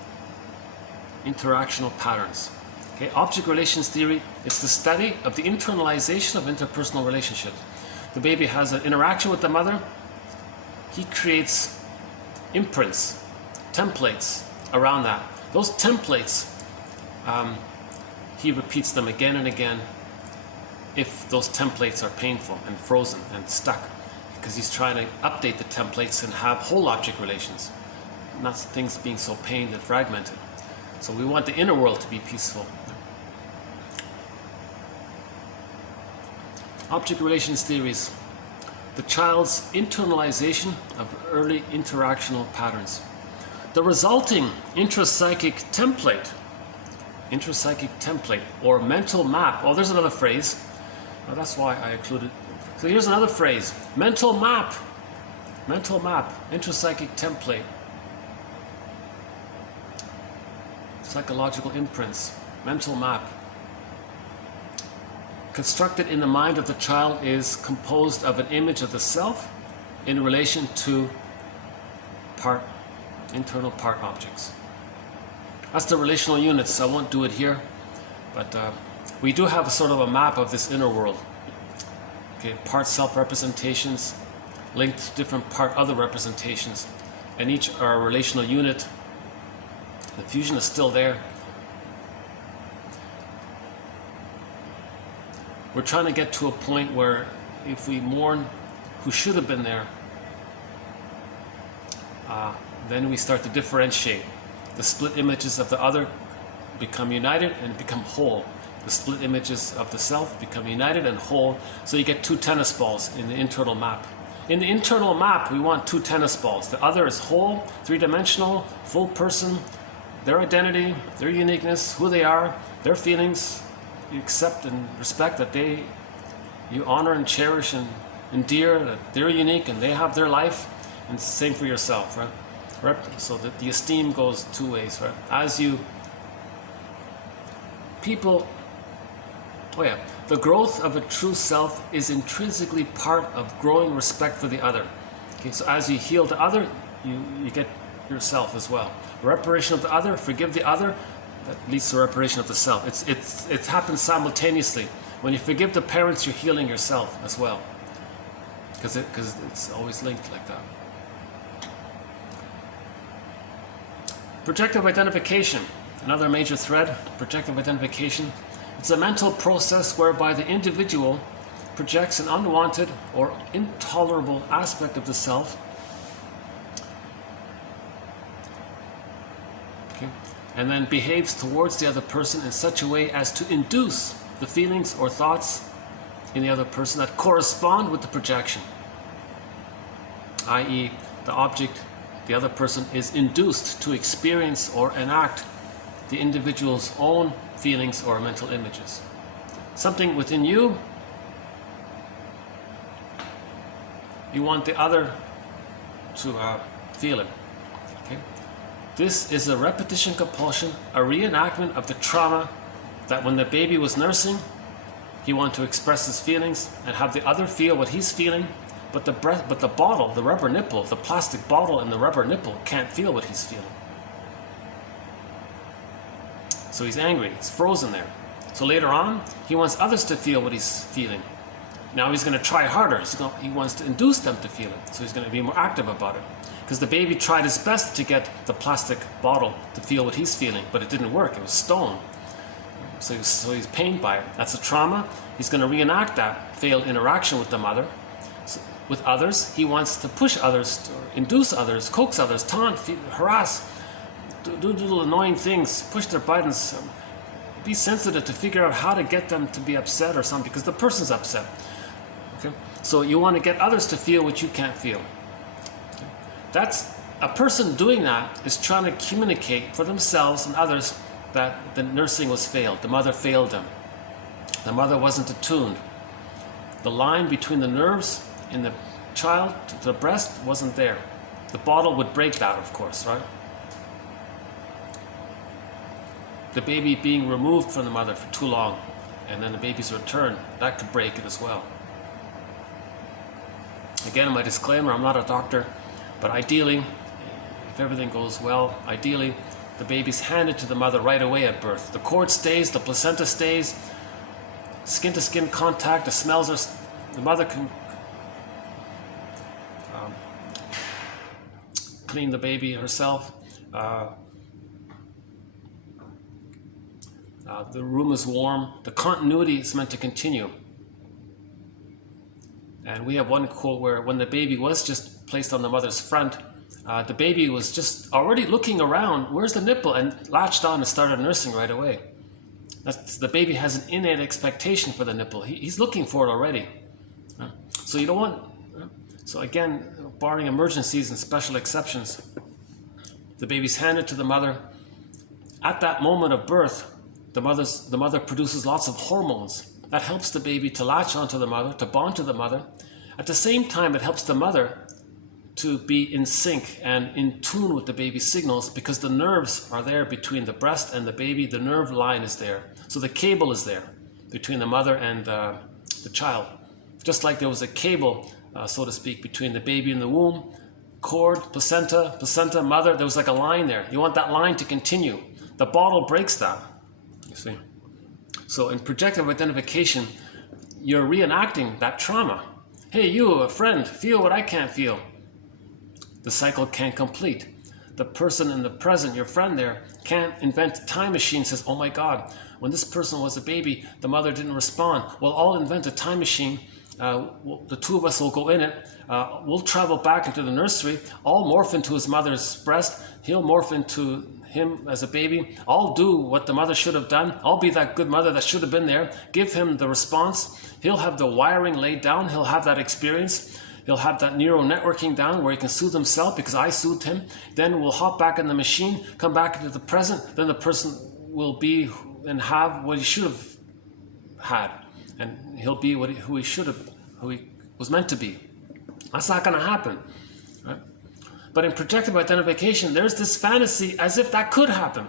interactional patterns. Okay, object relations theory is the study of the internalization of interpersonal relationships. The baby has an interaction with the mother. He creates imprints, templates around that. Those templates, he repeats them again and again if those templates are painful and frozen and stuck, because he's trying to update the templates and have whole object relations, not things being so pained and fragmented. So we want the inner world to be peaceful. Object relations theories. The child's internalization of early interactional patterns. The resulting intrapsychic template or mental map. Oh, there's another phrase. Oh, that's why I included. So here's another phrase. Mental map. Mental map. Intrapsychic template. Psychological imprints. Mental map. Constructed in the mind of the child is composed of an image of the self in relation to internal part objects. That's the relational units. I won't do it here, but we do have a sort of a map of this inner world. Okay, part self representations linked to different part other representations, and each are a relational unit. The fusion is still there. We're trying to get to a point where if we mourn who should have been there, then we start to differentiate. The split images of the other become united and become whole. The split images of the self become united and whole. So you get two tennis balls in the internal map. In the internal map, we want two tennis balls. The other is whole, three-dimensional, full person, their identity, their uniqueness, who they are, their feelings. You accept and respect that you honor and cherish and endear that they're unique and they have their life, and same for yourself, right? So that the esteem goes two ways, right? The growth of a true self is intrinsically part of growing respect for the other. Okay, so as you heal the other, you get yourself as well. Reparation of the other, forgive the other, that leads to reparation of the self. It happens simultaneously. When you forgive the parents, you're healing yourself as well, because it's always linked like that. Projective identification, another major thread. Projective identification. It's a mental process whereby the individual projects an unwanted or intolerable aspect of the self. Okay. And then behaves towards the other person in such a way as to induce the feelings or thoughts in the other person that correspond with the projection. I.e., the object, the other person, is induced to experience or enact the individual's own feelings or mental images. Something within you, you want the other to feel it. Okay? This is a repetition compulsion, a reenactment of the trauma that when the baby was nursing, he wanted to express his feelings and have the other feel what he's feeling, but the bottle, the rubber nipple, the plastic bottle and the rubber nipple can't feel what he's feeling. So he's angry, it's frozen there. So later on, he wants others to feel what he's feeling. Now he's going to try harder. He wants to induce them to feel it. So he's going to be more active about it. Because the baby tried his best to get the plastic bottle to feel what he's feeling, but it didn't work. It was stone. So he's pained by it. That's a trauma. He's going to reenact that failed interaction with the mother. So with others, he wants to push others, induce others, coax others, taunt, harass, do little annoying things, push their buttons, be sensitive to figure out how to get them to be upset or something, because the person's upset. Okay? So you want to get others to feel what you can't feel. Okay? That's a person doing that is trying to communicate for themselves and others that the nursing was failed. The mother failed them. The mother wasn't attuned. The line between the nerves in the child to the breast wasn't there. The bottle would break that, of course, right? The baby being removed from the mother for too long and then the baby's return, that could break it as well. Again, my disclaimer, I'm not a doctor, but ideally, if everything goes well, ideally the baby's handed to the mother right away at birth. The cord stays, the placenta stays, skin-to-skin contact, the smells are, the mother can clean the baby herself. The room is warm. The continuity is meant to continue. And we have one quote where when the baby was just placed on the mother's front, the baby was just already looking around, where's the nipple, and latched on and started nursing right away. The baby has an innate expectation for the nipple. He's looking for it already. So you don't want, so again, barring emergencies and special exceptions, the baby's handed to the mother. At that moment of birth, the mother produces lots of hormones. That helps the baby to latch onto the mother, to bond to the mother. At the same time, it helps the mother to be in sync and in tune with the baby's signals, because the nerves are there between the breast and the baby. The nerve line is there. So the cable is there between the mother and the child. Just like there was a cable, so to speak, between the baby in the womb, cord, placenta, mother, there was like a line there. You want that line to continue. The bottle breaks that, you see. So in projective identification, you're reenacting that trauma. Hey, you, a friend, feel what I can't feel. The cycle can't complete. The person in the present, your friend there, can't invent a time machine, says, oh my God, when this person was a baby, the mother didn't respond. Well, I'll invent a time machine. The two of us will go in it. We'll travel back into the nursery. I'll morph into his mother's breast. He'll morph into him as a baby. I'll do what the mother should have done. I'll be that good mother that should have been there. Give him the response. He'll have the wiring laid down. He'll have that experience. He'll have that neural networking down where he can soothe himself because I soothed him. Then we'll hop back in the machine, come back into the present. Then the person will be and have what he should have had. And he'll be who he was meant to be. That's not going to happen, right? But in projective identification, there's this fantasy as if that could happen.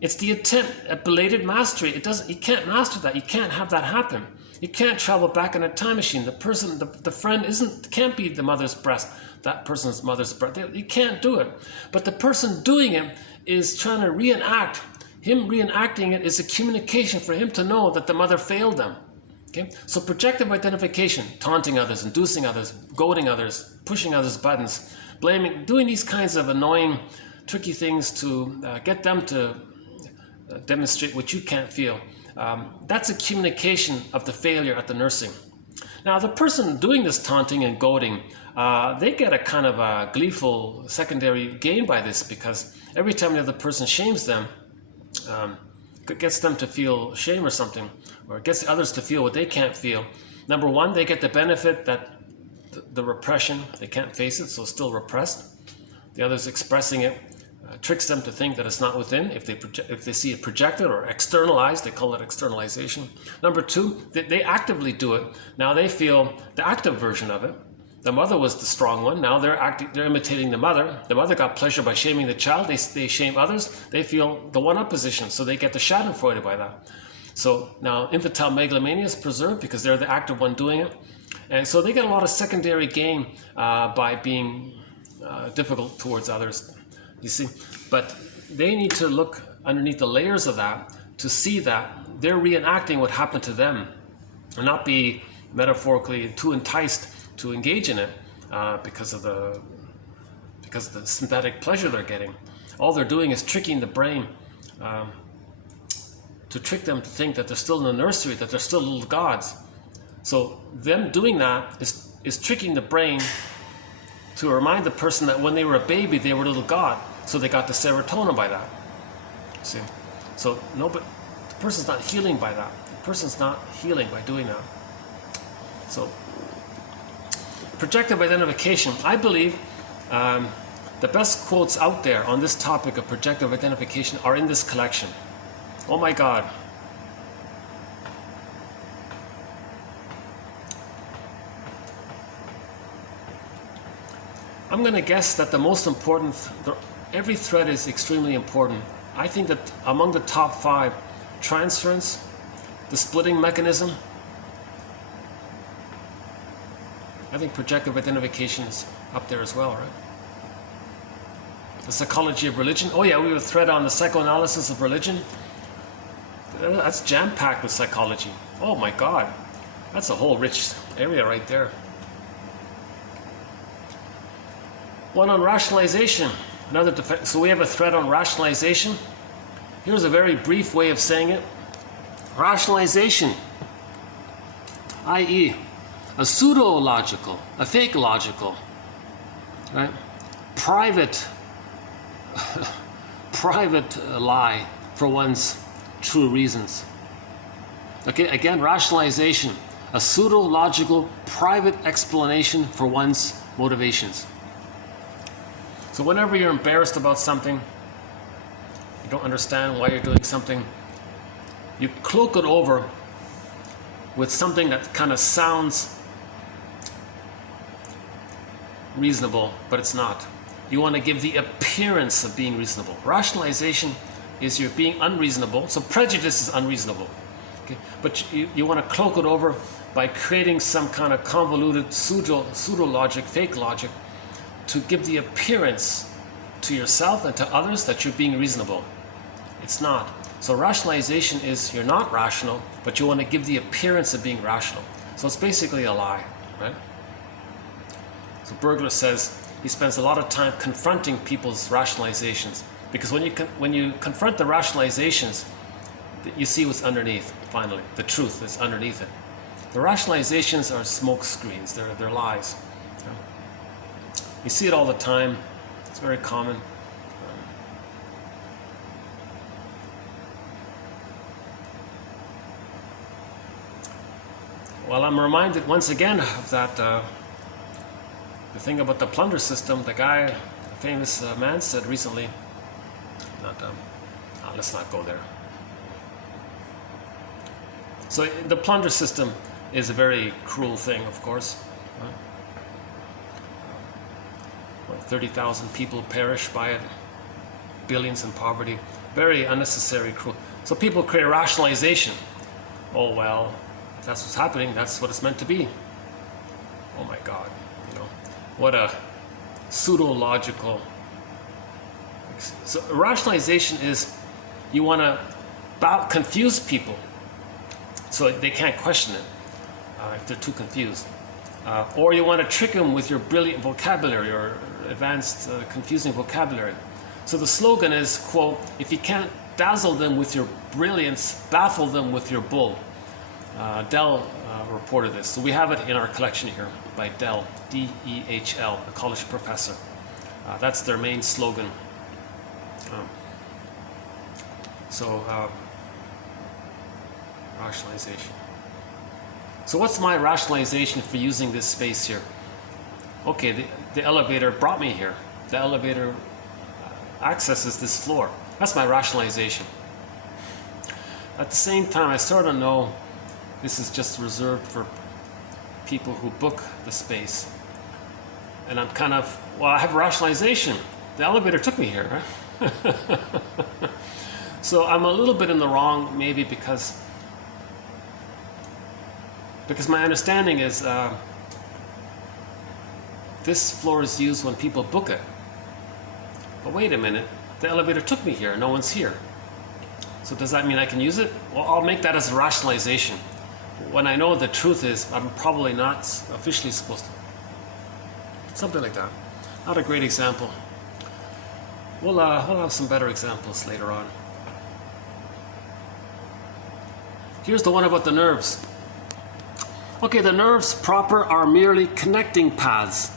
It's the attempt at belated mastery. You can't master that. You can't have that happen. You can't travel back in a time machine. The person, the friend can't be the mother's breast, that person's mother's breast. You can't do it. But the person doing it is trying to reenact. Him reenacting it is a communication for him to know that the mother failed them. Okay? So projective identification, taunting others, inducing others, goading others, pushing others' buttons, blaming, doing these kinds of annoying, tricky things to get them to demonstrate what you can't feel. That's a communication of the failure at the nursing. Now, the person doing this taunting and goading, they get a kind of a gleeful secondary gain by this, because every time the other person shames them, gets them to feel shame or something, or gets others to feel what they can't feel. Number one, they get the benefit that the repression, they can't face it, so still repressed. The other's expressing it, tricks them to think that it's not within. If they see it projected or externalized, they call it externalization. Number two, they actively do it. Now they feel the active version of it. The mother was the strong one. Now they're imitating the mother. The mother got pleasure by shaming the child. They shame others. They feel the one-up position, so they get the schadenfreude by that. So now infantile megalomania is preserved because they're the active one doing it. And so they get a lot of secondary gain by being difficult towards others, you see. But they need to look underneath the layers of that to see that they're reenacting what happened to them and not be metaphorically too enticed to engage in it because of the synthetic pleasure they're getting. All they're doing is tricking the brain to trick them to think that they're still in the nursery, that they're still little gods. So them doing that is tricking the brain to remind the person that when they were a baby, they were a little god. So they got the serotonin by that. See? So no, but the person's not healing by that. The person's not healing by doing that. So projective identification. I believe the best quotes out there on this topic of projective identification are in this collection. Oh my God. I'm going to guess that the most important, every thread is extremely important. I think that among the top 5, transference, the splitting mechanism, I think projective identification is up there as well, right? The psychology of religion. Oh yeah, we have a thread on the psychoanalysis of religion. That's jam-packed with psychology. Oh my God, that's a whole rich area right there. One on rationalization. So we have a thread on rationalization. Here's a very brief way of saying it. Rationalization, i.e. a pseudo-logical, a fake logical, right? Private lie for one's true reasons. Okay, again, rationalization, a pseudo-logical private explanation for one's motivations. So whenever you're embarrassed about something, you don't understand why you're doing something, you cloak it over with something that kind of sounds reasonable, but it's not. You want to give the appearance of being reasonable. Rationalization is you're being unreasonable, so prejudice is unreasonable. Okay? But you want to cloak it over by creating some kind of convoluted pseudo-logic, fake logic, to give the appearance to yourself and to others that you're being reasonable. It's not. So rationalization is you're not rational, but you want to give the appearance of being rational. So it's basically a lie, right? So Bergler says he spends a lot of time confronting people's rationalizations, because when you confront the rationalizations, you see what's underneath. Finally, the truth is underneath it. The rationalizations are smoke screens. They're lies. You see it all the time. It's very common. Well, I'm reminded once again of that the thing about the plunder system. The guy, a famous man, said recently. Let's not go there. So the plunder system is a very cruel thing, of course. 30,000 people perish by it, billions in poverty, very unnecessary, cruel. So people create a rationalization. Oh well, if that's what's happening, that's what it's meant to be. Oh my God, you know, what a pseudo-logical. So rationalization is you want to confuse people so they can't question it if they're too confused. Or you want to trick them with your brilliant vocabulary or advanced confusing vocabulary. So the slogan is, quote, if you can't dazzle them with your brilliance, baffle them with your bull. Dell reported this. So we have it in our collection here by Dell, D-E-H-L, a college professor. That's their main slogan. Rationalization. So what's my rationalization for using this space here? Okay, the elevator brought me here. The elevator accesses this floor. That's my rationalization. At the same time, I sort of know this is just reserved for people who book the space. And I'm kind of, well, I have a rationalization. The elevator took me here, right? So I'm a little bit in the wrong, maybe because my understanding is this floor is used when people book it. But wait a minute, the elevator took me here, no one's here. So does that mean I can use it? Well, I'll make that as a rationalization. When I know the truth is, I'm probably not officially supposed to. Something like that. Not a great example. We'll have some better examples later on. Here's the one about the nerves. Okay, the nerves proper are merely connecting paths.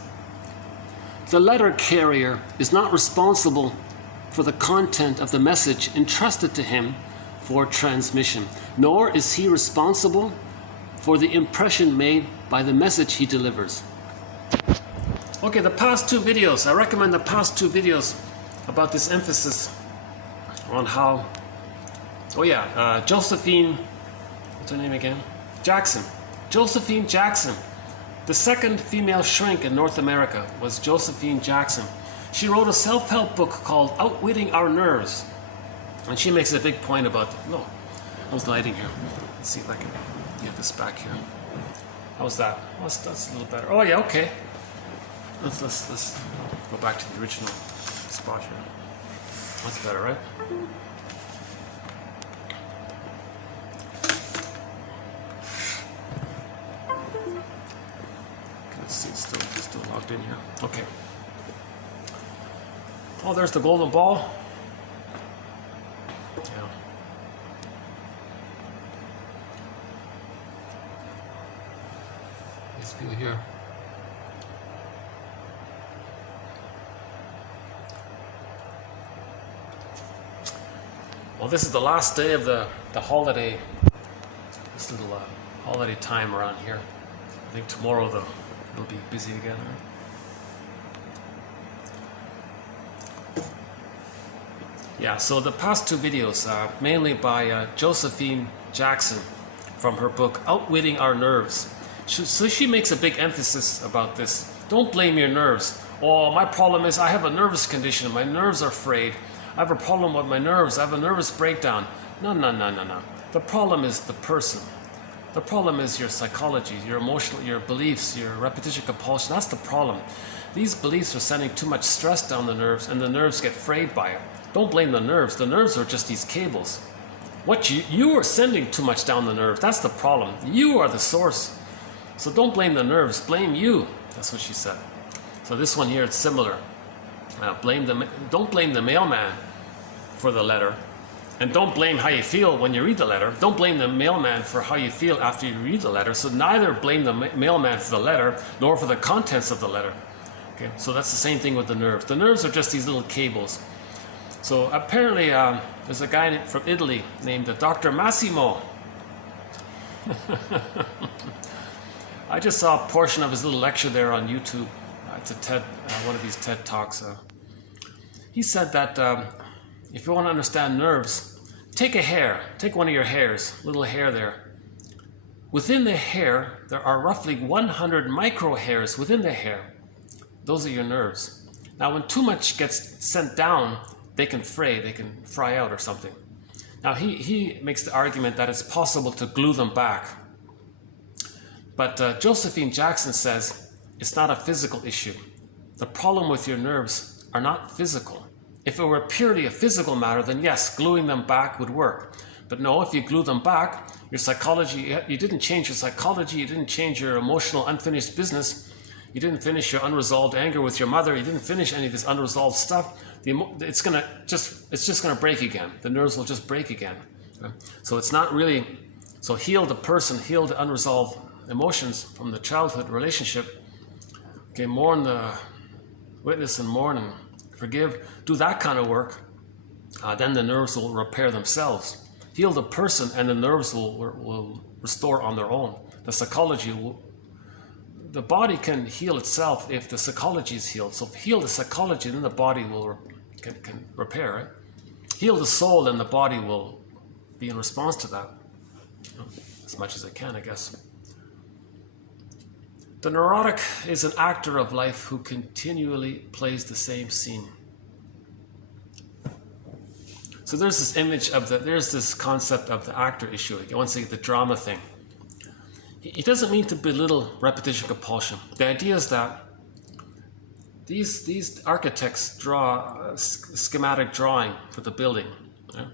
The letter carrier is not responsible for the content of the message entrusted to him for transmission, nor is he responsible for the impression made by the message he delivers. Okay, the past two videos, I recommend the past two videos about this emphasis on how, Josephine, what's her name again? Jackson. Josephine Jackson. The second female shrink in North America was Josephine Jackson. She wrote a self-help book called Outwitting Our Nerves. And she makes a big point about, no, how's the lighting here? Let's see if I can get this back here. How's that? That's a little better. Oh yeah, okay. Let's go back to the original spot here. That's better, right? Let's see, it's still logged in here. Okay. Oh, there's the golden ball. Yeah. Let's feel here. Well, this is the last day of the holiday, this little holiday time around here. I think tomorrow it'll be busy again. Yeah, so the past two videos are mainly by Josephine Jackson from her book Outwitting Our Nerves. So she makes a big emphasis about this. Don't blame your nerves. Oh, my problem is I have a nervous condition. My nerves are frayed. I have a problem with my nerves. I have a nervous breakdown. No. The problem is the person. The problem is your psychology, your emotional, your beliefs, your repetition compulsion. That's the problem. These beliefs are sending too much stress down the nerves, and the nerves get frayed by it. Don't blame the nerves. The nerves are just these cables. What you are sending too much down the nerves. That's the problem. You are the source. So don't blame the nerves. Blame you. That's what she said. So this one here, it's similar. Don't blame the mailman for the letter, and don't blame how you feel when you read the letter. Don't blame the mailman for how you feel after you read the letter. So neither blame the mailman for the letter nor for the contents of the letter. Okay, so that's the same thing with the nerves. The nerves are just these little cables. So apparently there's a guy from Italy named Dr. Massimo. I just saw a portion of his little lecture there on YouTube. It's a TED, one of these TED Talks. He said that if you want to understand nerves, take a hair, take one of your hairs, little hair there. Within the hair, there are roughly 100 micro hairs within the hair. Those are your nerves. Now, when too much gets sent down, they can fry out or something. Now, he makes the argument that it's possible to glue them back. But Josephine Jackson says it's not a physical issue. The problem with your nerves are not physical. If it were purely a physical matter, then yes, gluing them back would work. But no, if you glue them back, your psychology, you didn't change your psychology, you didn't change your emotional unfinished business, you didn't finish your unresolved anger with your mother, you didn't finish any of this unresolved stuff, it's just gonna break again. The nerves will just break again. Okay? So it's not really, so heal the person, heal the unresolved emotions from the childhood relationship. Okay, mourn the witness and mourn and forgive, do that kind of work, then the nerves will repair themselves. Heal the person and the nerves will restore on their own. The psychology the body can heal itself if the psychology is healed. So heal the psychology, then the body will can repair, right? Heal the soul, and the body will be in response to that, as much as it can, I guess. The neurotic is an actor of life who continually plays the same scene. So there's this image of there's this concept of the actor issue. I want to say the drama thing. He doesn't mean to belittle repetition compulsion. The idea is that these architects draw a schematic drawing for the building. Yeah?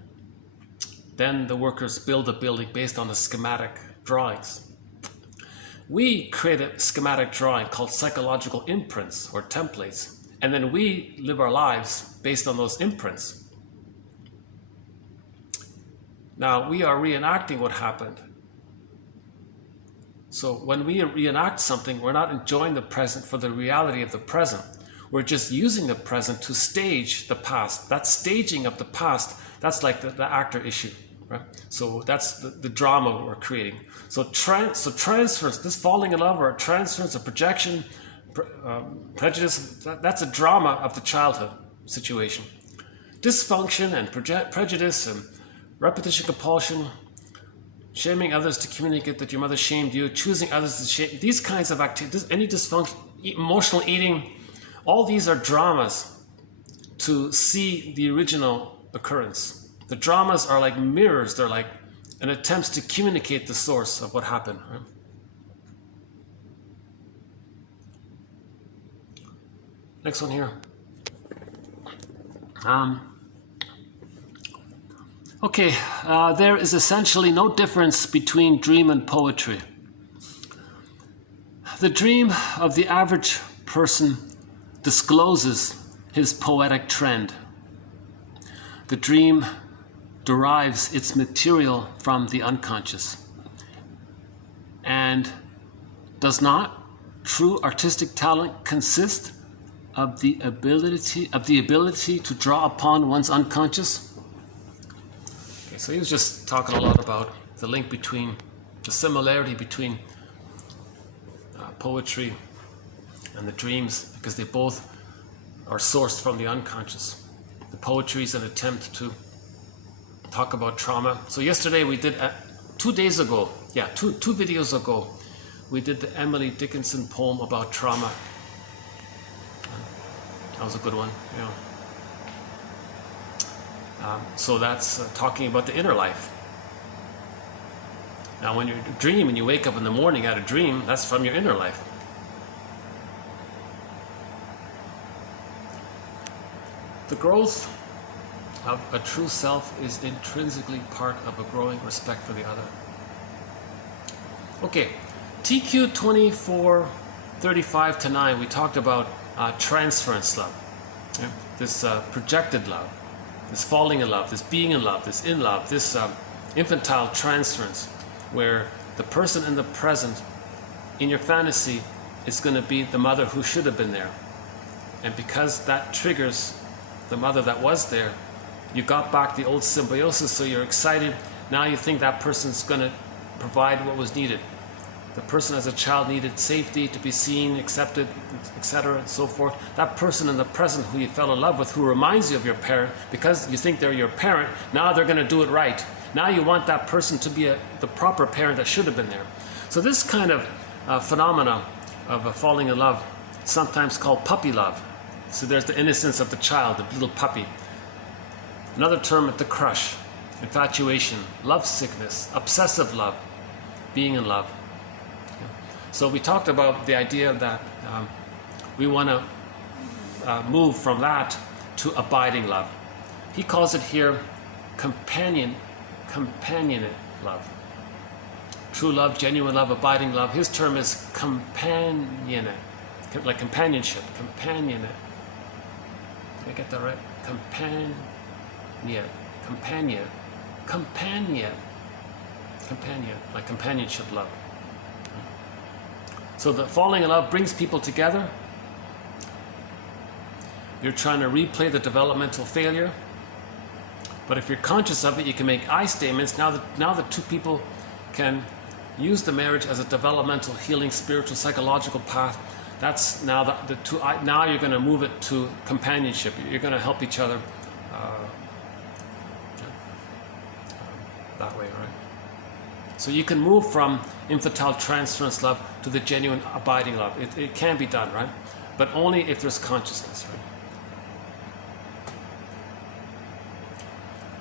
Then the workers build the building based on the schematic drawings. We create a schematic drawing called psychological imprints or templates, and then we live our lives based on those imprints. Now we are reenacting what happened. So when we reenact something, we're not enjoying the present for the reality of the present. We're just using the present to stage the past. That staging of the past, that's like the actor issue, right? So that's the drama we're creating. So transference, this falling in love or transference, a projection, prejudice, that's a drama of the childhood situation. Dysfunction and prejudice and repetition compulsion, shaming others to communicate that your mother shamed you, choosing others to shame, these kinds of activities, any dysfunction, emotional eating, all these are dramas to see the original occurrence. The dramas are like mirrors, they're like an attempt to communicate the source of what happened. Right? Next one here. There is essentially no difference between dream and poetry. The dream of the average person discloses his poetic trend. The dream derives its material from the unconscious. And does not true artistic talent consist of the ability to draw upon one's unconscious? Okay, so he was just talking a lot about the link between, the similarity between poetry and the dreams, because they both are sourced from the unconscious. The poetry is an attempt to talk about trauma. So yesterday we did, 2 days ago, two videos ago, we did the Emily Dickinson poem about trauma. That was a good one, yeah. So that's talking about the inner life. Now when you dream and you wake up in the morning out of a dream, that's from your inner life. The growth of a true self is intrinsically part of a growing respect for the other. Okay, TQ 2435-9, we talked about transference love. Okay? This projected love, this falling in love, this being in love, this infantile transference, where the person in the present, in your fantasy, is going to be the mother who should have been there. And because that triggers the mother that was there, you got back the old symbiosis, so you're excited. Now you think that person's going to provide what was needed. The person as a child needed safety, to be seen, accepted, etc. and so forth. That person in the present who you fell in love with, who reminds you of your parent, because you think they're your parent, now they're going to do it right. Now you want that person to be the proper parent that should have been there. So this kind of phenomena of falling in love, sometimes called puppy love. So there's the innocence of the child, the little puppy. Another term, the crush, infatuation, love sickness, obsessive love, being in love. So we talked about the idea that we want to move from that to abiding love. He calls it here companionate love. True love, genuine love, abiding love. His term is companionate, like companionship, companionate. Did I get that right? Companion, like companionship love. So the falling in love brings people together. You're trying to replay the developmental failure. But if you're conscious of it, you can make I statements. Now the two people can use the marriage as a developmental, healing, spiritual, psychological path That's now the two. Now you're going to move it to companionship. You're going to help each other that way, right? So you can move from infantile transference love to the genuine abiding love. It can be done, right? But only if there's consciousness, right?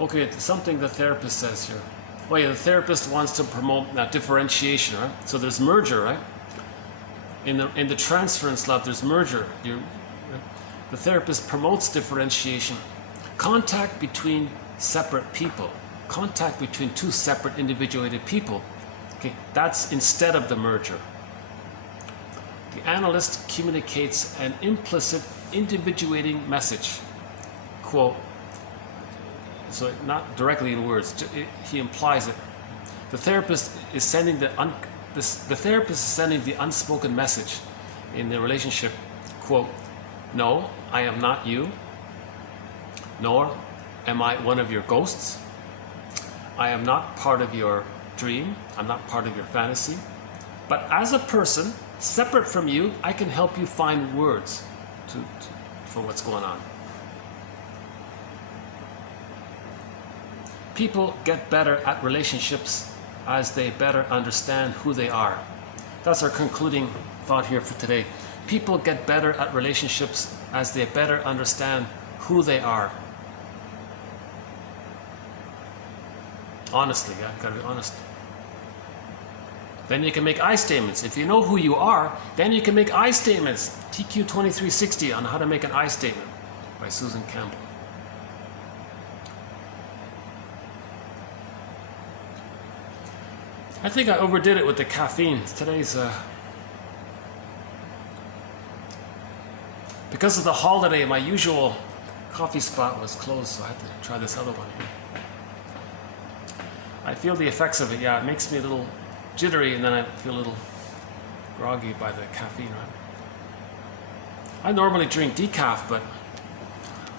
Okay, something the therapist says here. Oh yeah, the therapist wants to promote differentiation, right? So there's merger, right? In the transference love, there's merger. The therapist promotes differentiation. Contact between separate people. Contact between two separate individuated people. Okay, that's instead of the merger. The analyst communicates an implicit individuating message. Quote, so not directly in words, he implies it. The therapist is sending the unspoken message in the relationship. Quote, no, I am not you, nor am I one of your ghosts. I am not part of your dream. I'm not part of your fantasy. But as a person, separate from you, I can help you find words for what's going on. People get better at relationships as they better understand who they are. That's our concluding thought here for today. People get better at relationships as they better understand who they are. Honestly, yeah, gotta be honest. Then you can make I statements. If you know who you are, then you can make I statements. TQ 2360 on how to make an I statement by Susan Campbell. I think I overdid it with the caffeine. Today's because of the holiday, my usual coffee spot was closed, so I had to try this other one here. I feel the effects of it. Yeah, it makes me a little jittery, and then I feel a little groggy by the caffeine. Right? I normally drink decaf, but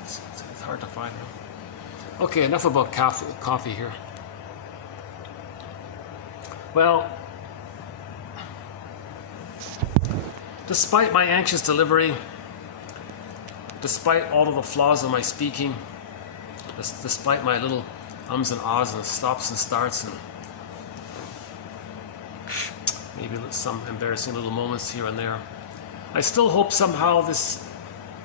it's hard to find. Right? Okay, enough about coffee here. Well, despite my anxious delivery, despite all of the flaws of my speaking, despite my little ums and ahs and stops and starts and maybe some embarrassing little moments here and there, I still hope somehow this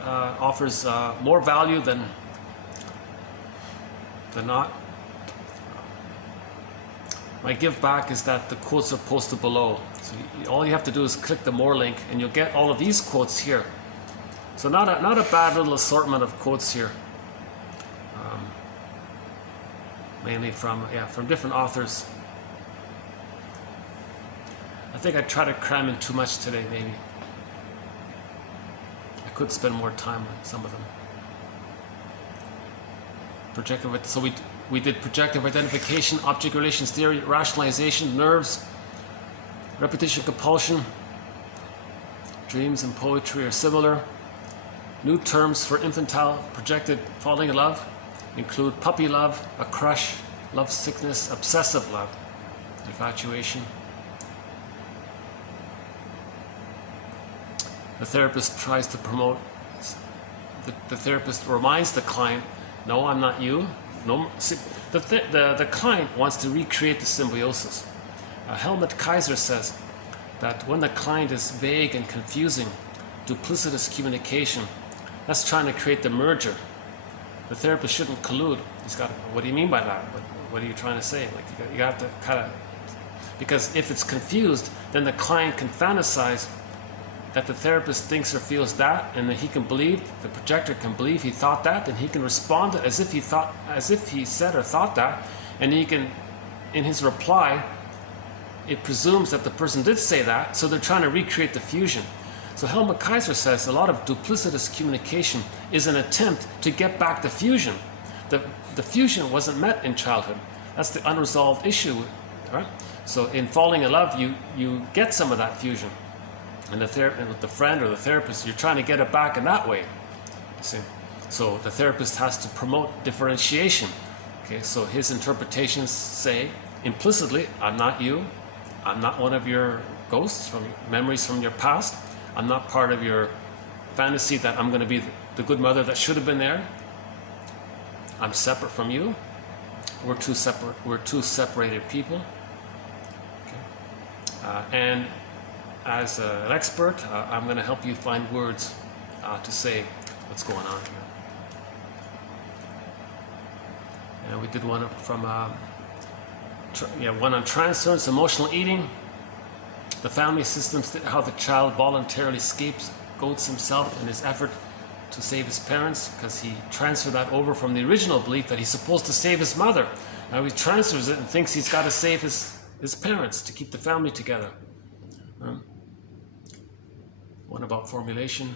offers more value than not. My give back is that the quotes are posted below. So all you have to do is click the more link and you'll get all of these quotes here. So not a bad little assortment of quotes here. Mainly from different authors. I think I tried to cram in too much today, maybe. I could spend more time on some of them. So we did projective identification, object relations theory, rationalization, nerves, repetition, compulsion. Dreams and poetry are similar. New terms for infantile projected falling in love include puppy love, a crush, love sickness, obsessive love, infatuation. The therapist tries to promote, the therapist reminds the client, no, I'm not you. No, the client wants to recreate the symbiosis. Helmut Kaiser says that when the client is vague and confusing, duplicitous communication, that's trying to create the merger. The therapist shouldn't collude. He's got, what do you mean by that? What are you trying to say? Like you got to kind of, because if it's confused, then the client can fantasize that the therapist thinks or feels that, and that he can believe, the projector can believe he thought that, then he can respond as if he said or thought that, and he can, in his reply, it presumes that the person did say that, so they're trying to recreate the fusion. So Helmut Kaiser says a lot of duplicitous communication is an attempt to get back the fusion. The fusion wasn't met in childhood. That's the unresolved issue, right? So in falling in love, you get some of that fusion. And with the friend or the therapist, you're trying to get it back in that way. You see? So the therapist has to promote differentiation. Okay, so his interpretations say implicitly, I'm not you. I'm not one of your ghosts from memories from your past. I'm not part of your fantasy that I'm going to be the good mother that should have been there. I'm separate from you. We're two separated people. Okay. And as an expert, I'm going to help you find words to say what's going on here. And we did one from one on transference, emotional eating, the family systems, how the child voluntarily scapegoats himself in his effort to save his parents, because he transferred that over from the original belief that he's supposed to save his mother. Now he transfers it and thinks he's got to save his parents to keep the family together. One about formulation.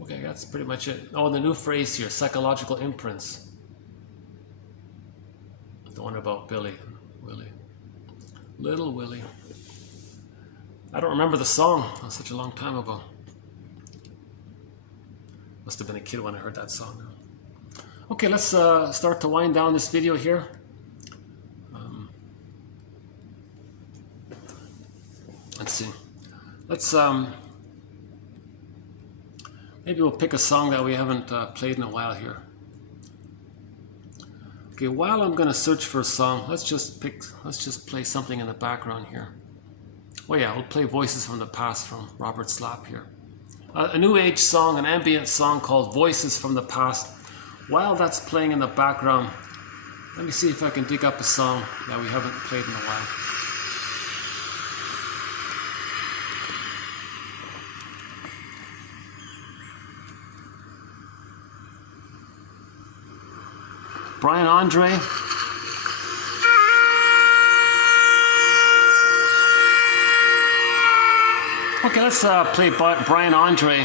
Okay, that's pretty much it. Oh, and the new phrase here, psychological imprints. The one about Willie. Little Willie. I don't remember the song. It was such a long time ago. Must have been a kid when I heard that song. Okay, let's start to wind down this video here. Let's see. Let's maybe we'll pick a song that we haven't played in a while here. Okay, while I'm going to search for a song, let's just play something in the background here. Oh yeah, we'll play Voices from the Past from Robert Slapp here. A new age song, an ambient song called Voices from the Past. While that's playing in the background, let me see if I can dig up a song that we haven't played in a while. Brian Andre. Okay, let's play Brian Andre.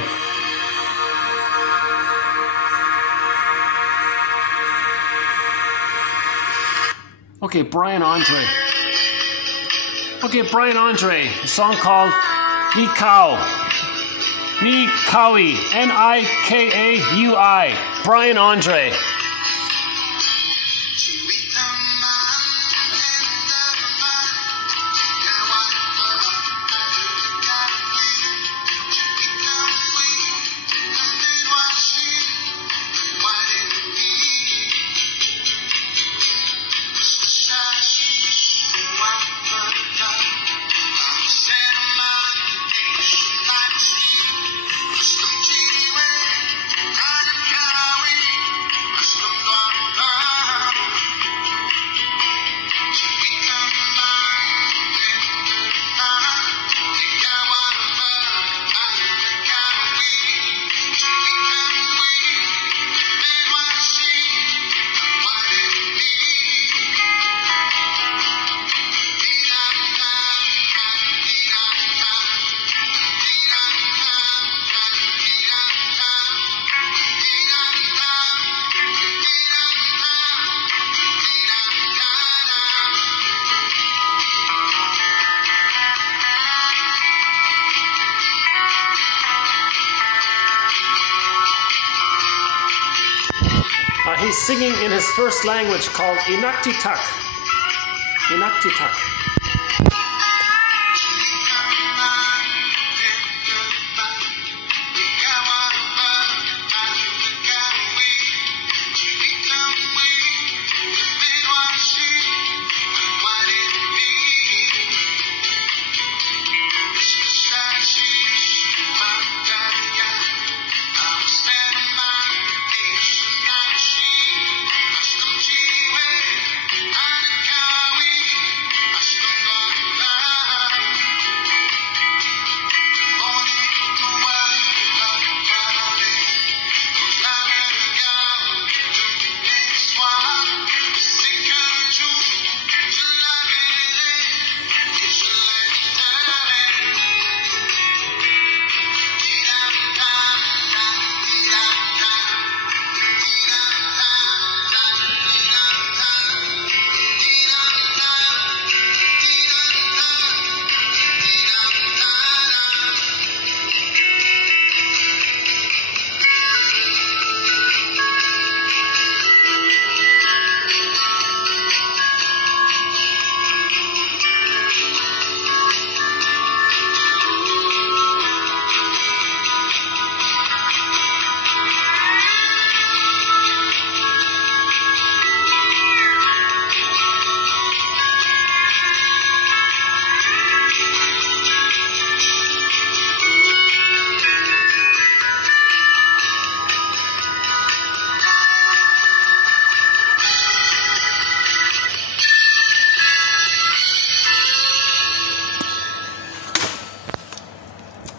Okay, Brian Andre. Okay, Brian Andre. A song called Nikau. Nikaui. Nikaui. Brian Andre. He's singing in his first language called Inuktitut. Inuktitut.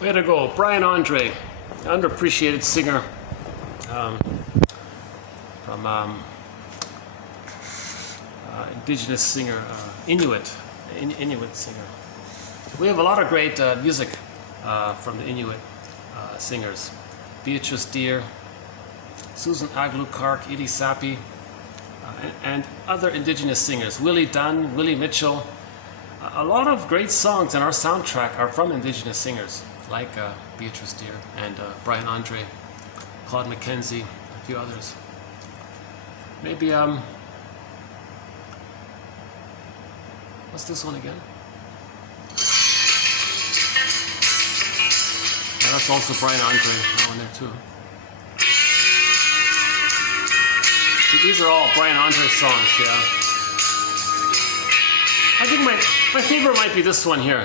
Way to go, Brian Andre, underappreciated singer from indigenous singer, Inuit singer. We have a lot of great music from the Inuit singers. Beatrice Deer, Susan Aglu-Clark, Edie Sapi, and other indigenous singers. Willie Dunn, Willie Mitchell. A lot of great songs in our soundtrack are from indigenous singers, like Beatrice Deer and Brian Andre, Claude McKenzie, a few others. Maybe, what's this one again? Yeah, that's also Brian Andre, that one there too. See, these are all Brian Andre songs, yeah. I think my favorite might be this one here.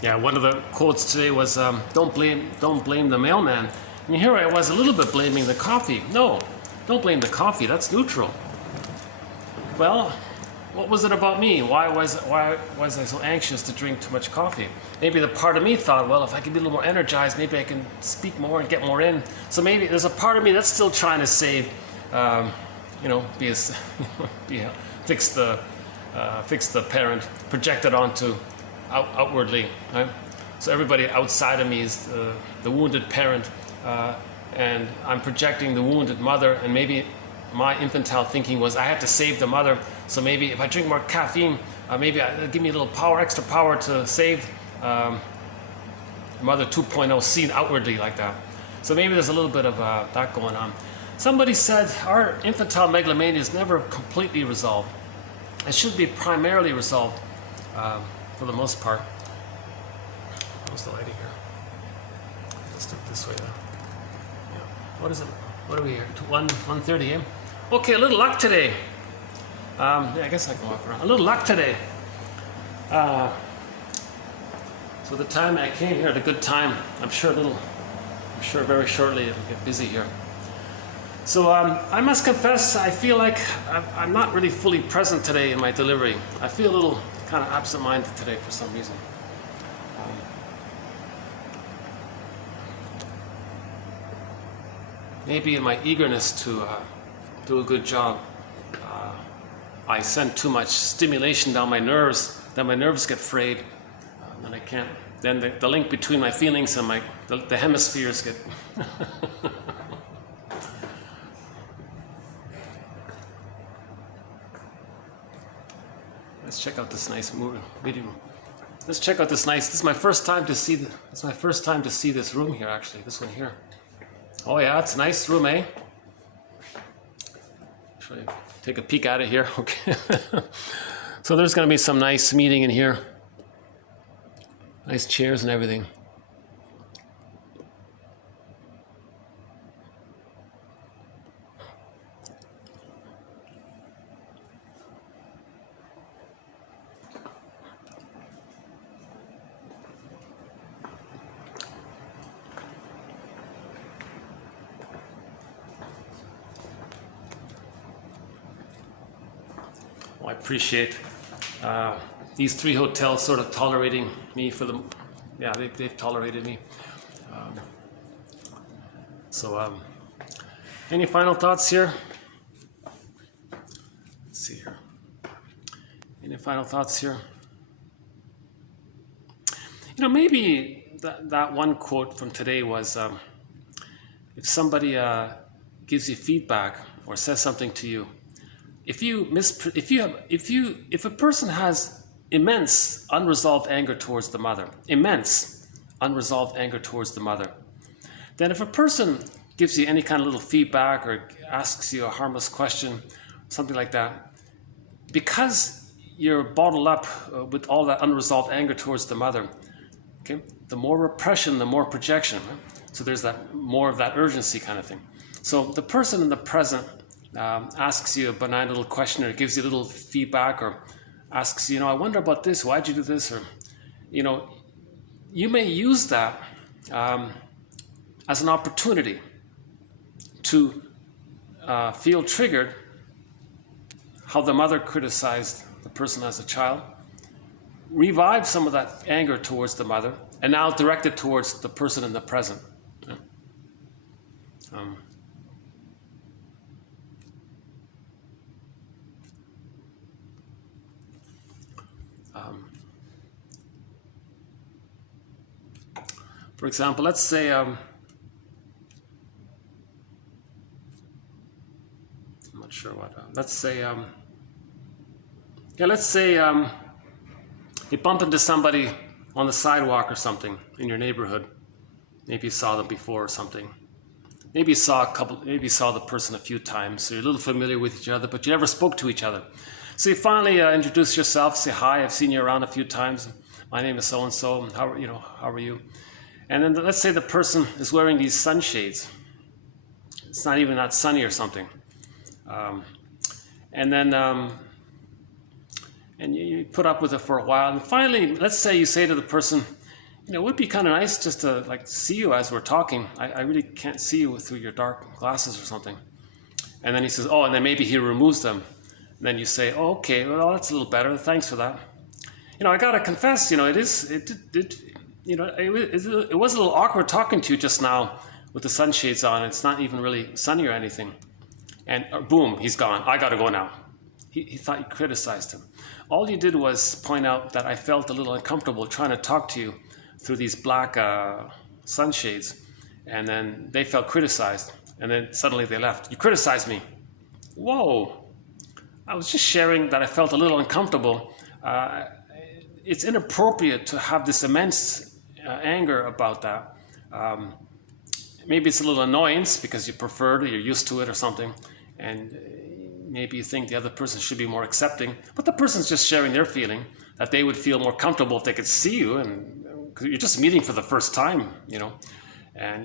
Yeah, one of the quotes today was, don't blame the mailman. And here I was a little bit blaming the coffee. No, don't blame the coffee, that's neutral. Well, what was it about me? Why was I so anxious to drink too much coffee? Maybe the part of me thought, well, if I can be a little more energized, maybe I can speak more and get more in. So maybe there's a part of me that's still trying to save, fix the parent, project it onto outwardly, right? So everybody outside of me is the wounded parent, and I'm projecting the wounded mother, and maybe my infantile thinking was I have to save the mother, so maybe if I drink more caffeine, maybe it'll give me a little power, extra power to save mother 2.0 seen outwardly like that. So maybe there's a little bit of that going on. Somebody said our infantile megalomania is never completely resolved. It should be primarily resolved for the most part. How's the lighting here? Let's do it this way now. Yeah. What is it? What are we here? 1:30 a.m. Okay, a little luck today. Yeah, I guess I can walk around. A little luck today. So the time I came here at a good time. I'm sure very shortly it'll get busy here. So I must confess, I feel like I'm not really fully present today in my delivery. I feel a little kind of absent-minded today for some reason. Maybe in my eagerness to do a good job, I send too much stimulation down my nerves, then my nerves get frayed, and I can't. Then the link between my feelings and the hemispheres get. Let's check out this nice video. Let's check out this nice. This is my first time to see. It's my first time to see this room here. Actually, this one here. Oh yeah, it's a nice room, eh? Should I take a peek at it here? Okay. So there's going to be some nice meeting in here. Nice chairs and everything. I appreciate these 3 hotels sort of tolerating me for the, yeah, they've tolerated me. Any final thoughts here? Let's see here. Any final thoughts here? You know, maybe that one quote from today was, if somebody gives you feedback or says something to you, if a person has immense unresolved anger towards the mother, then if a person gives you any kind of little feedback or asks you a harmless question, something like that, because you're bottled up with all that unresolved anger towards the mother, okay, the more repression, the more projection. Right? So there's that more of that urgency kind of thing. So the person in the present asks you a benign little question or gives you a little feedback or asks you, I wonder about this, why'd you do this? Or, you may use that as an opportunity to feel triggered how the mother criticized the person as a child, revive some of that anger towards the mother, and now direct it towards the person in the present. Yeah. For example, let's say I'm not sure what. Let's say you bump into somebody on the sidewalk or something in your neighborhood. Maybe you saw them before or something. Maybe you saw the person a few times, so you're a little familiar with each other, but you never spoke to each other. So you finally introduce yourself, say hi. I've seen you around a few times. My name is so and so. How are you? And then let's say the person is wearing these sunshades. It's not even that sunny or something. And you put up with it for a while. And finally, let's say you say to the person, it would be kind of nice just to see you as we're talking. I really can't see you through your dark glasses or something. And then he says, and then maybe he removes them. And then you say, okay, well, that's a little better. Thanks for that. I got to confess, it was a little awkward talking to you just now with the sunshades on. It's not even really sunny or anything. And boom, he's gone. I got to go now. He thought you criticized him. All you did was point out that I felt a little uncomfortable trying to talk to you through these black sunshades. And then they felt criticized. And then suddenly they left. You criticized me. Whoa. I was just sharing that I felt a little uncomfortable. It's inappropriate to have this immense anger about that. maybe it's a little annoyance because you prefer it, you're used to it or something, and maybe you think the other person should be more accepting, but the person's just sharing their feeling that they would feel more comfortable if they could see you, and cause you're just meeting for the first time, you know, and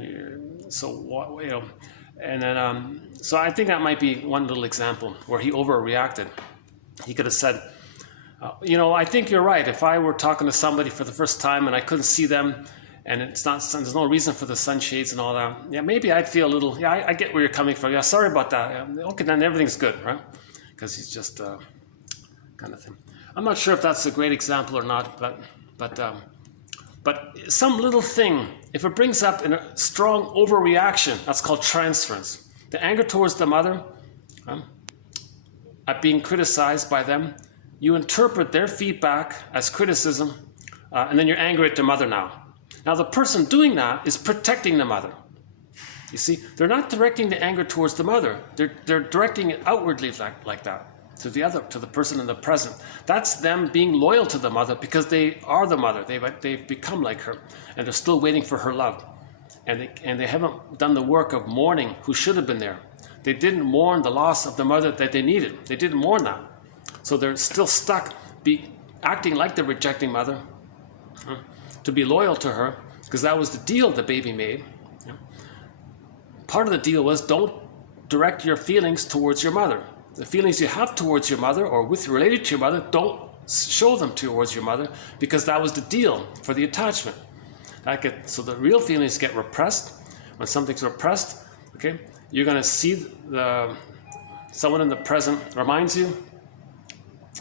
so I think that might be one little example where he overreacted. He could have said, you know, I think you're right. If I were talking to somebody for the first time and I couldn't see them, and there's no reason for the sunshades and all that, yeah, maybe I'd feel a little, yeah, I get where you're coming from. Yeah, sorry about that. Yeah, okay, then everything's good, right? Because he's just kind of thing. I'm not sure if that's a great example or not, but some little thing, if it brings up a strong overreaction, that's called transference. The anger towards the mother, at being criticized by them, you interpret their feedback as criticism, and then you're angry at the mother now. Now the person doing that is protecting the mother. You see, they're not directing the anger towards the mother. They're directing it outwardly like that, to the person in the present. That's them being loyal to the mother because they are the mother. They've become like her, and they're still waiting for her love. And they haven't done the work of mourning who should have been there. They didn't mourn the loss of the mother that they needed. They didn't mourn that. So they're still stuck acting like the rejecting mother, to be loyal to her, because that was the deal the baby made. Part of the deal was don't direct your feelings towards your mother. The feelings you have towards your mother or related to your mother, don't show them towards your mother, because that was the deal for the attachment. So the real feelings get repressed. When something's repressed, okay, you're going to see someone in the present reminds you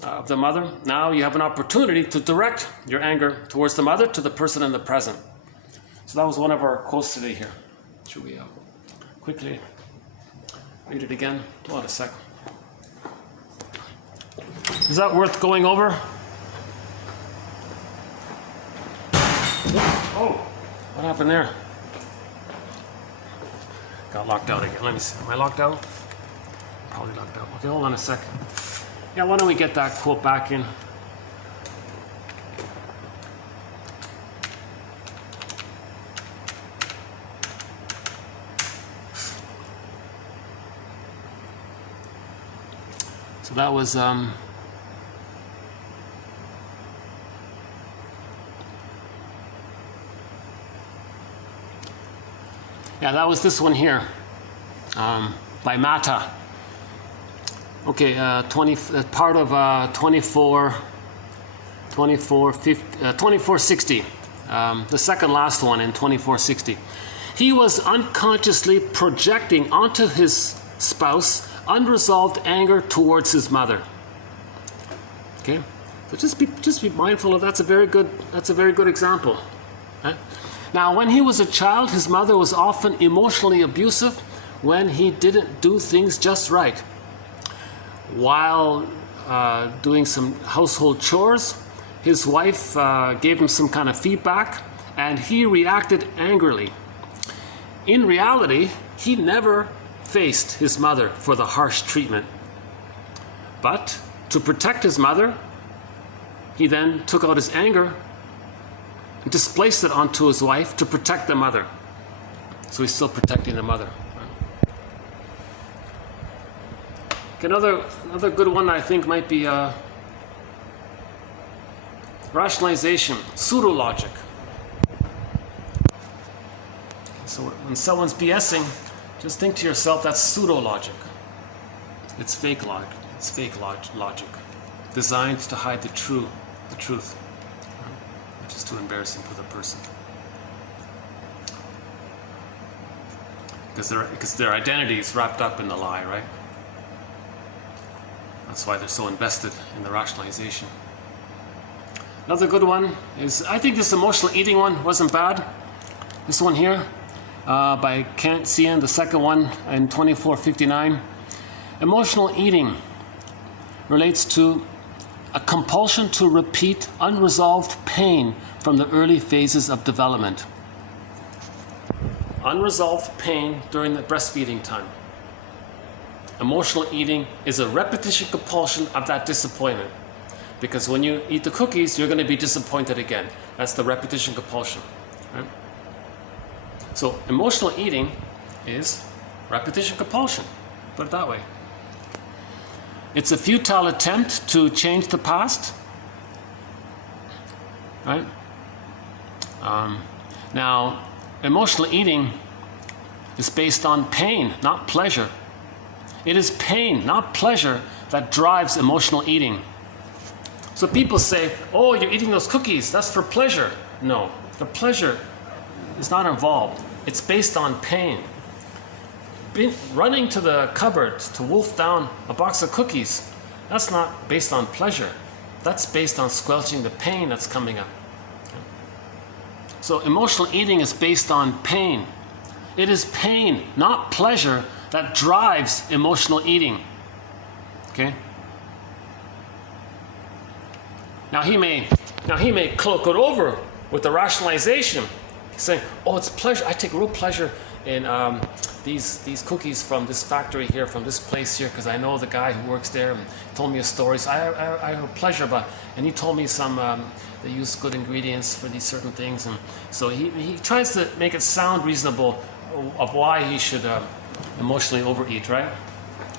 of the mother. Now you have an opportunity to direct your anger towards the mother to the person in the present. So that was one of our quotes today here. Should we quickly read it again? Hold on a sec. Is that worth going over? Oh, what happened there? Got locked out again. Let me see. Am I locked out? Probably locked out. Okay, hold on a sec. Yeah, why don't we get that quote back in? So that was that was this one here, by Mata. Okay, part of 2460, the second last one in 2460. He was unconsciously projecting onto his spouse unresolved anger towards his mother. Okay, so just be mindful of that's a very good example. Okay? Now, when he was a child, his mother was often emotionally abusive when he didn't do things just right. While doing some household chores, his wife gave him some kind of feedback, and he reacted angrily. In reality, he never faced his mother for the harsh treatment. But to protect his mother, he then took out his anger and displaced it onto his wife to protect the mother. So he's still protecting the mother. Okay, another good one I think might be rationalization, pseudo-logic. So when someone's BSing, just think to yourself, that's pseudo-logic. It's fake logic. It's fake logic, designed to hide the truth, which is too embarrassing for the person. Because their identity is wrapped up in the lie, right? That's why they're so invested in the rationalization. Another good one is, I think this emotional eating one wasn't bad. This one here, by E Khantzian, the second one in 2459. Emotional eating relates to a compulsion to repeat unresolved pain from the early phases of development. Unresolved pain during the breastfeeding time. Emotional eating is a repetition compulsion of that disappointment. Because when you eat the cookies, you're going to be disappointed again. That's the repetition compulsion. Right? So emotional eating is repetition compulsion, put it that way. It's a futile attempt to change the past, right? Now, emotional eating is based on pain, not pleasure. It is pain, not pleasure, that drives emotional eating. So people say, oh, you're eating those cookies, that's for pleasure. No, the pleasure is not involved. It's based on pain. Running to the cupboard to wolf down a box of cookies, that's not based on pleasure. That's based on squelching the pain that's coming up. So emotional eating is based on pain. It is pain, not pleasure, that drives emotional eating. Okay? Now he may cloak it over with the rationalization, saying, oh, it's pleasure. I take real pleasure in these cookies from this factory here, from this place here, because I know the guy who works there and told me a story. So I have pleasure about, and he told me some, they use good ingredients for these certain things. And so he tries to make it sound reasonable of why he should emotionally overeat, right?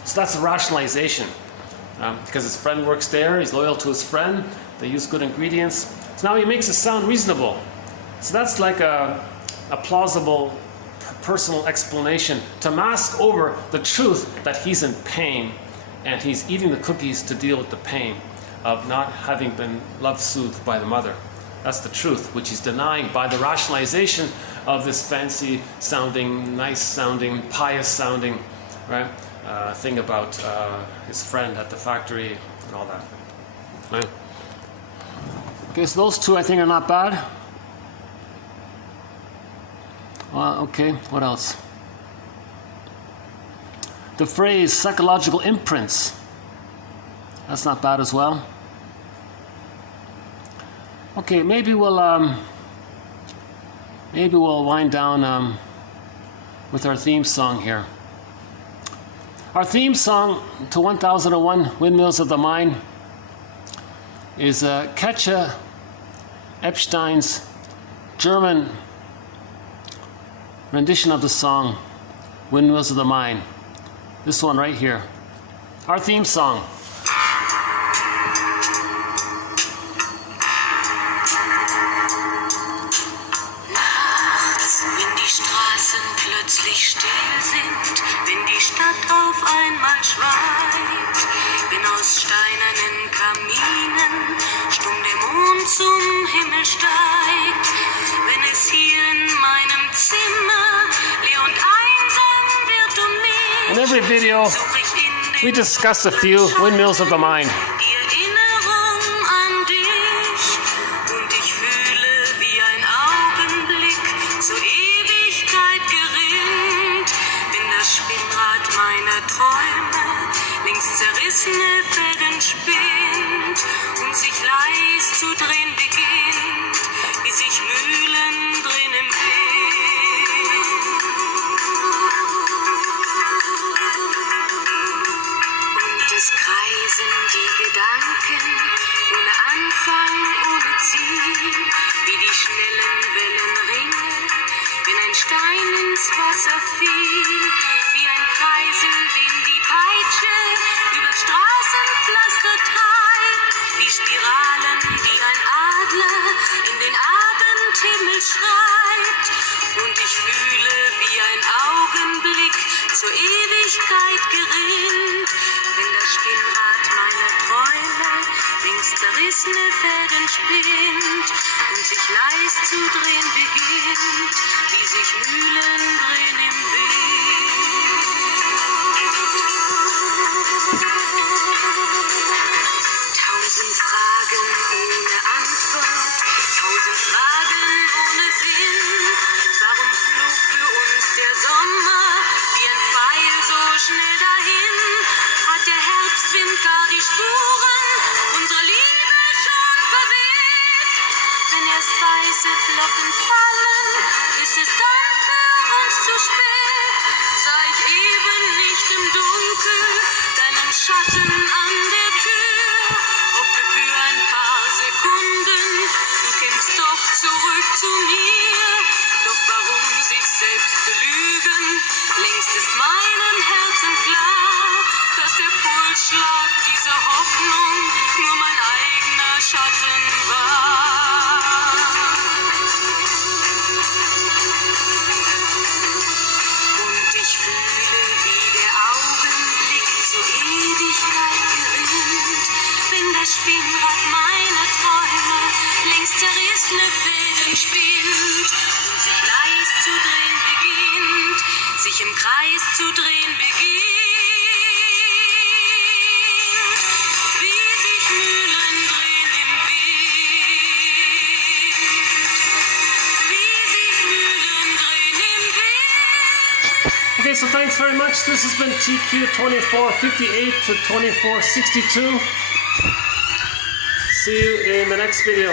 So that's a rationalization. Because his friend works there, he's loyal to his friend, they use good ingredients. So now he makes it sound reasonable. So that's like a plausible personal explanation to mask over the truth that he's in pain and he's eating the cookies to deal with the pain of not having been love-soothed by the mother. That's the truth, which he's denying by the rationalization of this fancy sounding, nice sounding, pious sounding, right, thing about his friend at the factory and all that. Right? Okay, so those two I think are not bad. Okay, what else? The phrase psychological imprints. That's not bad as well. Okay, maybe we'll wind down with our theme song here. Our theme song to 1001 Windmills of the Mind is Katja Epstein's German rendition of the song Windmills of the Mind. This one right here. Our theme song. Nachts, wenn die Straßen plötzlich still sind, wenn die Stadt auf einmal schweigt, wenn aus steinernen Kaminen stumm der Mond zum Himmel steigt, wenn es hier in meinem Zimmer leer und einsam wird mich. In every video, we discuss a few windmills of the mind. Die Erinnerung an dich und ich fühle, wie ein Augenblick zur Ewigkeit gerinnt, wenn das Spinnrad meiner Träume längst zerrissene Fäden spinnt und sich leis zu drehen beginnt, wie sich Mühlen drehen im Wind. Es kreisen die Gedanken ohne Anfang, ohne Ziel, wie die schnellen Wellenringe, wenn ein Stein ins Wasser fiel, wie ein Kreisel, den die Peitsche übers Straßenpflaster treibt, wie Spiralen, die ein Adler in den Abendhimmel schreibt. Und ich fühle, wie ein Augenblick zur Ewigkeit gerinnt, wenn das Spinnrad meiner Träume längst zerrissene Fäden spinnt und sich leis zu drehen beginnt, wie sich Mühlen drehen im Wind. 1000 Fragen ohne Antwort, 1000 Fragen ohne Sinn. Warum flog für uns der Sommer wie ein Pfeil so schnell dahin? Hat der Herbstwind gar die Spuren unserer Liebe schon verweht? Wenn erst weiße Flocken fallen, ist es dann für uns zu spät. Sah ich eben nicht im Dunkel deinen Schatten an der Tür, hoffte für ein paar Sekunden, du kämst doch zurück zu mir. Doch warum sich selbst belügen. Längst ist meinem Herzen klar, dass der Pulsschlag dieser Hoffnung nur mein eigener Schatten war. Und ich fühle, wie der Augenblick zur Ewigkeit gerinnt, wenn das Spinnrad meiner Träume längst zerrissene Fäden spinnt und sich leis zu drehen beginnt, sich im Kreis zu drehen beginnt, wie sich Mühlen drehen im Wind, wie sich Mühlen drehen im Wind. Okay, so thanks very much. This has been TQ 2458 to 2462. See you in the next video.